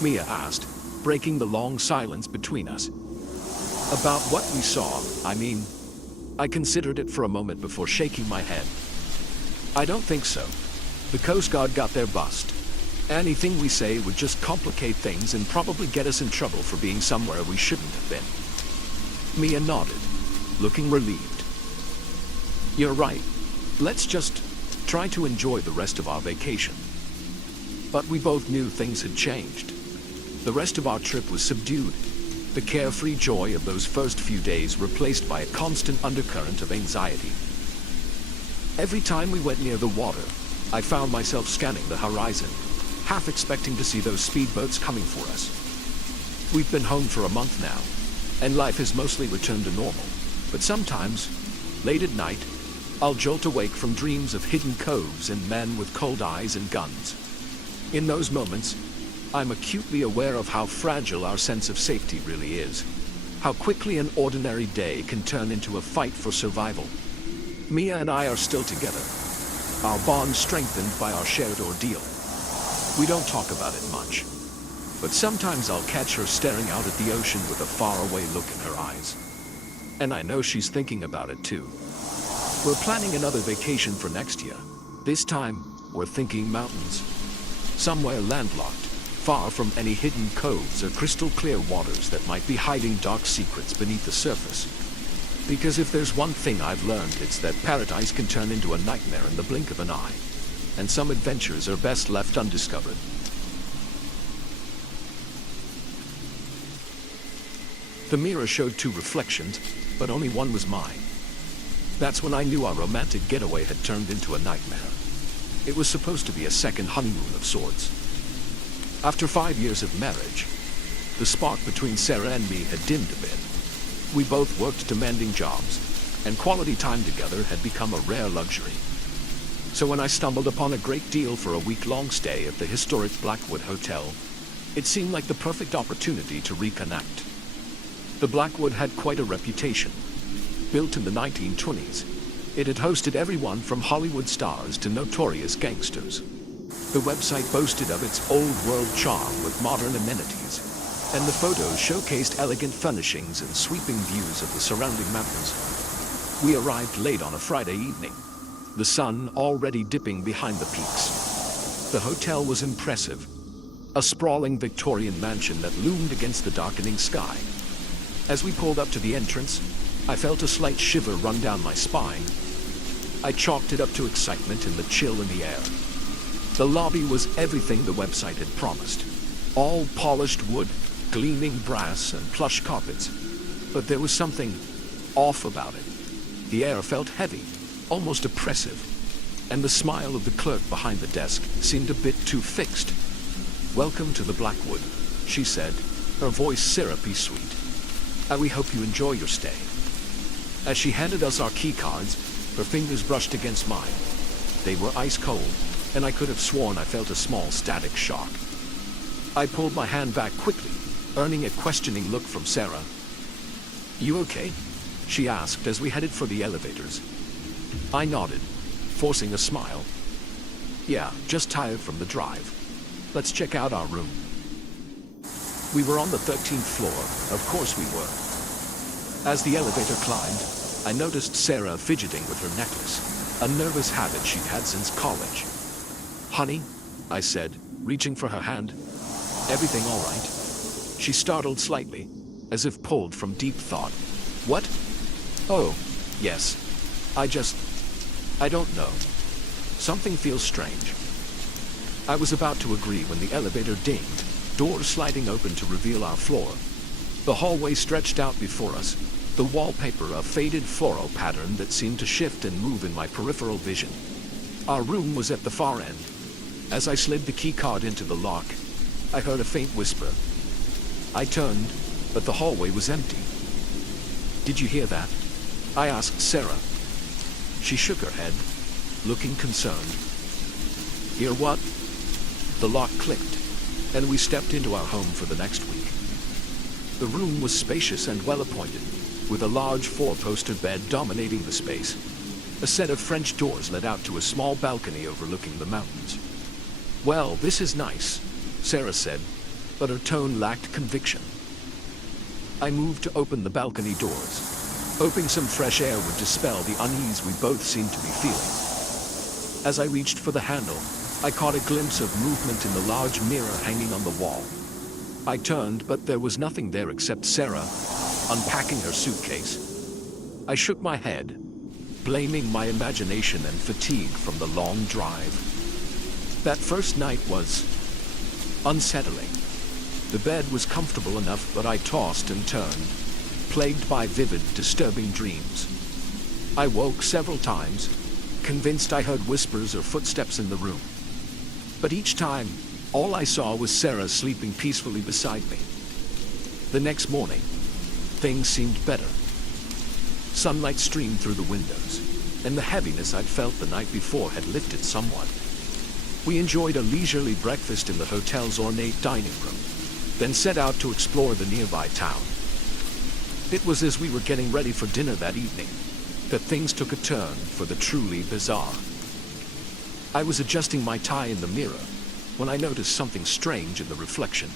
Mia asked, breaking the long silence between us. "About what we saw, I mean." I considered it for a moment before shaking my head. "I don't think so. The Coast Guard got their bust. Anything we say would just complicate things and probably get us in trouble for being somewhere we shouldn't have been." Mia nodded, looking relieved. "You're right. Let's just try to enjoy the rest of our vacation." But we both knew things had changed. The rest of our trip was subdued, the carefree joy of those first few days replaced by a constant undercurrent of anxiety. Every time we went near the water, I found myself scanning the horizon, half expecting to see those speedboats coming for us. We've been home for a month now, and life has mostly returned to normal. But sometimes, late at night, I'll jolt awake from dreams of hidden coves and men with cold eyes and guns. In those moments, I'm acutely aware of how fragile our sense of safety really is, how quickly an ordinary day can turn into a fight for survival. Mia and I are still together, our bond strengthened by our shared ordeal. We don't talk about it much, but sometimes I'll catch her staring out at the ocean with a faraway look in her eyes. And I know she's thinking about it too. We're planning another vacation for next year. This time, we're thinking mountains. Somewhere landlocked, far from any hidden coves or crystal clear waters that might be hiding dark secrets beneath the surface. Because if there's one thing I've learned, it's that paradise can turn into a nightmare in the blink of an eye. And some adventures are best left undiscovered. The mirror showed 2 reflections, but only one was mine. That's when I knew our romantic getaway had turned into a nightmare. It was supposed to be a second honeymoon of sorts. After 5 years of marriage, the spark between Sarah and me had dimmed a bit. We both worked demanding jobs, and quality time together had become a rare luxury. So when I stumbled upon a great deal for a week-long stay at the historic Blackwood Hotel, it seemed like the perfect opportunity to reconnect. The Blackwood had quite a reputation. Built in the 1920s, it had hosted everyone from Hollywood stars to notorious gangsters. The website boasted of its old-world charm with modern amenities, and the photos showcased elegant furnishings and sweeping views of the surrounding mountains. We arrived late on a Friday evening, the sun already dipping behind the peaks. The hotel was impressive, a sprawling Victorian mansion that loomed against the darkening sky. As we pulled up to the entrance, I felt a slight shiver run down my spine. I chalked it up to excitement and the chill in the air. The lobby was everything the website had promised. All polished wood, gleaming brass, and plush carpets. But there was something off about it. The air felt heavy, almost oppressive, and the smile of the clerk behind the desk seemed a bit too fixed. "Welcome to the Blackwood," she said, her voice syrupy sweet. "We hope you enjoy your stay." As she handed us our key cards, her fingers brushed against mine. They were ice cold, and I could have sworn I felt a small static shock. I pulled my hand back quickly, earning a questioning look from Sarah. "You okay?" she asked as we headed for the elevators. I nodded, forcing a smile. "Yeah, just tired from the drive. Let's check out our room." We were on the 13th floor, of course we were. As the elevator climbed, I noticed Sarah fidgeting with her necklace, a nervous habit she'd had since college. "Honey," I said, reaching for her hand. "Everything all right?" She startled slightly, as if pulled from deep thought. "What?" "Oh, yes. I don't know. Something feels strange." I was about to agree when the elevator dinged, doors sliding open to reveal our floor. The hallway stretched out before us, the wallpaper a faded floral pattern that seemed to shift and move in my peripheral vision. Our room was at the far end. As I slid the key card into the lock, I heard a faint whisper. I turned, but the hallway was empty. "Did you hear that?" I asked Sarah. She shook her head, looking concerned. "Hear what?" The lock clicked, and we stepped into our home for the next week. The room was spacious and well-appointed, with a large four-poster bed dominating the space. A set of French doors led out to a small balcony overlooking the mountains. "Well, this is nice," Sarah said, but her tone lacked conviction. I moved to open the balcony doors, hoping some fresh air would dispel the unease we both seemed to be feeling. As I reached for the handle, I caught a glimpse of movement in the large mirror hanging on the wall. I turned, but there was nothing there except Sarah, unpacking her suitcase. I shook my head, blaming my imagination and fatigue from the long drive. That first night was unsettling. The bed was comfortable enough, but I tossed and turned, plagued by vivid, disturbing dreams. I woke several times, convinced I heard whispers or footsteps in the room. But each time, all I saw was Sarah sleeping peacefully beside me. The next morning, things seemed better. Sunlight streamed through the windows, and the heaviness I'd felt the night before had lifted somewhat. We enjoyed a leisurely breakfast in the hotel's ornate dining room, then set out to explore the nearby town. It was as we were getting ready for dinner that evening that things took a turn for the truly bizarre. I was adjusting my tie in the mirror when I noticed something strange in the reflection.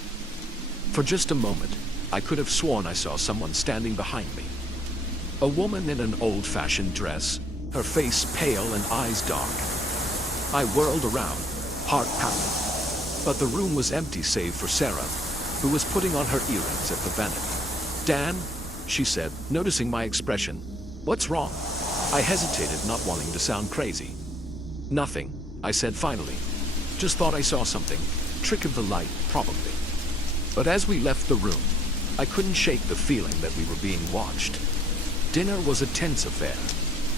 For just a moment, I could have sworn I saw someone standing behind me. A woman in an old-fashioned dress, her face pale and eyes dark. I whirled around, heart pounding, but the room was empty save for Sarah, who was putting on her earrings at the vanity. "Dan," she said, noticing my expression. "What's wrong?" I hesitated, not wanting to sound crazy. "Nothing," I said finally. "Just thought I saw something. Trick of the light, probably." But as we left the room, I couldn't shake the feeling that we were being watched. Dinner was a tense affair.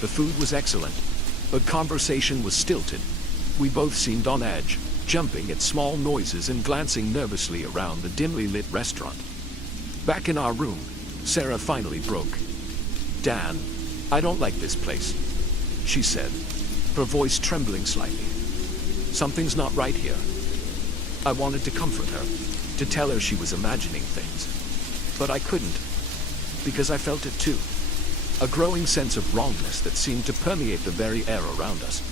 The food was excellent, but conversation was stilted. We both seemed on edge, jumping at small noises and glancing nervously around the dimly lit restaurant. Back in our room, Sarah finally broke. "Dan, I don't like this place," she said, her voice trembling slightly. "Something's not right here." I wanted to comfort her, to tell her she was imagining things. But I couldn't, because I felt it too. A growing sense of wrongness that seemed to permeate the very air around us.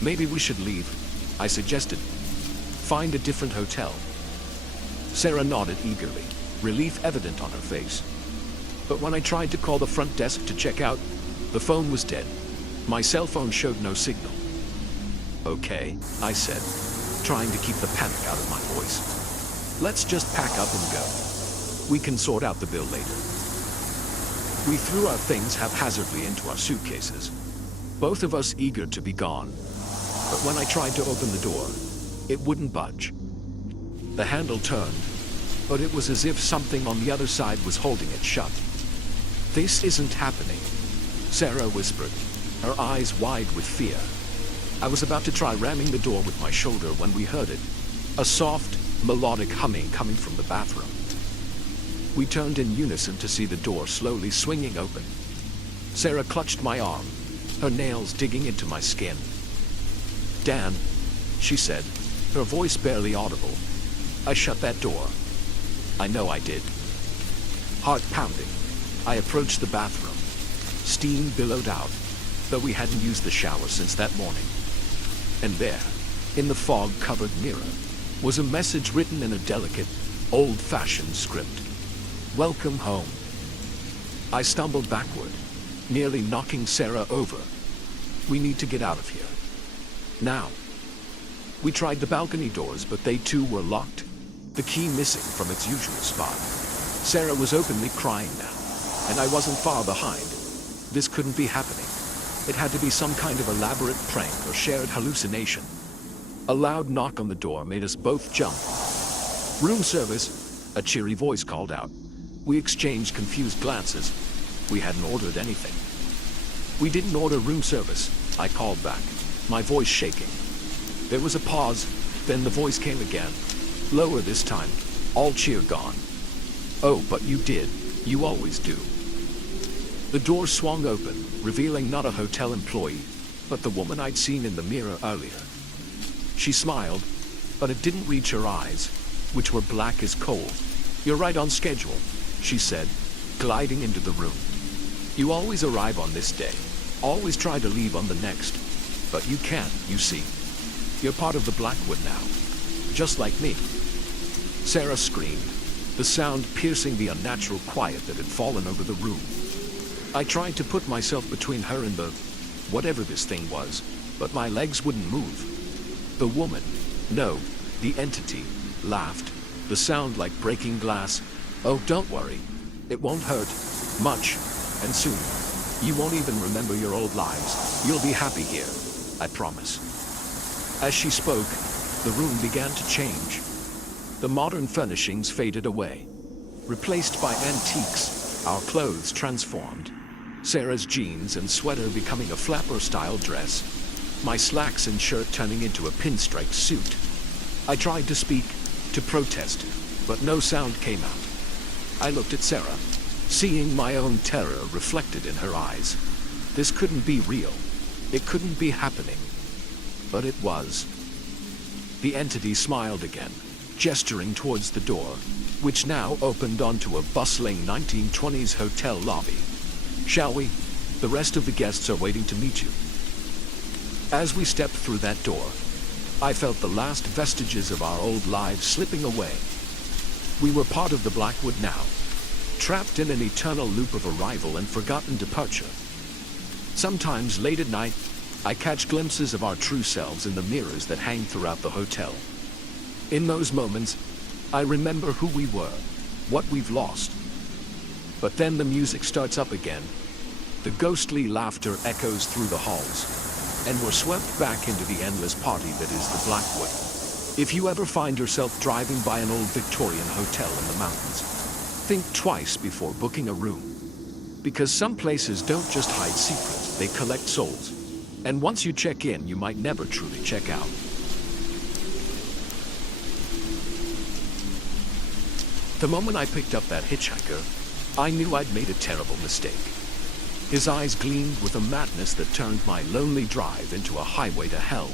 "Maybe we should leave," I suggested. "Find a different hotel." Sarah nodded eagerly, relief evident on her face. But when I tried to call the front desk to check out, the phone was dead. My cell phone showed no signal. "Okay," I said, trying to keep the panic out of my voice. "Let's just pack up and go. We can sort out the bill later." We threw our things haphazardly into our suitcases, both of us eager to be gone. But when I tried to open the door, it wouldn't budge. The handle turned, but it was as if something on the other side was holding it shut. "This isn't happening," Sarah whispered, her eyes wide with fear. I was about to try ramming the door with my shoulder when we heard it, a soft, melodic humming coming from the bathroom. We turned in unison to see the door slowly swinging open. Sarah clutched my arm, her nails digging into my skin. "Dan," she said, her voice barely audible. "I shut that door." I know I did. Heart pounding, I approached the bathroom. Steam billowed out, though we hadn't used the shower since that morning. And there, in the fog-covered mirror, was a message written in a delicate, old-fashioned script. Welcome home. I stumbled backward, nearly knocking Sarah over. We need to get out of here. Now. We tried the balcony doors, but they too were locked, the key missing from its usual spot. Sarah was openly crying now, and I wasn't far behind. This couldn't be happening. It had to be some kind of elaborate prank or shared hallucination. A loud knock on the door made us both jump. Room service, a cheery voice called out. We exchanged confused glances. We hadn't ordered anything. We didn't order room service, I called back, my voice shaking. There was a pause, then the voice came again. Lower this time, all cheer gone. Oh, but you did. You always do. The door swung open, revealing not a hotel employee, but the woman I'd seen in the mirror earlier. She smiled, but it didn't reach her eyes, which were black as coal. You're right on schedule, she said, gliding into the room. You always arrive on this day, always try to leave on the next, but you can't, you see. You're part of the Blackwood now, just like me. Sarah screamed, the sound piercing the unnatural quiet that had fallen over the room. I tried to put myself between her and the whatever this thing was, but my legs wouldn't move. The woman, no, the entity, laughed, the sound like breaking glass. Oh, don't worry. It won't hurt. Much. And soon. You won't even remember your old lives. You'll be happy here. I promise. As she spoke, the room began to change. The modern furnishings faded away. Replaced by antiques, our clothes transformed. Sarah's jeans and sweater becoming a flapper-style dress. My slacks and shirt turning into a pinstripe suit. I tried to speak, to protest, but no sound came out. I looked at Sarah, seeing my own terror reflected in her eyes. This couldn't be real. It couldn't be happening. But it was. The entity smiled again, gesturing towards the door, which now opened onto a bustling 1920s hotel lobby. Shall we? The rest of the guests are waiting to meet you. As we stepped through that door, I felt the last vestiges of our old lives slipping away. We were part of the Blackwood now, trapped in an eternal loop of arrival and forgotten departure. Sometimes late at night, I catch glimpses of our true selves in the mirrors that hang throughout the hotel. In those moments, I remember who we were, what we've lost. But then the music starts up again. The ghostly laughter echoes through the halls, and we're swept back into the endless party that is the Blackwood. If you ever find yourself driving by an old Victorian hotel in the mountains, think twice before booking a room. Because some places don't just hide secrets, they collect souls. And once you check in, you might never truly check out. The moment I picked up that hitchhiker, I knew I'd made a terrible mistake. His eyes gleamed with a madness that turned my lonely drive into a highway to hell.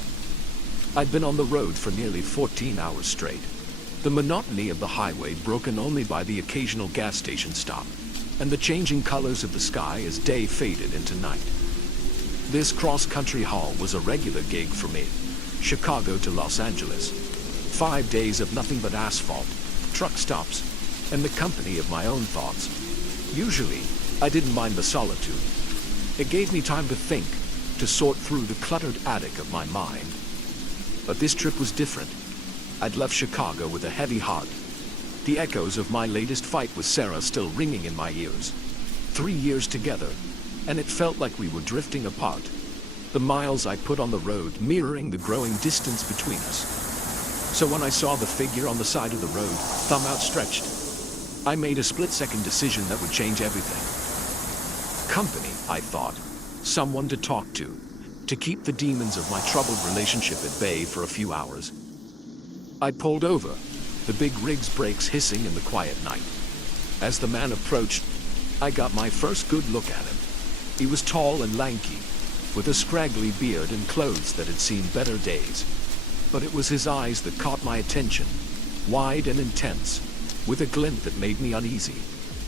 I'd been on the road for nearly 14 hours straight, the monotony of the highway broken only by the occasional gas station stop, and the changing colors of the sky as day faded into night. This cross-country haul was a regular gig for me, Chicago to Los Angeles. 5 days of nothing but asphalt, truck stops, and the company of my own thoughts. Usually, I didn't mind the solitude. It gave me time to think, to sort through the cluttered attic of my mind. But this trip was different. I'd left Chicago with a heavy heart. The echoes of my latest fight with Sarah still ringing in my ears. 3 years together, and it felt like we were drifting apart. The miles I put on the road mirroring the growing distance between us. So when I saw the figure on the side of the road, thumb outstretched, I made a split-second decision that would change everything. Company, I thought. Someone to talk to keep the demons of my troubled relationship at bay for a few hours. I pulled over, the big rig's brakes hissing in the quiet night. As the man approached, I got my first good look at him. He was tall and lanky, with a scraggly beard and clothes that had seen better days. But it was his eyes that caught my attention, wide and intense, with a glint that made me uneasy.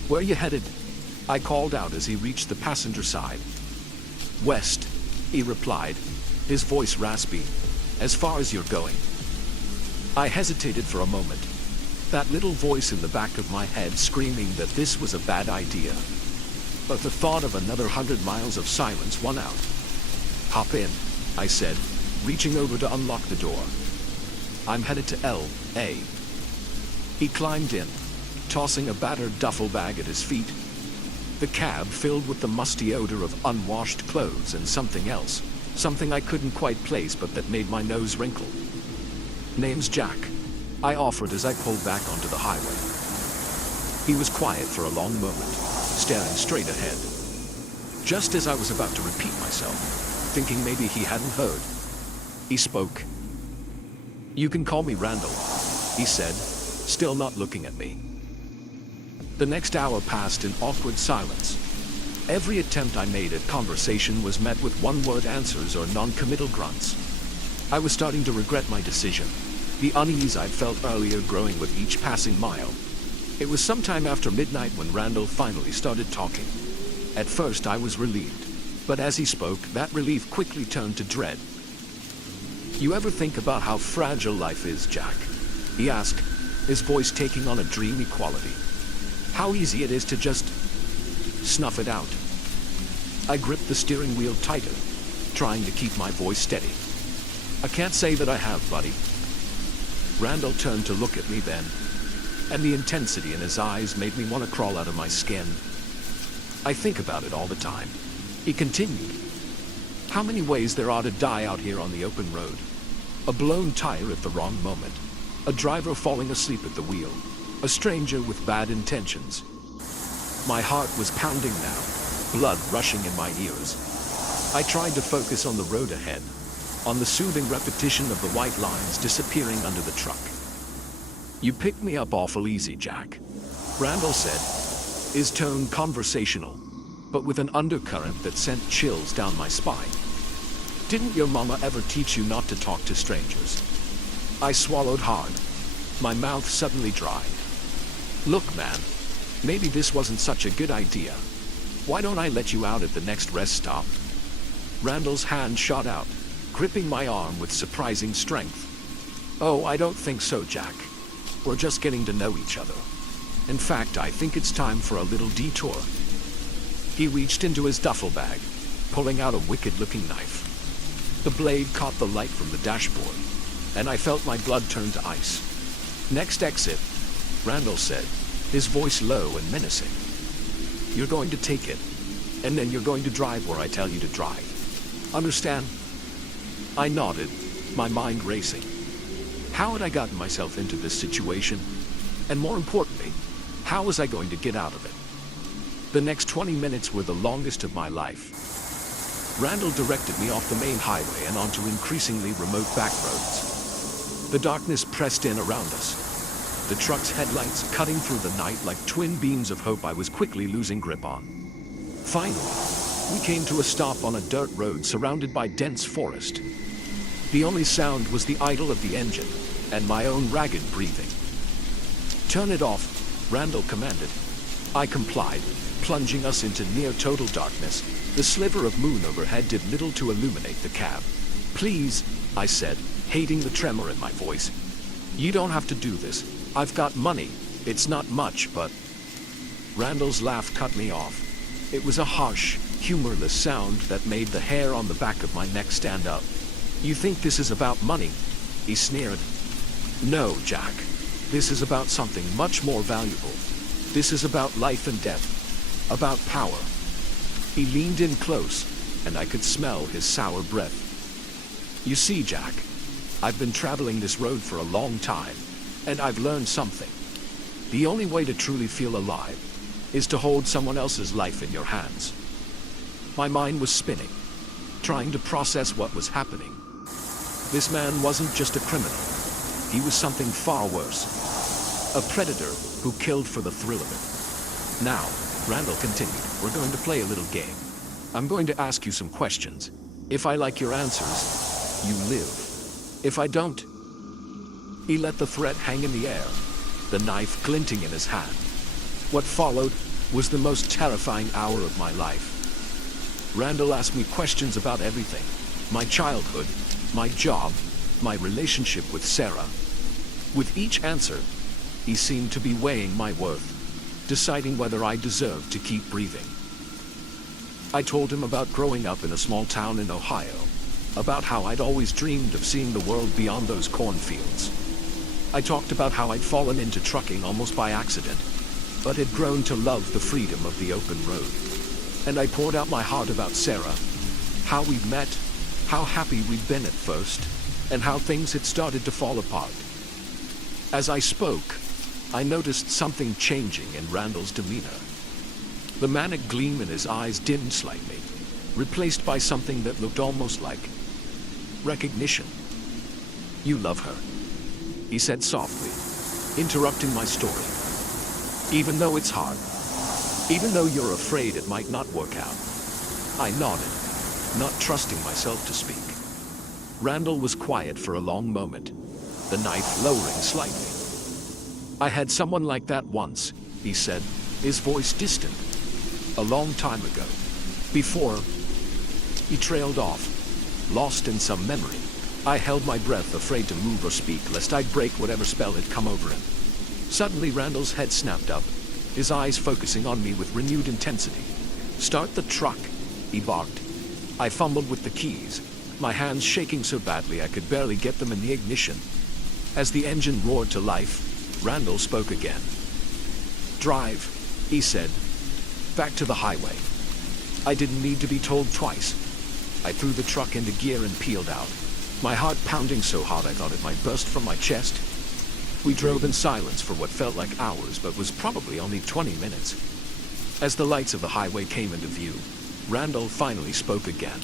"Where you headed?" I called out as he reached the passenger side. "West," he replied, his voice raspy. "As far as you're going." I hesitated for a moment, that little voice in the back of my head screaming that this was a bad idea. But the thought of another 100 miles of silence won out. "Hop in," I said, reaching over to unlock the door. "I'm headed to L.A." He climbed in, tossing a battered duffel bag at his feet. The cab filled with the musty odor of unwashed clothes and something else, something I couldn't quite place but that made my nose wrinkle. "Name's Jack," I offered as I pulled back onto the highway. He was quiet for a long moment, staring straight ahead. Just as I was about to repeat myself, thinking maybe he hadn't heard, he spoke. "You can call me Randall," he said, still not looking at me. The next hour passed in awkward silence. Every attempt I made at conversation was met with one-word answers or non-committal grunts. I was starting to regret my decision, the unease I'd felt earlier growing with each passing mile. It was sometime after midnight when Randall finally started talking. At first I was relieved, but as he spoke, that relief quickly turned to dread. "You ever think about how fragile life is, Jack?" he asked, his voice taking on a dreamy quality. "How easy it is to just snuff it out." I gripped the steering wheel tighter, trying to keep my voice steady. "I can't say that I have, buddy." Randall turned to look at me then, and the intensity in his eyes made me want to crawl out of my skin. "I think about it all the time," he continued. "How many ways there are to die out here on the open road. A blown tire at the wrong moment, a driver falling asleep at the wheel, a stranger with bad intentions." My heart was pounding now, blood rushing in my ears. I tried to focus on the road ahead, on the soothing repetition of the white lines disappearing under the truck. "You picked me up awful easy, Jack," Randall said, his tone conversational, but with an undercurrent that sent chills down my spine. "Didn't your mama ever teach you not to talk to strangers?" I swallowed hard, my mouth suddenly dry. "Look, man, maybe this wasn't such a good idea. Why don't I let you out at the next rest stop?" Randall's hand shot out, gripping my arm with surprising strength. "Oh, I don't think so, Jack. We're just getting to know each other. In fact, I think it's time for a little detour." He reached into his duffel bag, pulling out a wicked-looking knife. The blade caught the light from the dashboard, and I felt my blood turn to ice. "Next exit," Randall said, his voice low and menacing. "You're going to take it, and then you're going to drive where I tell you to drive. Understand?" I nodded, my mind racing. How had I gotten myself into this situation? And more importantly, how was I going to get out of it? The next 20 minutes were the longest of my life. Randall directed me off the main highway and onto increasingly remote back roads. The darkness pressed in around us, the truck's headlights cutting through the night like twin beams of hope I was quickly losing grip on. Finally, we came to a stop on a dirt road surrounded by dense forest. The only sound was the idle of the engine and my own ragged breathing. "Turn it off," Randall commanded. I complied, plunging us into near-total darkness. The sliver of moon overhead did little to illuminate the cab. "Please," I said, hating the tremor in my voice. "You don't have to do this. I've got money. It's not much, but..." Randall's laugh cut me off. It was a harsh, humorless sound that made the hair on the back of my neck stand up. "You think this is about money?" he sneered. "No, Jack. This is about something much more valuable. This is about life and death. About power." He leaned in close, and I could smell his sour breath. "You see, Jack, I've been traveling this road for a long time, and I've learned something. The only way to truly feel alive is to hold someone else's life in your hands." My mind was spinning, trying to process what was happening. This man wasn't just a criminal. He was something far worse. A predator who killed for the thrill of it. "Now," Randall continued, "we're going to play a little game. I'm going to ask you some questions. If I like your answers, you live. If I don't..." He let the threat hang in the air, the knife glinting in his hand. What followed was the most terrifying hour of my life. Randall asked me questions about everything: my childhood, my job, my relationship with Sarah. With each answer, he seemed to be weighing my worth, deciding whether I deserved to keep breathing. I told him about growing up in a small town in Ohio, about how I'd always dreamed of seeing the world beyond those cornfields. I talked about how I'd fallen into trucking almost by accident, but had grown to love the freedom of the open road. And I poured out my heart about Sarah, how we'd met, how happy we'd been at first, and how things had started to fall apart. As I spoke, I noticed something changing in Randall's demeanor. The manic gleam in his eyes dimmed slightly, replaced by something that looked almost like recognition. "You love her," he said softly, interrupting my story. "Even though it's hard, even though you're afraid it might not work out." I nodded, not trusting myself to speak. Randall was quiet for a long moment, the knife lowering slightly. "I had someone like that once," he said, his voice distant. "A long time ago. Before..." He trailed off, lost in some memory. I held my breath, afraid to move or speak, lest I'd break whatever spell had come over him. Suddenly Randall's head snapped up, his eyes focusing on me with renewed intensity. "Start the truck," he barked. I fumbled with the keys, my hands shaking so badly I could barely get them in the ignition. As the engine roared to life, Randall spoke again. "Drive," he said. "Back to the highway." I didn't need to be told twice. I threw the truck into gear and peeled out, my heart pounding so hard I thought it might burst from my chest. We drove in silence for what felt like hours, but was probably only 20 minutes. As the lights of the highway came into view, Randall finally spoke again.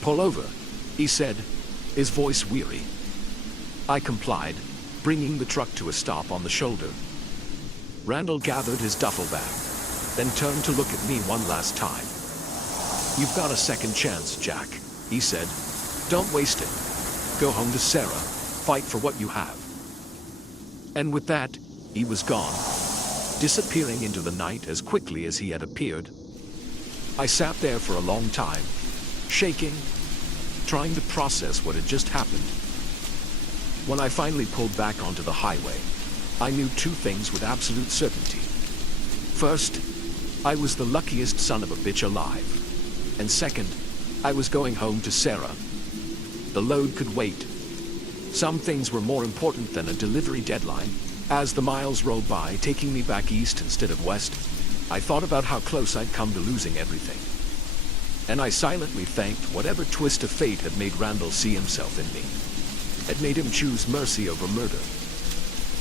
"Pull over," he said, his voice weary. I complied, bringing the truck to a stop on the shoulder. Randall gathered his duffel bag, then turned to look at me one last time. "You've got a second chance, Jack," he said. "Don't waste it. Go home to Sarah. Fight for what you have." And with that, he was gone, disappearing into the night as quickly as he had appeared. I sat there for a long time, shaking, trying to process what had just happened. When I finally pulled back onto the highway, I knew two things with absolute certainty. First, I was the luckiest son of a bitch alive. And second, I was going home to Sarah. The load could wait. Some things were more important than a delivery deadline. As the miles rolled by, taking me back east instead of west, I thought about how close I'd come to losing everything. And I silently thanked whatever twist of fate had made Randall see himself in me, had made him choose mercy over murder.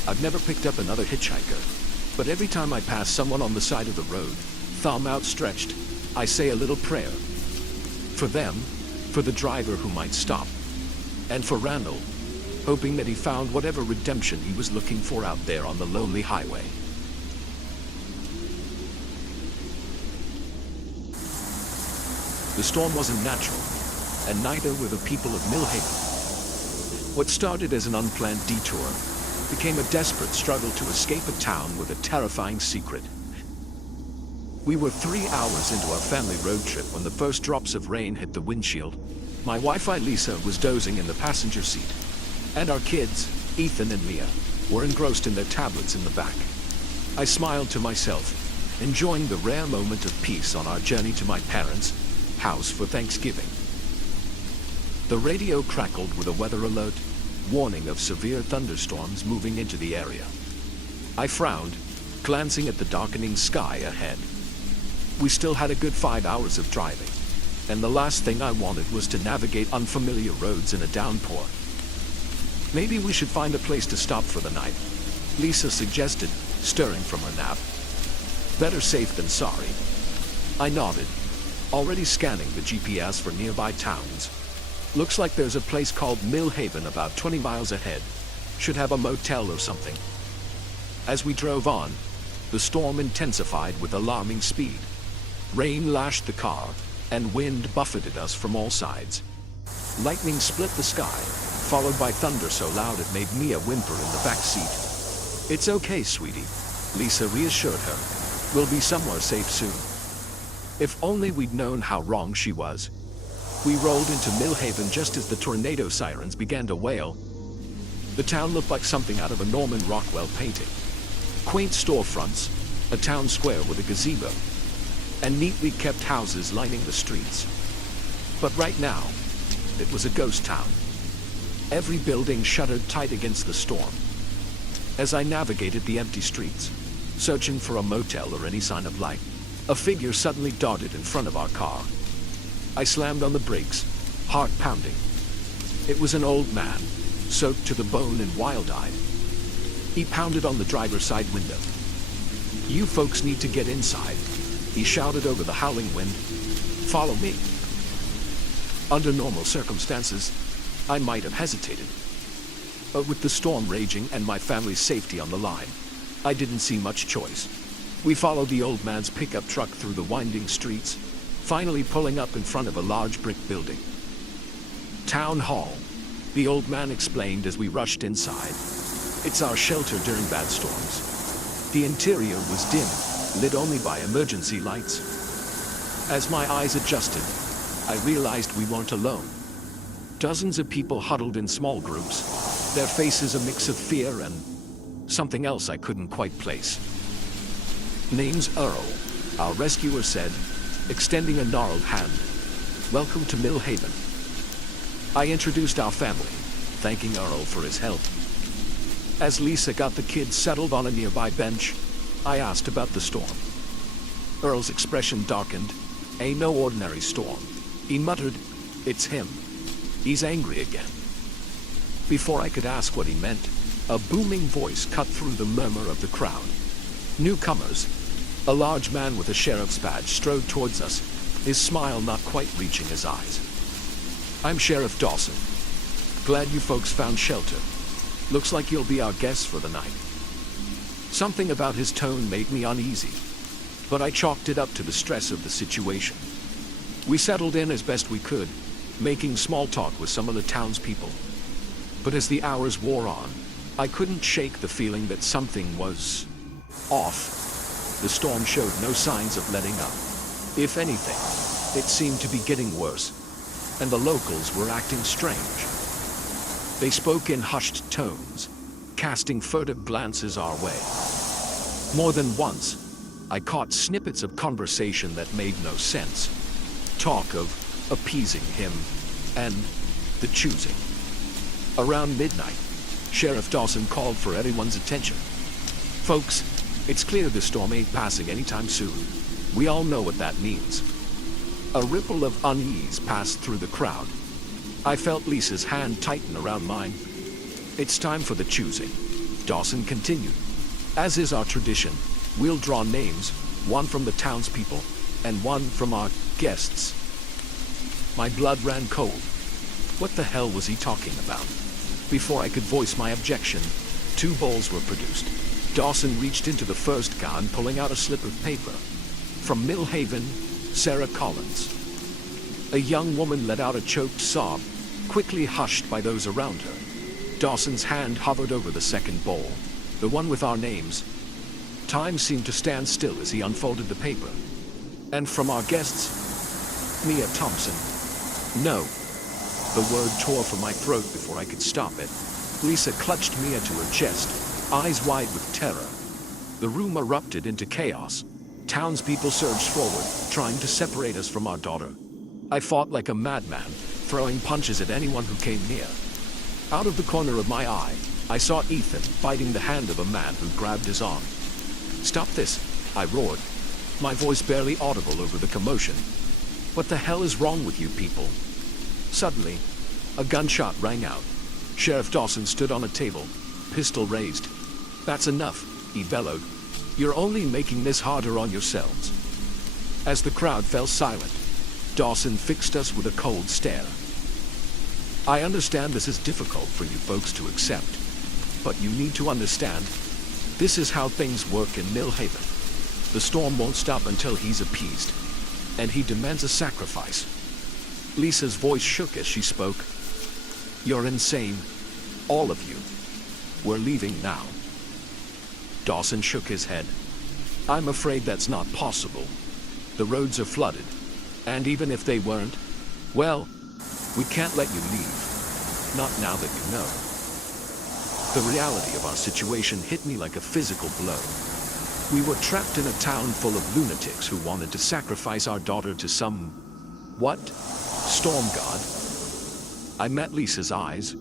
I've never picked up another hitchhiker, but every time I pass someone on the side of the road, thumb outstretched, I say a little prayer. For them, for the driver who might stop, and for Randall, hoping that he found whatever redemption he was looking for out there on the lonely highway. The storm wasn't natural, and neither were the people of Millhaven. What started as an unplanned detour became a desperate struggle to escape a town with a terrifying secret. We were 3 hours into our family road trip when the first drops of rain hit the windshield. My Wi-Fi Lisa was dozing in the passenger seat, and our kids, Ethan and Mia, were engrossed in their tablets in the back. I smiled to myself, enjoying the rare moment of peace on our journey to my parents' house for Thanksgiving. The radio crackled with a weather alert, warning of severe thunderstorms moving into the area. I frowned, glancing at the darkening sky ahead. We still had a good 5 hours of driving, and the last thing I wanted was to navigate unfamiliar roads in a downpour. "Maybe we should find a place to stop for the night," Lisa suggested, stirring from her nap. "Better safe than sorry." I nodded, already scanning the GPS for nearby towns. "Looks like there's a place called Millhaven about 20 miles ahead. Should have a motel or something." As we drove on, the storm intensified with alarming speed. Rain lashed the car, and wind buffeted us from all sides. Lightning split the sky, followed by thunder so loud it made Mia whimper in the back seat. It's okay, sweetie, Lisa reassured her. We'll be somewhere safe soon. If only we'd known how wrong she was. We rolled into Millhaven just as the tornado sirens began to wail. The town looked like something out of a Norman Rockwell painting. Quaint storefronts, a town square with a gazebo, and neatly kept houses lining the streets. But right now, it was a ghost town. Every building shuttered tight against the storm. As I navigated the empty streets, searching for a motel or any sign of life, a figure suddenly darted in front of our car. I slammed on the brakes, heart pounding. It was an old man, soaked to the bone and wild-eyed. He pounded on the driver's side window. "You folks need to get inside," he shouted over the howling wind. "Follow me." Under normal circumstances, I might have hesitated. But with the storm raging and my family's safety on the line, I didn't see much choice. We followed the old man's pickup truck through the winding streets, finally pulling up in front of a large brick building. "Town Hall," the old man explained as we rushed inside. "It's our shelter during bad storms." The interior was dim, lit only by emergency lights. As my eyes adjusted, I realized we weren't alone. Dozens of people huddled in small groups, their faces a mix of fear and something else I couldn't quite place. "Name's Earl," our rescuer said, extending a gnarled hand. "Welcome to Millhaven." I introduced our family, thanking Earl for his help. As Lisa got the kids settled on a nearby bench, I asked about the storm. Earl's expression darkened. "Ain't no ordinary storm," he muttered. "It's him. He's angry again." Before I could ask what he meant, a booming voice cut through the murmur of the crowd. Newcomers. A large man with a sheriff's badge strode towards us, his smile not quite reaching his eyes. "I'm Sheriff Dawson. Glad you folks found shelter. Looks like you'll be our guests for the night." Something about his tone made me uneasy, but I chalked it up to the stress of the situation. We settled in as best we could, making small talk with some of the townspeople. But as the hours wore on, I couldn't shake the feeling that something was off. The storm showed no signs of letting up. If anything, it seemed to be getting worse, and the locals were acting strange. They spoke in hushed tones, casting furtive glances our way. More than once, I caught snippets of conversation that made no sense. Talk of appeasing him and the choosing. Around midnight, Sheriff Dawson called for everyone's attention. "Folks, it's clear this storm ain't passing anytime soon. We all know what that means." A ripple of unease passed through the crowd. I felt Lisa's hand tighten around mine. "It's time for the choosing," Dawson continued. "As is our tradition, we'll draw names, one from the townspeople and one from our guests." My blood ran cold. What the hell was he talking about? Before I could voice my objection, 2 bowls were produced. Dawson reached into the first gun, pulling out a slip of paper. "From Millhaven, Sarah Collins." A young woman let out a choked sob, quickly hushed by those around her. Dawson's hand hovered over the second bowl, the one with our names. Time seemed to stand still as he unfolded the paper. "And from our guests, Mia Thompson." "No." The word tore from my throat before I could stop it. Lisa clutched Mia to her chest, eyes wide with terror. The room erupted into chaos. Townspeople surged forward, trying to separate us from our daughter. I fought like a madman, throwing punches at anyone who came near. Out of the corner of my eye, I saw Ethan biting the hand of a man who grabbed his arm. "Stop this," I roared, my voice barely audible over the commotion. "What the hell is wrong with you people?" Suddenly, a gunshot rang out. Sheriff Dawson stood on a table, pistol raised. "That's enough," he bellowed. "You're only making this harder on yourselves." As the crowd fell silent, Dawson fixed us with a cold stare. "I understand this is difficult for you folks to accept, but you need to understand, this is how things work in Millhaven. The storm won't stop until he's appeased, and he demands a sacrifice." Lisa's voice shook as she spoke. "You're insane. All of you. We're leaving now." Dawson shook his head. I'm afraid that's not possible. The roads are flooded, and even if they weren't, well, we can't let you leave. Not now that you know. The reality of our situation hit me like a physical blow. We were trapped in a town full of lunatics who wanted to sacrifice our daughter to some... what? Storm god? I met Lisa's eyes,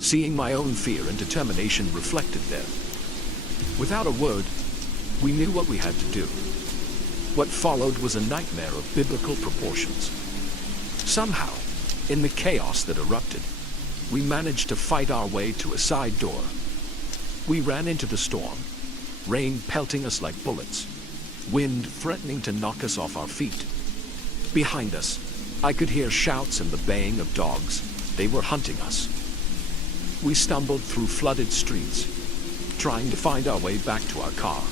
seeing my own fear and determination reflected there. Without a word, we knew what we had to do. What followed was a nightmare of biblical proportions. Somehow, in the chaos that erupted, we managed to fight our way to a side door. We ran into the storm, rain pelting us like bullets, wind threatening to knock us off our feet. Behind us, I could hear shouts and the baying of dogs. They were hunting us. We stumbled through flooded streets, trying to find our way back to our car.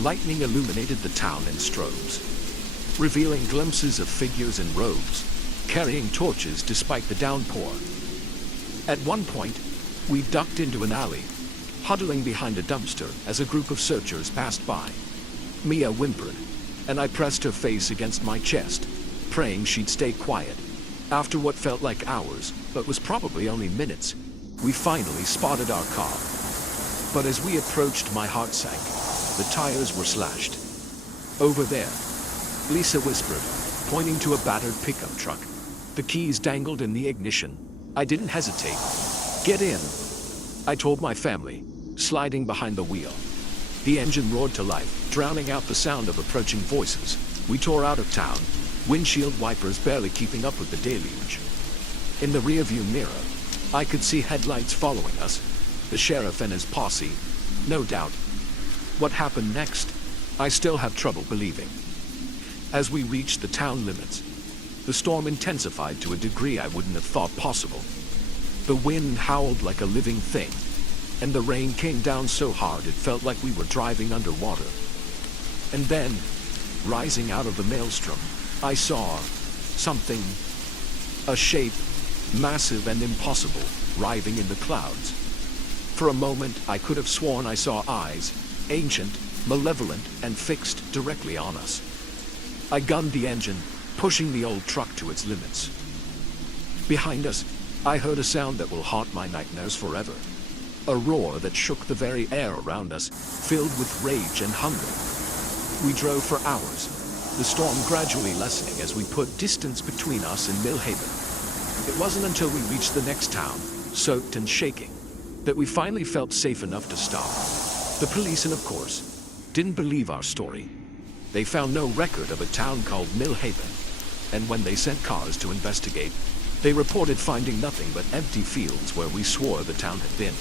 Lightning illuminated the town in strobes, revealing glimpses of figures in robes, carrying torches despite the downpour. At one point, we ducked into an alley, huddling behind a dumpster as a group of searchers passed by. Mia whimpered, and I pressed her face against my chest, praying she'd stay quiet. After what felt like hours, but was probably only minutes, we finally spotted our car. But as we approached, my heart sank. The tires were slashed. Over there, Lisa whispered, pointing to a battered pickup truck. The keys dangled in the ignition. I didn't hesitate. Get in, I told my family, sliding behind the wheel. The engine roared to life, drowning out the sound of approaching voices. We tore out of town, windshield wipers barely keeping up with the deluge. In the rearview mirror, I could see headlights following us, the sheriff and his posse, no doubt. What happened next? I still have trouble believing. As we reached the town limits, the storm intensified to a degree I wouldn't have thought possible. The wind howled like a living thing, and the rain came down so hard it felt like we were driving underwater. And then, rising out of the maelstrom, I saw something, a shape, massive and impossible, writhing in the clouds. For a moment, I could have sworn I saw eyes, ancient, malevolent, and fixed directly on us. I gunned the engine, pushing the old truck to its limits. Behind us, I heard a sound that will haunt my nightmares forever. A roar that shook the very air around us, filled with rage and hunger. We drove for hours, the storm gradually lessening as we put distance between us and Millhaven. It wasn't until we reached the next town, soaked and shaking, that we finally felt safe enough to stop. The police, and of course, didn't believe our story. They found no record of a town called Millhaven, and when they sent cars to investigate, they reported finding nothing but empty fields where we swore the town had been.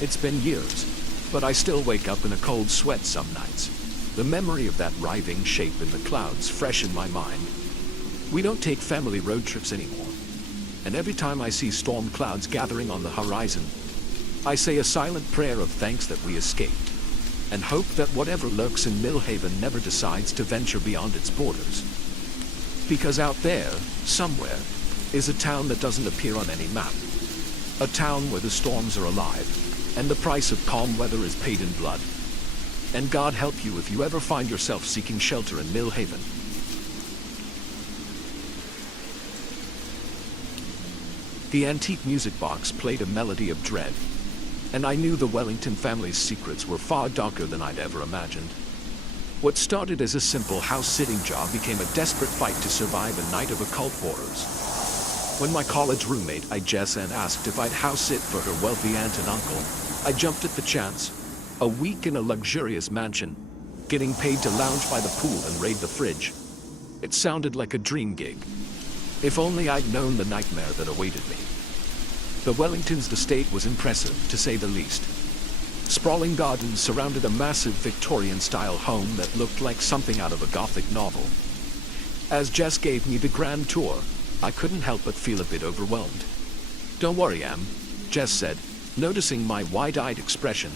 It's been years, but I still wake up in a cold sweat some nights. The memory of that writhing shape in the clouds fresh in my mind. We don't take family road trips anymore, and every time I see storm clouds gathering on the horizon, I say a silent prayer of thanks that we escaped, and hope that whatever lurks in Millhaven never decides to venture beyond its borders. Because out there, somewhere, is a town that doesn't appear on any map. A town where the storms are alive, and the price of calm weather is paid in blood. And God help you if you ever find yourself seeking shelter in Millhaven. The antique music box played a melody of dread, and I knew the Wellington family's secrets were far darker than I'd ever imagined. What started as a simple house-sitting job became a desperate fight to survive a night of occult horrors. When my college roommate, Jess, asked if I'd house-sit for her wealthy aunt and uncle, I jumped at the chance. A week in a luxurious mansion, getting paid to lounge by the pool and raid the fridge. It sounded like a dream gig. If only I'd known the nightmare that awaited me. The Wellingtons' estate was impressive, to say the least. Sprawling gardens surrounded a massive Victorian-style home that looked like something out of a Gothic novel. As Jess gave me the grand tour, I couldn't help but feel a bit overwhelmed. "Don't worry, Em," Jess said, noticing my wide-eyed expression.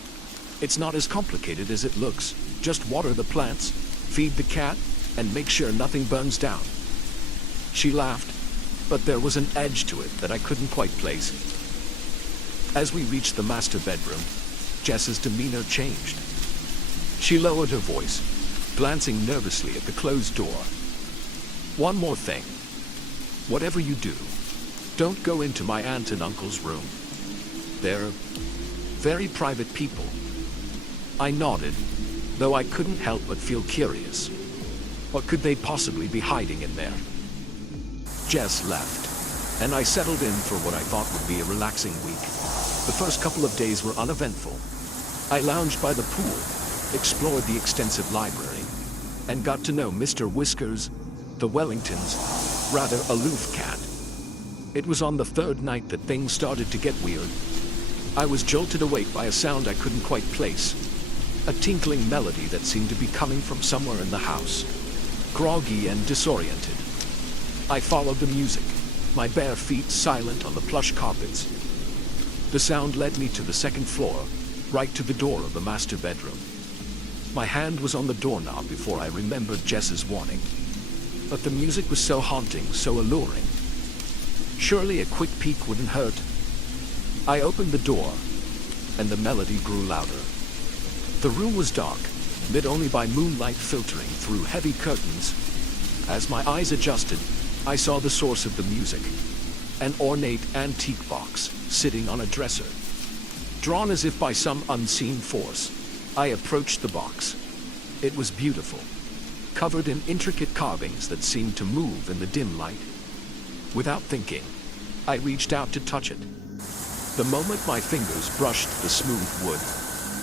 "It's not as complicated as it looks. Just water the plants, feed the cat, and make sure nothing burns down." She laughed, but there was an edge to it that I couldn't quite place. As we reached the master bedroom, Jess's demeanor changed. She lowered her voice, glancing nervously at the closed door. "One more thing. Whatever you do, don't go into my aunt and uncle's room. They're very private people." I nodded, though I couldn't help but feel curious. What could they possibly be hiding in there? Jess left, and I settled in for what I thought would be a relaxing week. The first couple of days were uneventful. I lounged by the pool, explored the extensive library, and got to know Mr. Whiskers, the Wellington's rather aloof cat. It was on the third night that things started to get weird. I was jolted awake by a sound I couldn't quite place, a tinkling melody that seemed to be coming from somewhere in the house. Groggy and disoriented, I followed the music, my bare feet silent on the plush carpets. The sound led me to the second floor, right to the door of the master bedroom. My hand was on the doorknob before I remembered Jess's warning. But the music was so haunting, so alluring. Surely a quick peek wouldn't hurt. I opened the door, and the melody grew louder. The room was dark, lit only by moonlight filtering through heavy curtains. As my eyes adjusted, I saw the source of the music, an ornate antique box sitting on a dresser. Drawn as if by some unseen force, I approached the box. It was beautiful, covered in intricate carvings that seemed to move in the dim light. Without thinking, I reached out to touch it. The moment my fingers brushed the smooth wood,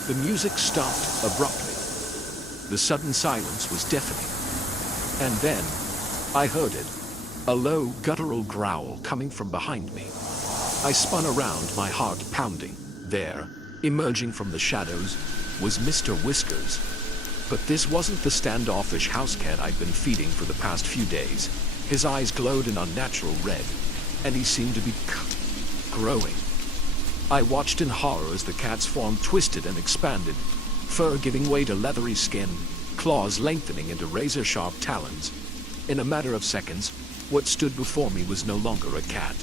the music stopped abruptly. The sudden silence was deafening. And then, I heard it, a low, guttural growl coming from behind me. I spun around, my heart pounding. There, emerging from the shadows, was Mr. Whiskers. But this wasn't the standoffish house cat I'd been feeding for the past few days. His eyes glowed an unnatural red, and he seemed to be growing. I watched in horror as the cat's form twisted and expanded, fur giving way to leathery skin, claws lengthening into razor-sharp talons. In a matter of seconds, what stood before me was no longer a cat,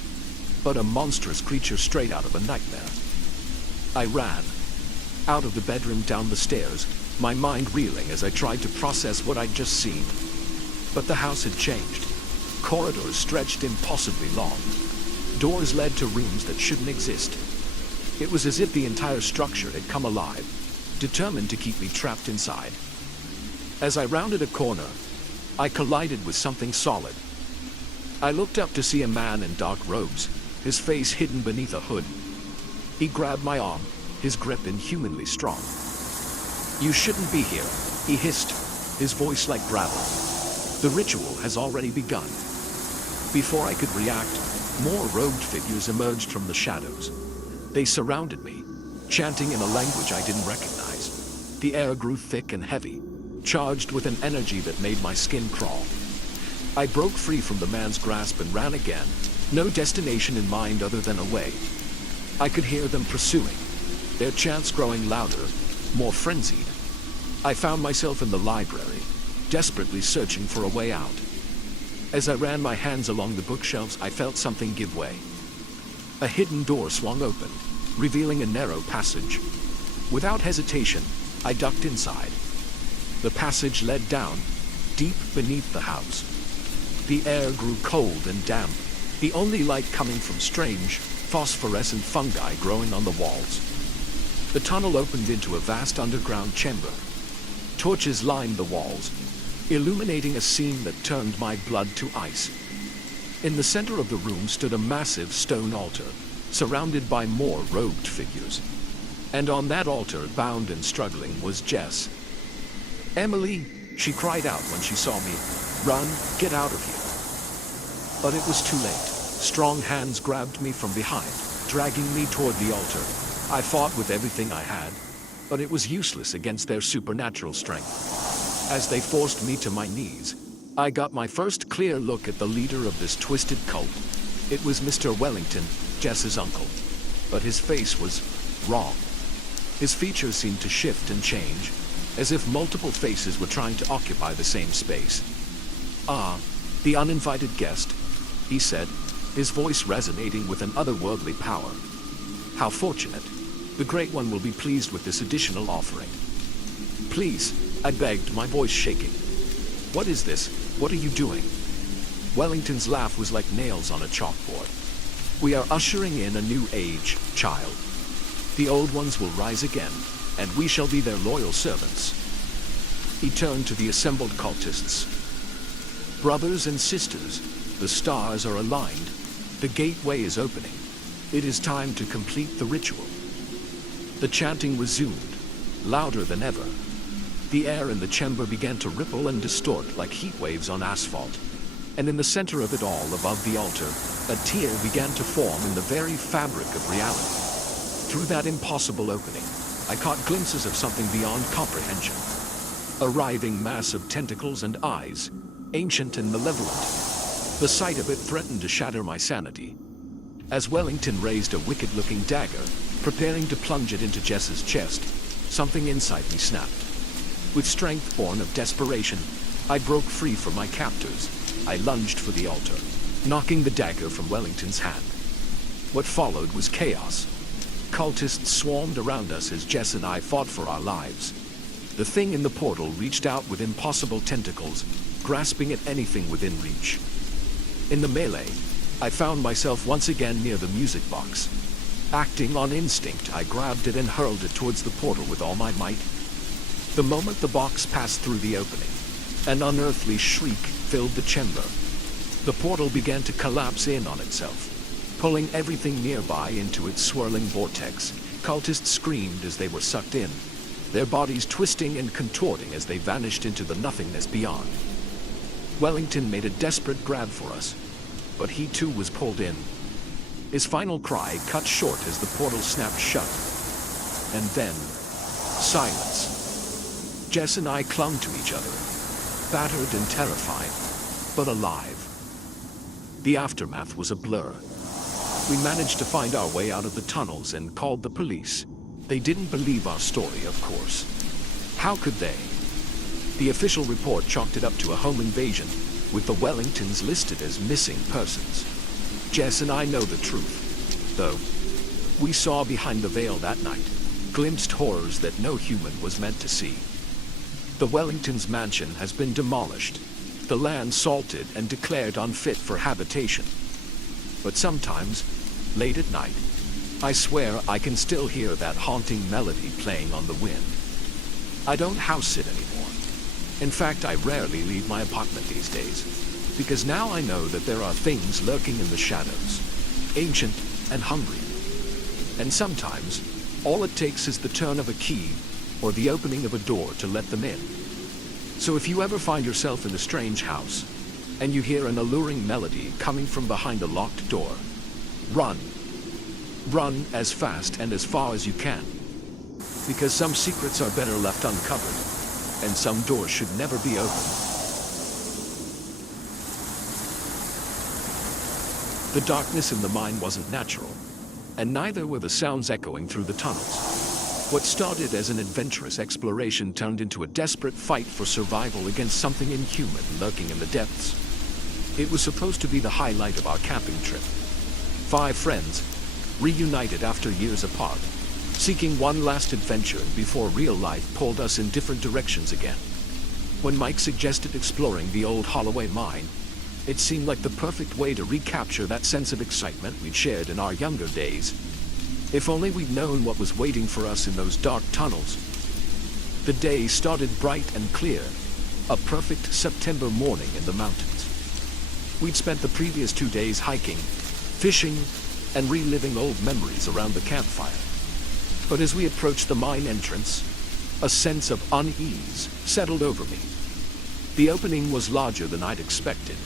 but a monstrous creature straight out of a nightmare. I ran, out of the bedroom, down the stairs, my mind reeling as I tried to process what I'd just seen. But the house had changed. Corridors stretched impossibly long. Doors led to rooms that shouldn't exist. It was as if the entire structure had come alive, determined to keep me trapped inside. As I rounded a corner, I collided with something solid. I looked up to see a man in dark robes, his face hidden beneath a hood. He grabbed my arm, his grip inhumanly strong. "You shouldn't be here," he hissed, his voice like gravel. "The ritual has already begun." Before I could react, more robed figures emerged from the shadows. They surrounded me, chanting in a language I didn't recognize. The air grew thick and heavy, charged with an energy that made my skin crawl. I broke free from the man's grasp and ran again, no destination in mind other than away. I could hear them pursuing, their chants growing louder, more frenzied. I found myself in the library, desperately searching for a way out. As I ran my hands along the bookshelves, I felt something give way. A hidden door swung open, revealing a narrow passage. Without hesitation, I ducked inside. The passage led down, deep beneath the house. The air grew cold and damp, the only light coming from strange, phosphorescent fungi growing on the walls. The tunnel opened into a vast underground chamber. Torches lined the walls, illuminating a scene that turned my blood to ice. In the center of the room stood a massive stone altar, surrounded by more robed figures. And on that altar, bound and struggling, was Jess. "Emily," she cried out when she saw me. "Run, get out of here." But it was too late. Strong hands grabbed me from behind, dragging me toward the altar. I fought with everything I had, but it was useless against their supernatural strength. As they forced me to my knees, I got my first clear look at the leader of this twisted cult. It was Mr. Wellington, Jess's uncle. But his face was wrong. His features seemed to shift and change, as if multiple faces were trying to occupy the same space. "Ah, the uninvited guest," he said, his voice resonating with an otherworldly power. "How fortunate. The Great One will be pleased with this additional offering. Please, I begged, my voice shaking. What is this? What are you doing? Wellington's laugh was like nails on a chalkboard. We are ushering in a new age, child. The old ones will rise again, and we shall be their loyal servants. He turned to the assembled cultists. Brothers and sisters, the stars are aligned. The gateway is opening. It is time to complete the ritual. The chanting resumed, louder than ever. The air in the chamber began to ripple and distort like heat waves on asphalt. And in the center of it all, above the altar, a tear began to form in the very fabric of reality. Through that impossible opening, I caught glimpses of something beyond comprehension. A writhing mass of tentacles and eyes, ancient and malevolent. The sight of it threatened to shatter my sanity. As Wellington raised a wicked-looking dagger, preparing to plunge it into Jess's chest, something inside me snapped. With strength born of desperation, I broke free from my captors. I lunged for the altar, knocking the dagger from Wellington's hand. What followed was chaos. Cultists swarmed around us as Jess and I fought for our lives. The thing in the portal reached out with impossible tentacles, grasping at anything within reach. In the melee, I found myself once again near the music box. Acting on instinct, I grabbed it and hurled it towards the portal with all my might. The moment the box passed through the opening, an unearthly shriek filled the chamber. The portal began to collapse in on itself, pulling everything nearby into its swirling vortex. Cultists screamed as they were sucked in, their bodies twisting and contorting as they vanished into the nothingness beyond. Wellington made a desperate grab for us, but he too was pulled in. His final cry cut short as the portal snapped shut. And then, silence. Jess and I clung to each other, battered and terrified, but alive. The aftermath was a blur. We managed to find our way out of the tunnels and called the police. They didn't believe our story, of course. How could they? The official report chalked it up to a home invasion, with the Wellingtons listed as missing persons. Jess and I know the truth, though. We saw behind the veil that night, glimpsed horrors that no human was meant to see. The Wellingtons' mansion has been demolished, the land salted and declared unfit for habitation. But sometimes, late at night, I swear I can still hear that haunting melody playing on the wind. I don't house sit anymore. In fact, I rarely leave my apartment these days, because now I know that there are things lurking in the shadows, ancient and hungry. And sometimes, all it takes is the turn of a key or the opening of a door to let them in. So if you ever find yourself in a strange house, and you hear an alluring melody coming from behind a locked door, run. Run as fast and as far as you can. Because some secrets are better left uncovered, and some doors should never be opened. The darkness in the mine wasn't natural, and neither were the sounds echoing through the tunnels. What started as an adventurous exploration turned into a desperate fight for survival against something inhuman lurking in the depths. It was supposed to be the highlight of our camping trip. 5 friends, reunited after years apart, seeking one last adventure before real life pulled us in different directions again. When Mike suggested exploring the old Holloway mine, it seemed like the perfect way to recapture that sense of excitement we'd shared in our younger days. If only we'd known what was waiting for us in those dark tunnels. The day started bright and clear, a perfect September morning in the mountains. We'd spent the previous 2 days hiking, fishing, and reliving old memories around the campfire. But as we approached the mine entrance, a sense of unease settled over me. The opening was larger than I'd expected,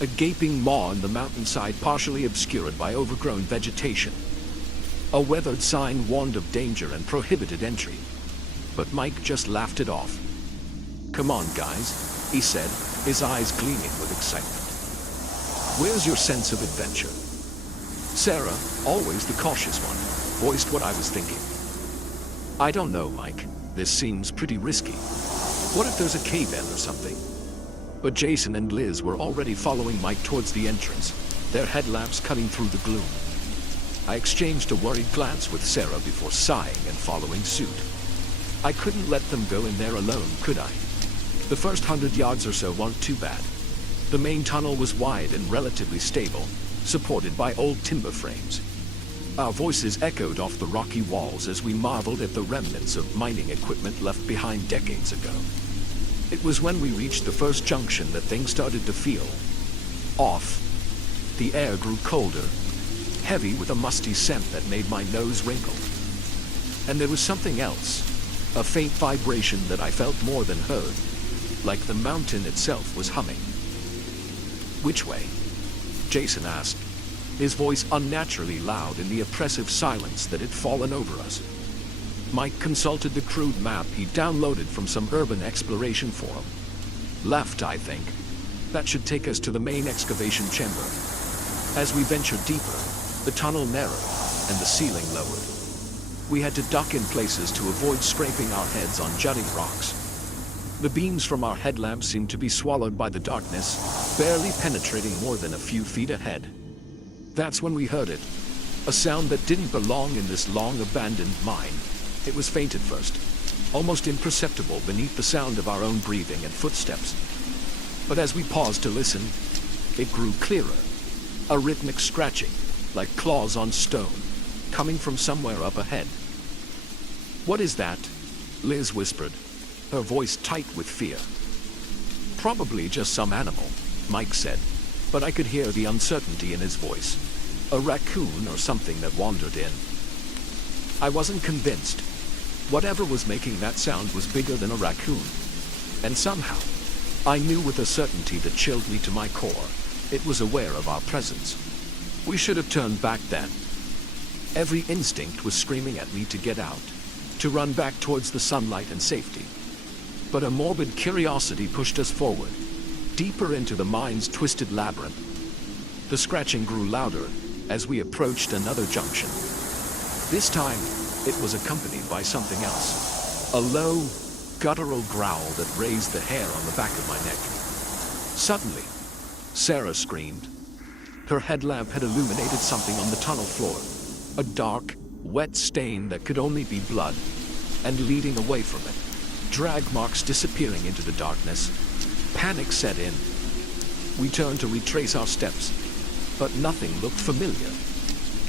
a gaping maw in the mountainside partially obscured by overgrown vegetation. A weathered sign warned of danger and prohibited entry. But Mike just laughed it off. "Come on, guys," he said, his eyes gleaming with excitement. "Where's your sense of adventure?" Sarah, always the cautious one, voiced what I was thinking. "I don't know, Mike. This seems pretty risky. What if there's a cave-in or something?" But Jason and Liz were already following Mike towards the entrance, their headlamps cutting through the gloom. I exchanged a worried glance with Sarah before sighing and following suit. I couldn't let them go in there alone, could I? The first 100 yards or so weren't too bad. The main tunnel was wide and relatively stable, supported by old timber frames. Our voices echoed off the rocky walls as we marveled at the remnants of mining equipment left behind decades ago. It was when we reached the first junction that things started to feel off. The air grew colder, heavy with a musty scent that made my nose wrinkle. And there was something else, a faint vibration that I felt more than heard, like the mountain itself was humming. "Which way?" Jason asked, his voice unnaturally loud in the oppressive silence that had fallen over us. Mike consulted the crude map he downloaded from some urban exploration forum. "Left, I think. That should take us to the main excavation chamber." As we ventured deeper, the tunnel narrowed and the ceiling lowered. We had to duck in places to avoid scraping our heads on jutting rocks. The beams from our headlamps seemed to be swallowed by the darkness, barely penetrating more than a few feet ahead. That's when we heard it, a sound that didn't belong in this long-abandoned mine. It was faint at first, almost imperceptible beneath the sound of our own breathing and footsteps. But as we paused to listen, it grew clearer, a rhythmic scratching, like claws on stone, coming from somewhere up ahead. "What is that?" Liz whispered, her voice tight with fear. "Probably just some animal," Mike said, but I could hear the uncertainty in his voice. "A raccoon or something that wandered in." I wasn't convinced. Whatever was making that sound was bigger than a raccoon. And somehow, I knew with a certainty that chilled me to my core, it was aware of our presence. We should have turned back then. Every instinct was screaming at me to get out, to run back towards the sunlight and safety. But a morbid curiosity pushed us forward, deeper into the mine's twisted labyrinth. The scratching grew louder as we approached another junction. This time, it was accompanied by something else, a low, guttural growl that raised the hair on the back of my neck. Suddenly, Sarah screamed. Her headlamp had illuminated something on the tunnel floor, a dark, wet stain that could only be blood, and leading away from it, drag marks disappearing into the darkness. Panic set in. We turned to retrace our steps, but nothing looked familiar.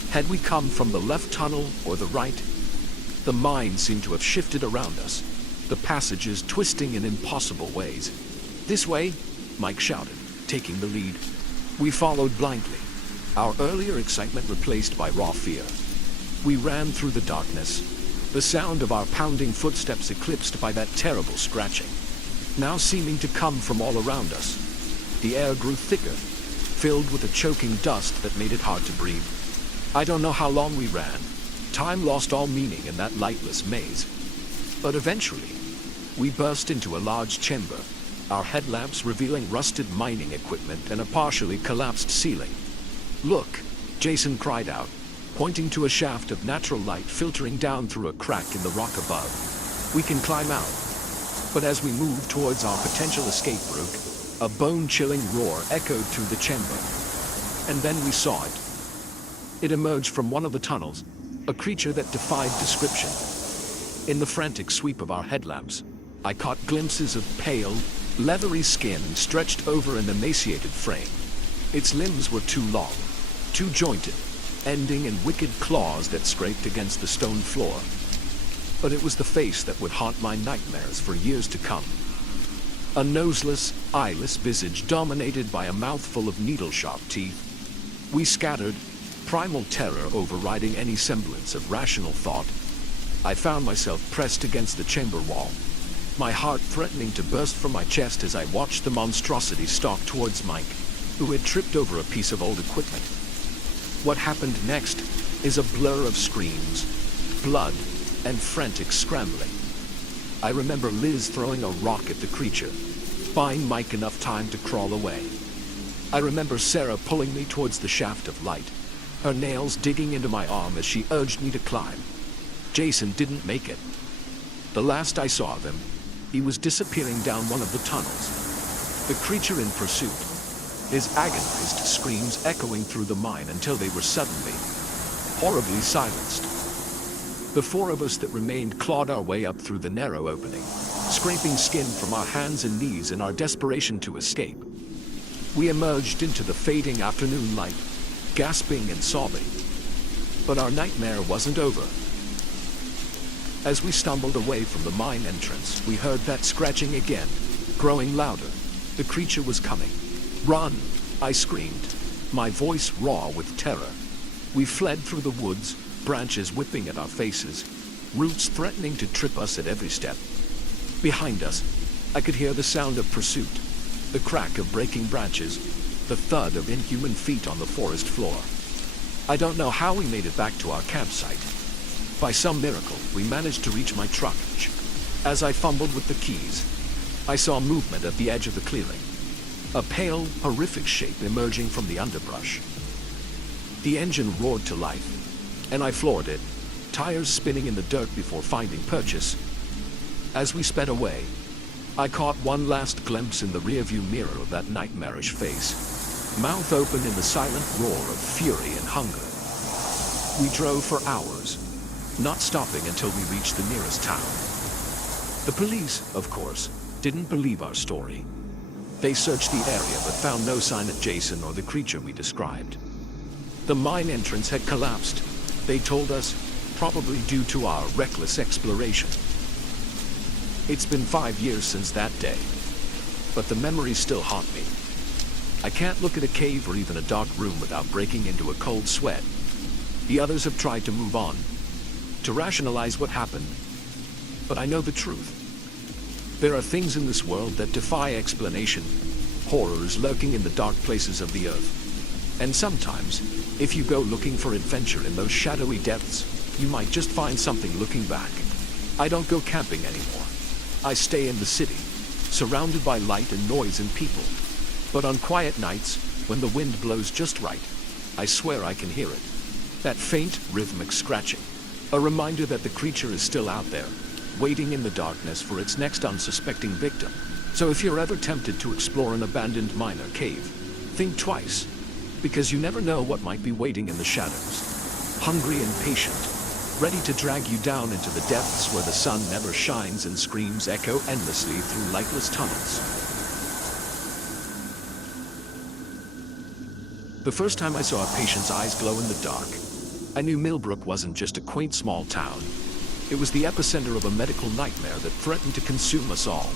Had we come from the left tunnel or the right? The mine seemed to have shifted around us, the passages twisting in impossible ways. "This way," Mike shouted, taking the lead. We followed blindly, our earlier excitement replaced by raw fear. We ran through the darkness, the sound of our pounding footsteps eclipsed by that terrible scratching, now seeming to come from all around us. The air grew thicker, filled with a choking dust that made it hard to breathe. I don't know how long we ran. Time lost all meaning in that lightless maze. But eventually, we burst into a large chamber, our headlamps revealing rusted mining equipment and a partially collapsed ceiling. "Look," Jason cried out, pointing to a shaft of natural light filtering down through a crack in the rock above. "We can climb out." But as we moved towards our potential escape route, a bone-chilling roar echoed through the chamber. And then we saw it. It emerged from one of the tunnels, a creature that defied description. In the frantic sweep of our headlamps, I caught glimpses of pale, leathery skin stretched over an emaciated frame. Its limbs were too long, too jointed, ending in wicked claws that scraped against the stone floor. But it was the face that would haunt my nightmares for years to come. A noseless, eyeless visage dominated by a mouthful of needle-sharp teeth. We scattered, primal terror overriding any semblance of rational thought. I found myself pressed against the chamber wall, my heart threatening to burst from my chest as I watched the monstrosity stalk towards Mike, who had tripped over a piece of old equipment. What happened next is a blur of screams, blood, and frantic scrambling. I remember Liz throwing a rock at the creature, buying Mike enough time to crawl away. I remember Sarah pulling me towards the shaft of light, her nails digging into my arm as she urged me to climb. Jason didn't make it. The last I saw of him, he was disappearing down one of the tunnels, the creature in pursuit, his agonized screams echoing through the mine until they were suddenly horribly silenced. The four of us that remained clawed our way up through the narrow opening, scraping skin from our hands and knees in our desperation to escape. We emerged into the fading afternoon light, gasping and sobbing. But our nightmare wasn't over. As we stumbled away from the mine entrance, we heard that scratching again, growing louder. The creature was coming. "Run!" I screamed, my voice raw with terror. We fled through the woods, branches whipping at our faces, roots threatening to trip us at every step. Behind us, I could hear the sound of pursuit, the crack of breaking branches, the thud of inhuman feet on the forest floor. I don't know how we made it back to our campsite. By some miracle, we managed to reach my truck. As I fumbled with the keys, I saw movement at the edge of the clearing. A pale, horrific shape emerging from the underbrush. The engine roared to life, and I floored it, tires spinning in the dirt before finding purchase. As we sped away, I caught one last glimpse in the rearview mirror of that nightmarish face, mouth open in the silent roar of fury and hunger. We drove for hours, not stopping until we reached the nearest town. The police, of course, didn't believe our story. They searched the area but found no sign of Jason or the creature we described. The mine entrance had collapsed, they told us, probably due to our reckless exploration. It's been 5 years since that day, but the memories still haunt me. I can't look at a cave or even a dark room without breaking into a cold sweat. The others have tried to move on, to rationalize what happened, but I know the truth. There are things in this world that defy explanation, horrors lurking in the dark places of the earth. And sometimes, if you go looking for adventure in those shadowy depths, you might just find something looking back. I don't go camping anymore. I stay in the city, surrounded by light and noise and people. But on quiet nights, when the wind blows just right, I swear I can hear it. That faint, rhythmic scratching. A reminder that the creature is still out there, waiting in the darkness for its next unsuspecting victim. So if you're ever tempted to explore an abandoned mine or cave, think twice, because you never know what might be waiting in the shadows. Hungry and patient, ready to drag you down into the depths where the sun never shines and screams echo endlessly through lightless tunnels. The first time I saw a patient's eyes glow in the dark, I knew Millbrook wasn't just a quaint small town. It was the epicenter of a medical nightmare that threatened to consume us all.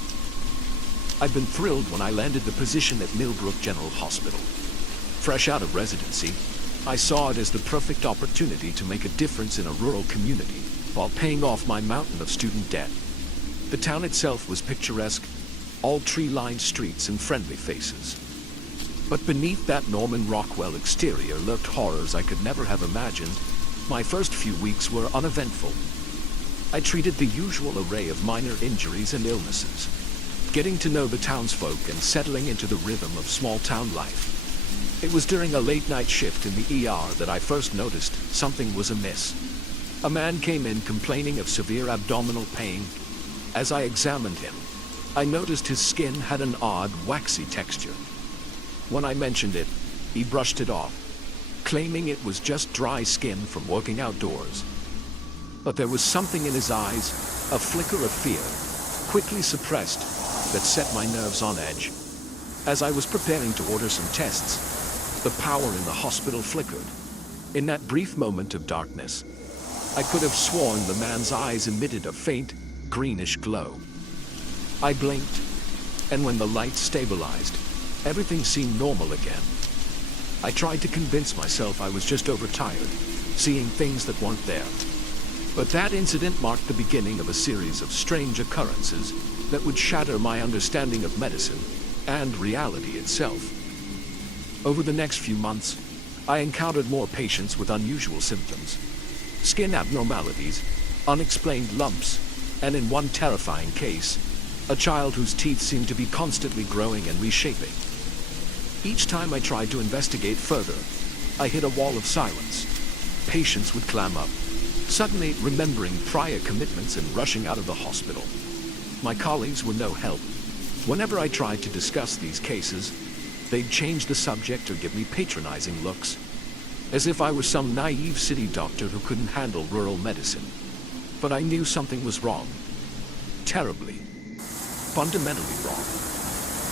I'd been thrilled when I landed the position at Millbrook General Hospital. Fresh out of residency, I saw it as the perfect opportunity to make a difference in a rural community while paying off my mountain of student debt. The town itself was picturesque, all tree-lined streets and friendly faces. But beneath that Norman Rockwell exterior lurked horrors I could never have imagined. My first few weeks were uneventful. I treated the usual array of minor injuries and illnesses, getting to know the townsfolk and settling into the rhythm of small-town life. It was during a late-night shift in the ER that I first noticed something was amiss. A man came in complaining of severe abdominal pain. As I examined him, I noticed his skin had an odd, waxy texture. When I mentioned it, he brushed it off, claiming it was just dry skin from working outdoors. But there was something in his eyes, a flicker of fear, quickly suppressed, that set my nerves on edge. As I was preparing to order some tests, the power in the hospital flickered. In that brief moment of darkness, I could have sworn the man's eyes emitted a faint, greenish glow. I blinked, and when the light stabilized, everything seemed normal again. I tried to convince myself I was just overtired, seeing things that weren't there. But that incident marked the beginning of a series of strange occurrences that would shatter my understanding of medicine and reality itself. Over the next few months, I encountered more patients with unusual symptoms. Skin abnormalities, unexplained lumps, and in one terrifying case, a child whose teeth seemed to be constantly growing and reshaping. Each time I tried to investigate further, I hit a wall of silence. Patients would clam up, suddenly remembering prior commitments and rushing out of the hospital. My colleagues were no help. Whenever I tried to discuss these cases, they'd change the subject or give me patronizing looks. as if I was some naive city doctor who couldn't handle rural medicine. But I knew something was wrong. Terribly, fundamentally wrong.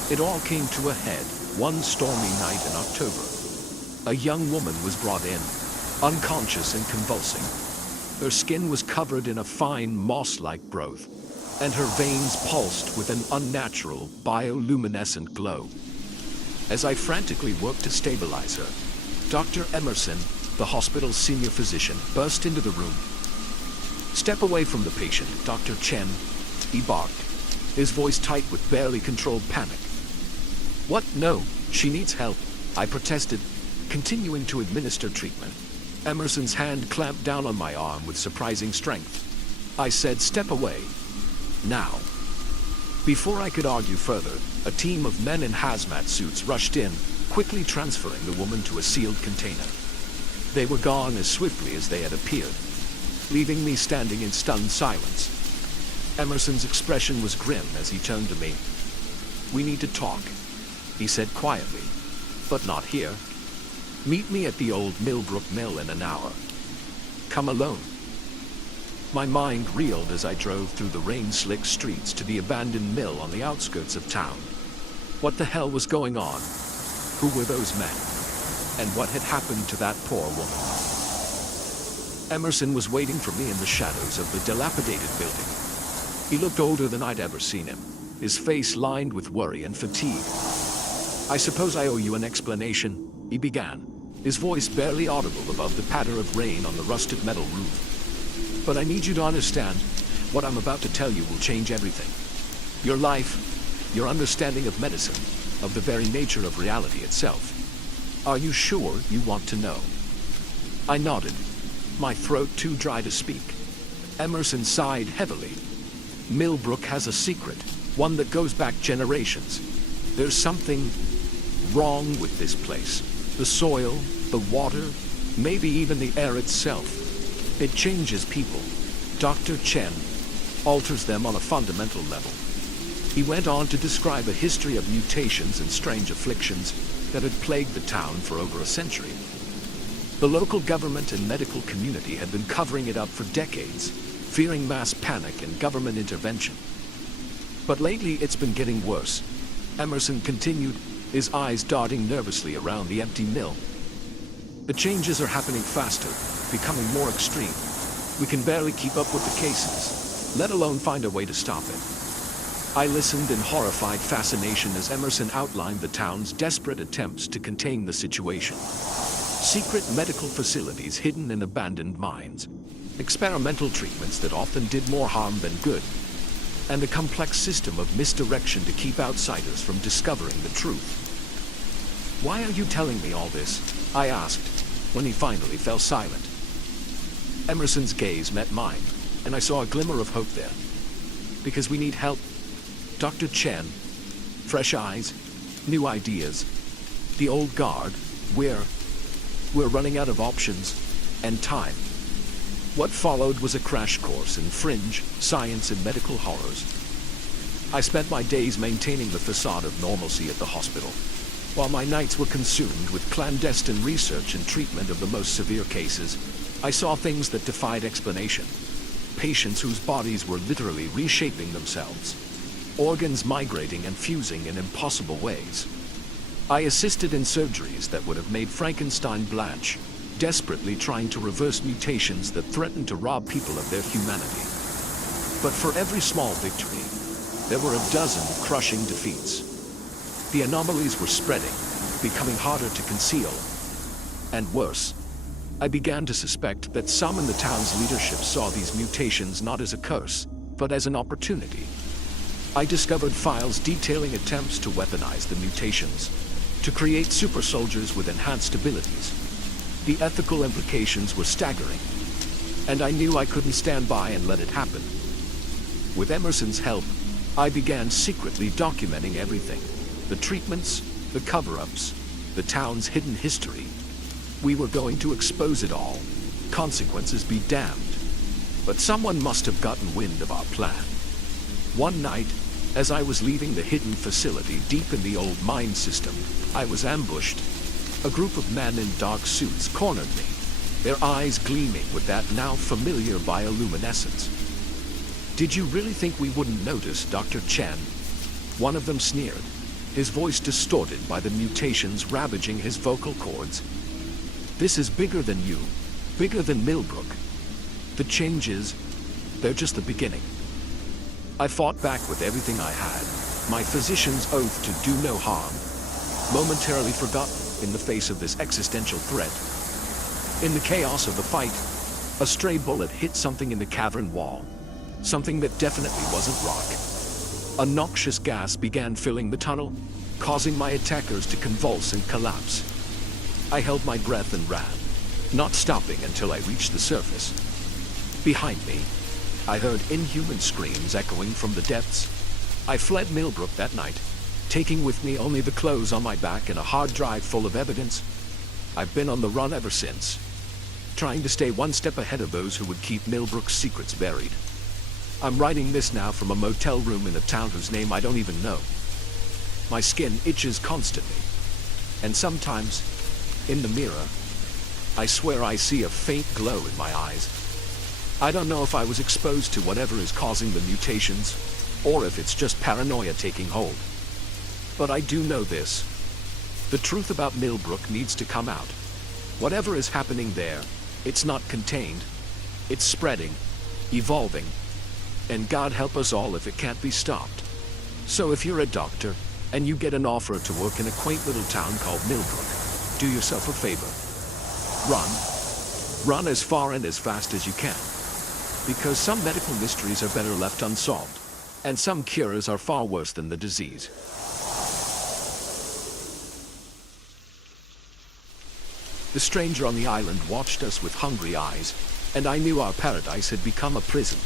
It all came to a head one stormy night in October. A young woman was brought in, unconscious and convulsing. Her skin was covered in a fine moss-like growth, and her veins pulsed with an unnatural bioluminescent glow. As I frantically worked to stabilize her, Dr. Emerson, the hospital's senior physician, burst into the room. "Step away from the patient, Dr. Chen," he barked, his voice tight with barely controlled panic. "What? No, she needs help," I protested, continuing to administer treatment. Emerson's hand clamped down on my arm with surprising strength. I said, "Step away. Now." Before I could argue further, a team of men in hazmat suits rushed in, quickly transferring the woman to a sealed container. They were gone as swiftly as they had appeared, leaving me standing in stunned silence. Emerson's expression was grim as he turned to me. "We need to talk," he said quietly, "but not here. Meet me at the old Millbrook Mill in an hour. Come alone." My mind reeled as I drove through the rain-slick streets to the abandoned mill on the outskirts of town. What the hell was going on? Who were those men? And what had happened to that poor woman? Emerson was waiting for me in the shadows of the dilapidated building. He looked older than I'd ever seen him, his face lined with worry and fatigue. "I suppose I owe you an explanation," he began, his voice barely audible above the patter of rain on the rusted metal roof. "But I need you to understand, what I'm about to tell you will change everything. Your life, your understanding of medicine, of the very nature of reality itself. Are you sure you want to know?" I nodded, my throat too dry to speak. Emerson sighed heavily. "Millbrook has a secret, one that goes back generations. There's something wrong with this place. The soil, the water, maybe even the air itself. It changes people. Dr. Chen alters them on a fundamental level." He went on to describe a history of mutations and strange afflictions that had plagued the town for over a century. The local government and medical community had been covering it up for decades, fearing mass panic and government intervention. But lately it's been getting worse. Emerson continued, his eyes darting nervously around the empty mill. "The changes are happening faster, becoming more extreme. We can barely keep up with the cases, let alone find a way to stop it." I listened in horrified fascination as Emerson outlined the town's desperate attempts to contain the situation. Secret medical facilities hidden in abandoned mines, experimental treatments that often did more harm than good, and a complex system of misdirection to keep outsiders from discovering the truth. "Why are you telling me all this?" I asked, when he finally fell silent. Emerson's gaze met mine, and I saw a glimmer of hope there. "Because we need help, Dr. Chen. Fresh eyes, new ideas. The old guard, we're running out of options and time." What followed was a crash course in fringe, science, and medical horrors. I spent my days maintaining the facade of normalcy at the hospital, while my nights were consumed with clandestine research and treatment of the most severe cases. I saw things that defied explanation. Patients whose bodies were literally reshaping themselves, organs migrating and fusing in impossible ways. I assisted in surgeries that would have made Frankenstein blanch, desperately trying to reverse mutations that threatened to rob people of their humanity. But for every small victory, there were a dozen crushing defeats. The anomalies were spreading, becoming harder to conceal. And worse, I began to suspect that some in the town's leadership saw these mutations not as a curse, but as an opportunity. I discovered files detailing attempts to weaponize the mutations, to create super soldiers with enhanced abilities. The ethical implications were staggering, and I knew I couldn't stand by and let it happen. With Emerson's help, I began secretly documenting everything: the treatments, the cover-ups, the town's hidden history. We were going to expose it all, consequences be damned. But someone must have gotten wind of our plan. One night, as I was leaving the hidden facility deep in the old mine system, I was ambushed. A group of men in dark suits cornered me, their eyes gleaming with that now familiar bioluminescence. "Did you really think we wouldn't notice, Dr. Chen?" One of them sneered, his voice distorted by the mutations ravaging his vocal cords. "This is bigger than you, bigger than Millbrook. The changes, they're just the beginning." I fought back with everything I had, my physician's oath to do no harm, momentarily forgotten in the face of this existential threat. In the chaos of the fight, a stray bullet hit something in the cavern wall, something that definitely wasn't rock. A noxious gas began filling the tunnel, causing my attackers to convulse and collapse. I held my breath and ran, not stopping until I reached the surface. Behind me, I heard inhuman screams echoing from the depths. I fled Millbrook that night, taking with me only the clothes on my back and a hard drive full of evidence. I've been on the run ever since, trying to stay one step ahead of those who would keep Millbrook's secrets buried. I'm writing this now from a motel room in a town whose name I don't even know. My skin itches constantly, and sometimes, in the mirror, I swear I see a faint glow in my eyes. I don't know if I was exposed to whatever is causing the mutations, or if it's just paranoia taking hold. But I do know this. The truth about Millbrook needs to come out. Whatever is happening there, it's not contained. It's spreading, evolving, and God help us all if it can't be stopped. So if you're a doctor, and you get an offer to work in a quaint little town called Millbrook, do yourself a favor. Run. Run as far and as fast as you can. Because some medical mysteries are better left unsolved, and some cures are far worse than the disease. The stranger on the island watched us with hungry eyes, and I knew our paradise had become a prison.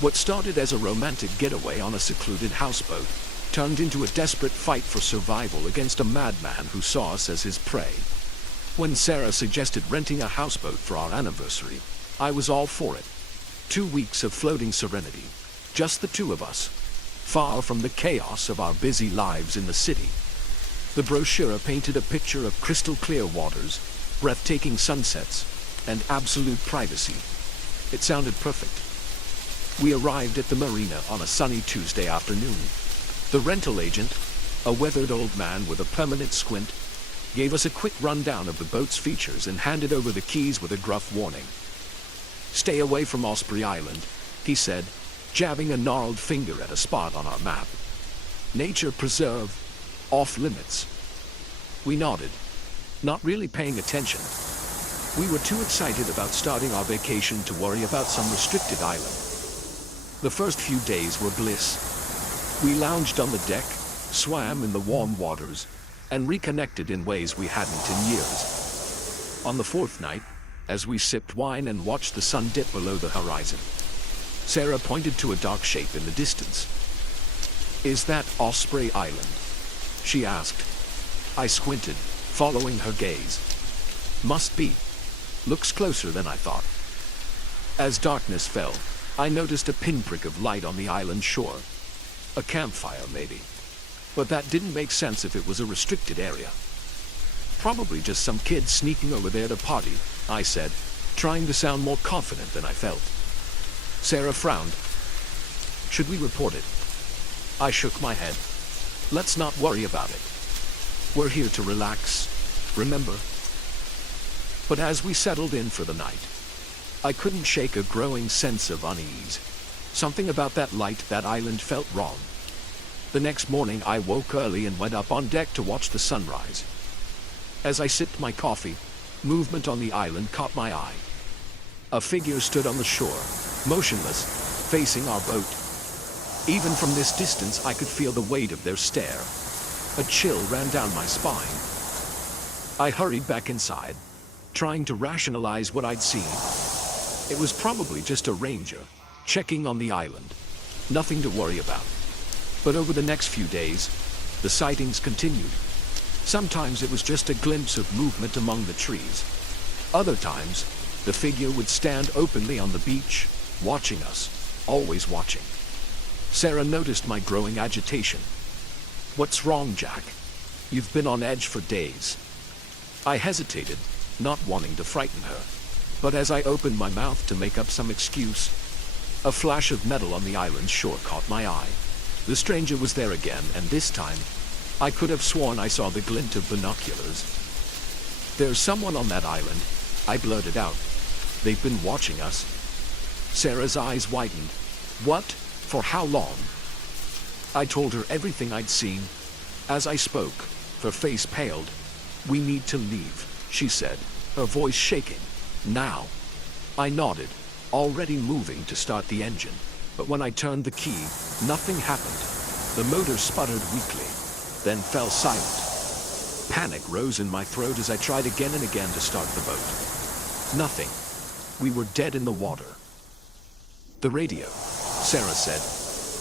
What started as a romantic getaway on a secluded houseboat turned into a desperate fight for survival against a madman who saw us as his prey. When Sarah suggested renting a houseboat for our anniversary, I was all for it. 2 weeks of floating serenity, just the two of us, far from the chaos of our busy lives in the city. The brochure painted a picture of crystal clear waters, breathtaking sunsets, and absolute privacy. It sounded perfect. We arrived at the marina on a sunny Tuesday afternoon. The rental agent, a weathered old man with a permanent squint, gave us a quick rundown of the boat's features and handed over the keys with a gruff warning. "Stay away from Osprey Island," he said, jabbing a gnarled finger at a spot on our map. "Nature preserve, off limits." We nodded, not really paying attention. We were too excited about starting our vacation to worry about some restricted island. The first few days were bliss. We lounged on the deck, swam in the warm waters, and reconnected in ways we hadn't in years. On the fourth night, as we sipped wine and watched the sun dip below the horizon, Sarah pointed to a dark shape in the distance. "Is that Osprey Island?" she asked. I squinted, following her gaze. "Must be. Looks closer than I thought." As darkness fell, I noticed a pinprick of light on the island shore. A campfire, maybe. But that didn't make sense if it was a restricted area. "Probably just some kid sneaking over there to party," I said, trying to sound more confident than I felt. Sarah frowned. "Should we report it?" I shook my head. "Let's not worry about it. We're here to relax, remember?" But as we settled in for the night, I couldn't shake a growing sense of unease. Something about that light, that island felt wrong. The next morning I woke early and went up on deck to watch the sunrise. As I sipped my coffee, movement on the island caught my eye. A figure stood on the shore, motionless, facing our boat. Even from this distance I could feel the weight of their stare. A chill ran down my spine. I hurried back inside, trying to rationalize what I'd seen. It was probably just a ranger, checking on the island. Nothing to worry about. But over the next few days, the sightings continued. Sometimes it was just a glimpse of movement among the trees. Other times, the figure would stand openly on the beach, watching us, always watching. Sarah noticed my growing agitation. "What's wrong, Jack? You've been on edge for days." I hesitated, not wanting to frighten her. But as I opened my mouth to make up some excuse, a flash of metal on the island's shore caught my eye. The stranger was there again, and this time, I could have sworn I saw the glint of binoculars. "There's someone on that island," I blurted out. "They've been watching us." Sarah's eyes widened. "What? For how long?" I told her everything I'd seen. As I spoke, her face paled. "We need to leave," she said, her voice shaking. "Now." I nodded, already moving to start the engine. But when I turned the key, nothing happened. The motor sputtered weakly, then fell silent. Panic rose in my throat as I tried again and again to start the boat. Nothing. We were dead in the water. "The radio," Sarah said.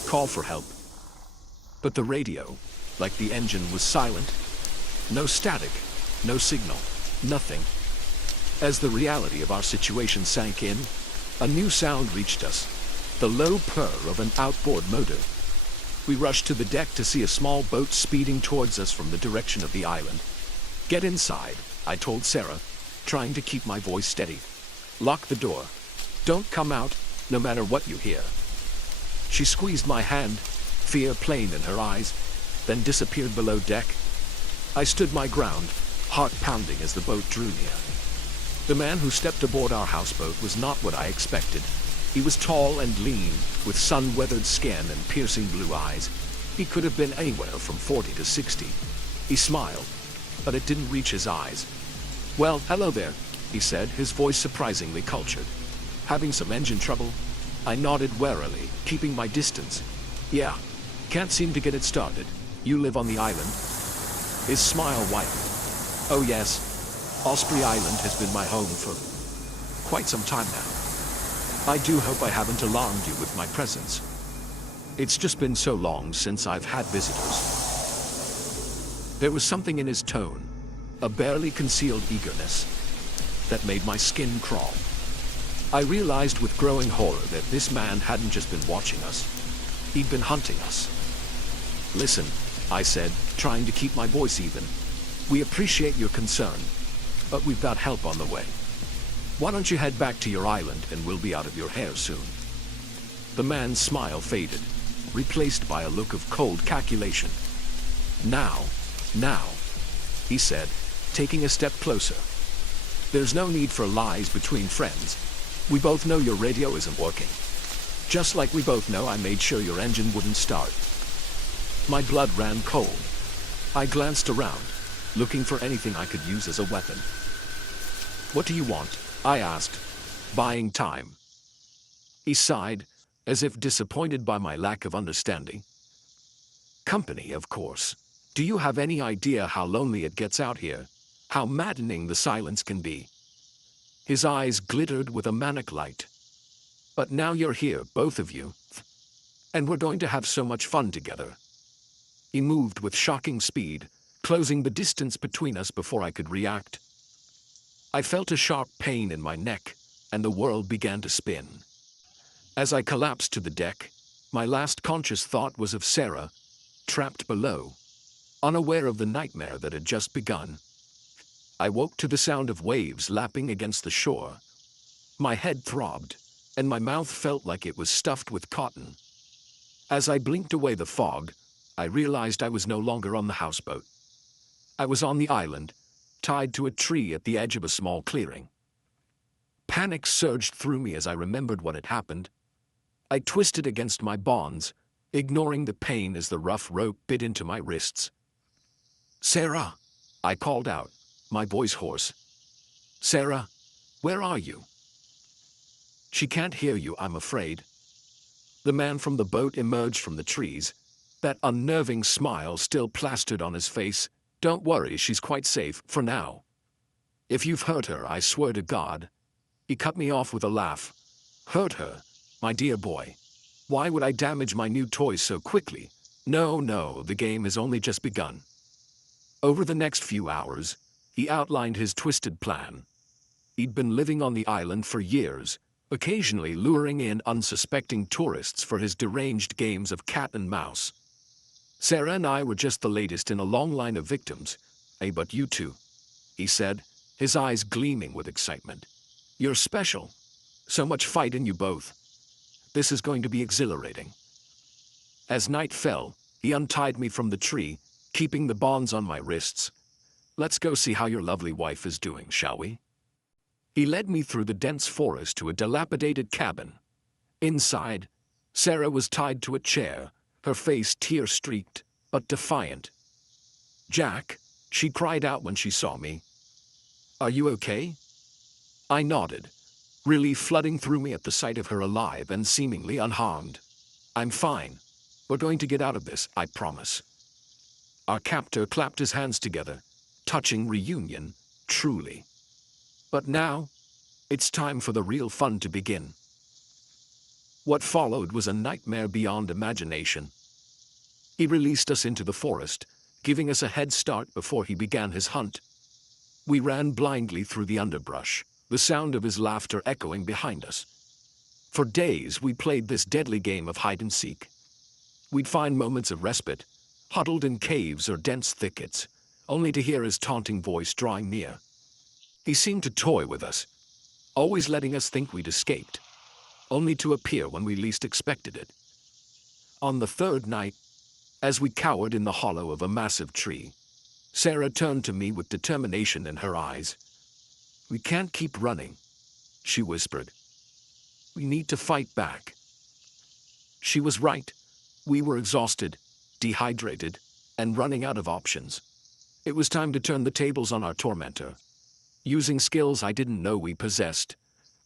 "Call for help." But the radio, like the engine, was silent. No static, no signal, nothing. As the reality of our situation sank in, a new sound reached us, the low purr of an outboard motor. We rushed to the deck to see a small boat speeding towards us from the direction of the island. "Get inside," I told Sarah, trying to keep my voice steady. "Lock the door. Don't come out, no matter what you hear." She squeezed my hand, fear plain in her eyes, then disappeared below deck. I stood my ground, heart pounding as the boat drew near. The man who stepped aboard our houseboat was not what I expected. He was tall and lean, with sun-weathered skin and piercing blue eyes. He could have been anywhere from 40 to 60. He smiled, but it didn't reach his eyes. "Well, hello there," he said, his voice surprisingly cultured. "Having some engine trouble?" I nodded warily, keeping my distance. "Yeah, can't seem to get it started. You live on the island?" His smile widened. "Oh yes, Osprey Island has been my home for quite some time now. I do hope I haven't alarmed you with my presence. It's just been so long since I've had visitors." There was something in his tone, a barely concealed eagerness, that made my skin crawl. I realized with growing horror that this man hadn't just been watching us. He'd been hunting us. "Listen," I said, trying to keep my voice even. "We appreciate your concern, but we've got help on the way. Why don't you head back to your island and we'll be out of your hair soon?" The man's smile faded, replaced by a look of cold calculation. Now, he said, taking a step closer. "There's no need for lies between friends. We both know your radio isn't working. Just like we both know I made sure your engine wouldn't start." My blood ran cold. I glanced around, looking for anything I could use as a weapon. "What do you want?" I asked, buying time. He sighed, as if disappointed by my lack of understanding. "Company, of course. Do you have any idea how lonely it gets out here? How maddening the silence can be?" His eyes glittered with a manic light. "But now you're here, both of you. And we're going to have so much fun together." He moved with shocking speed, closing the distance between us before I could react. I felt a sharp pain in my neck, and the world began to spin. As I collapsed to the deck, my last conscious thought was of Sarah, trapped below, unaware of the nightmare that had just begun. I woke to the sound of waves lapping against the shore. My head throbbed, and my mouth felt like it was stuffed with cotton. As I blinked away the fog, I realized I was no longer on the houseboat. I was on the island, tied to a tree at the edge of a small clearing. Panic surged through me as I remembered what had happened. I twisted against my bonds, ignoring the pain as the rough rope bit into my wrists. "Sarah!" I called out, my voice hoarse. "Sarah, where are you?" "She can't hear you, I'm afraid." The man from the boat emerged from the trees, that unnerving smile still plastered on his face. "Don't worry, she's quite safe, for now. If you've hurt her, I swear to God." He cut me off with a laugh. "Hurt her? My dear boy. Why would I damage my new toys so quickly? No, the game has only just begun." Over the next few hours, he outlined his twisted plan. He'd been living on the island for years, occasionally luring in unsuspecting tourists for his deranged games of cat and mouse. Sarah and I were just the latest in a long line of victims. But you two. he said, his eyes gleaming with excitement. "You're special. So much fight in you both. This is going to be exhilarating." As night fell, he untied me from the tree, keeping the bonds on my wrists. "Let's go see how your lovely wife is doing, shall we?" He led me through the dense forest to a dilapidated cabin. Inside, Sarah was tied to a chair, her face tear-streaked, but defiant. "Jack," she cried out when she saw me. "Are you okay?" I nodded, relief flooding through me at the sight of her alive and seemingly unharmed. "I'm fine. We're going to get out of this, I promise." Our captor clapped his hands together, touching reunion, truly. But now, it's time for the real fun to begin. What followed was a nightmare beyond imagination. He released us into the forest, giving us a head start before he began his hunt. We ran blindly through the underbrush, the sound of his laughter echoing behind us. For days we played this deadly game of hide-and-seek. We'd find moments of respite, huddled in caves or dense thickets, only to hear his taunting voice drawing near. He seemed to toy with us, always letting us think we'd escaped, only to appear when we least expected it. On the third night, as we cowered in the hollow of a massive tree, Sarah turned to me with determination in her eyes. "We can't keep running," she whispered. "We need to fight back." She was right. We were exhausted, dehydrated, and running out of options. It was time to turn the tables on our tormentor. Using skills I didn't know we possessed,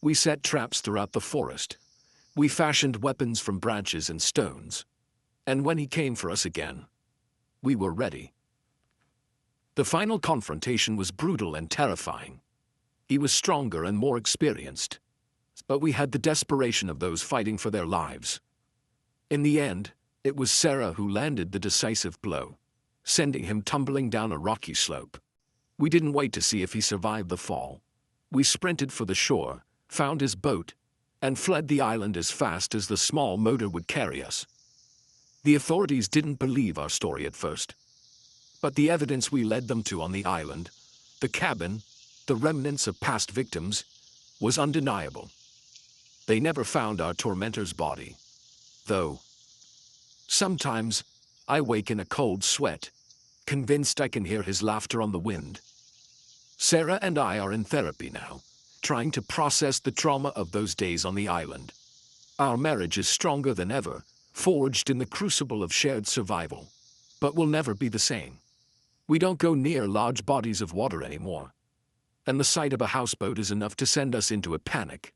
we set traps throughout the forest. We fashioned weapons from branches and stones. And when he came for us again, we were ready. The final confrontation was brutal and terrifying. He was stronger and more experienced, but we had the desperation of those fighting for their lives. In the end, it was Sarah who landed the decisive blow, sending him tumbling down a rocky slope. We didn't wait to see if he survived the fall. We sprinted for the shore, found his boat, and fled the island as fast as the small motor would carry us. The authorities didn't believe our story at first, but the evidence we led them to on the island, the cabin, the remnants of past victims, was undeniable. They never found our tormentor's body, though. Sometimes, I wake in a cold sweat, convinced I can hear his laughter on the wind. Sarah and I are in therapy now, trying to process the trauma of those days on the island. Our marriage is stronger than ever, forged in the crucible of shared survival, but will never be the same. We don't go near large bodies of water anymore, and the sight of a houseboat is enough to send us into a panic.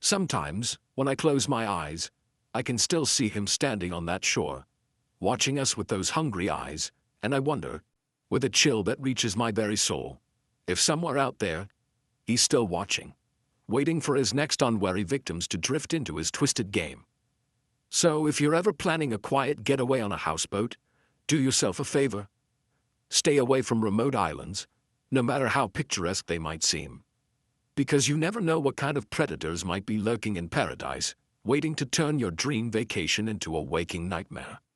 Sometimes, when I close my eyes, I can still see him standing on that shore, watching us with those hungry eyes, and I wonder, with a chill that reaches my very soul, if somewhere out there, he's still watching, waiting for his next unwary victims to drift into his twisted game. So if you're ever planning a quiet getaway on a houseboat, do yourself a favor. Stay away from remote islands, no matter how picturesque they might seem. Because you never know what kind of predators might be lurking in paradise, waiting to turn your dream vacation into a waking nightmare.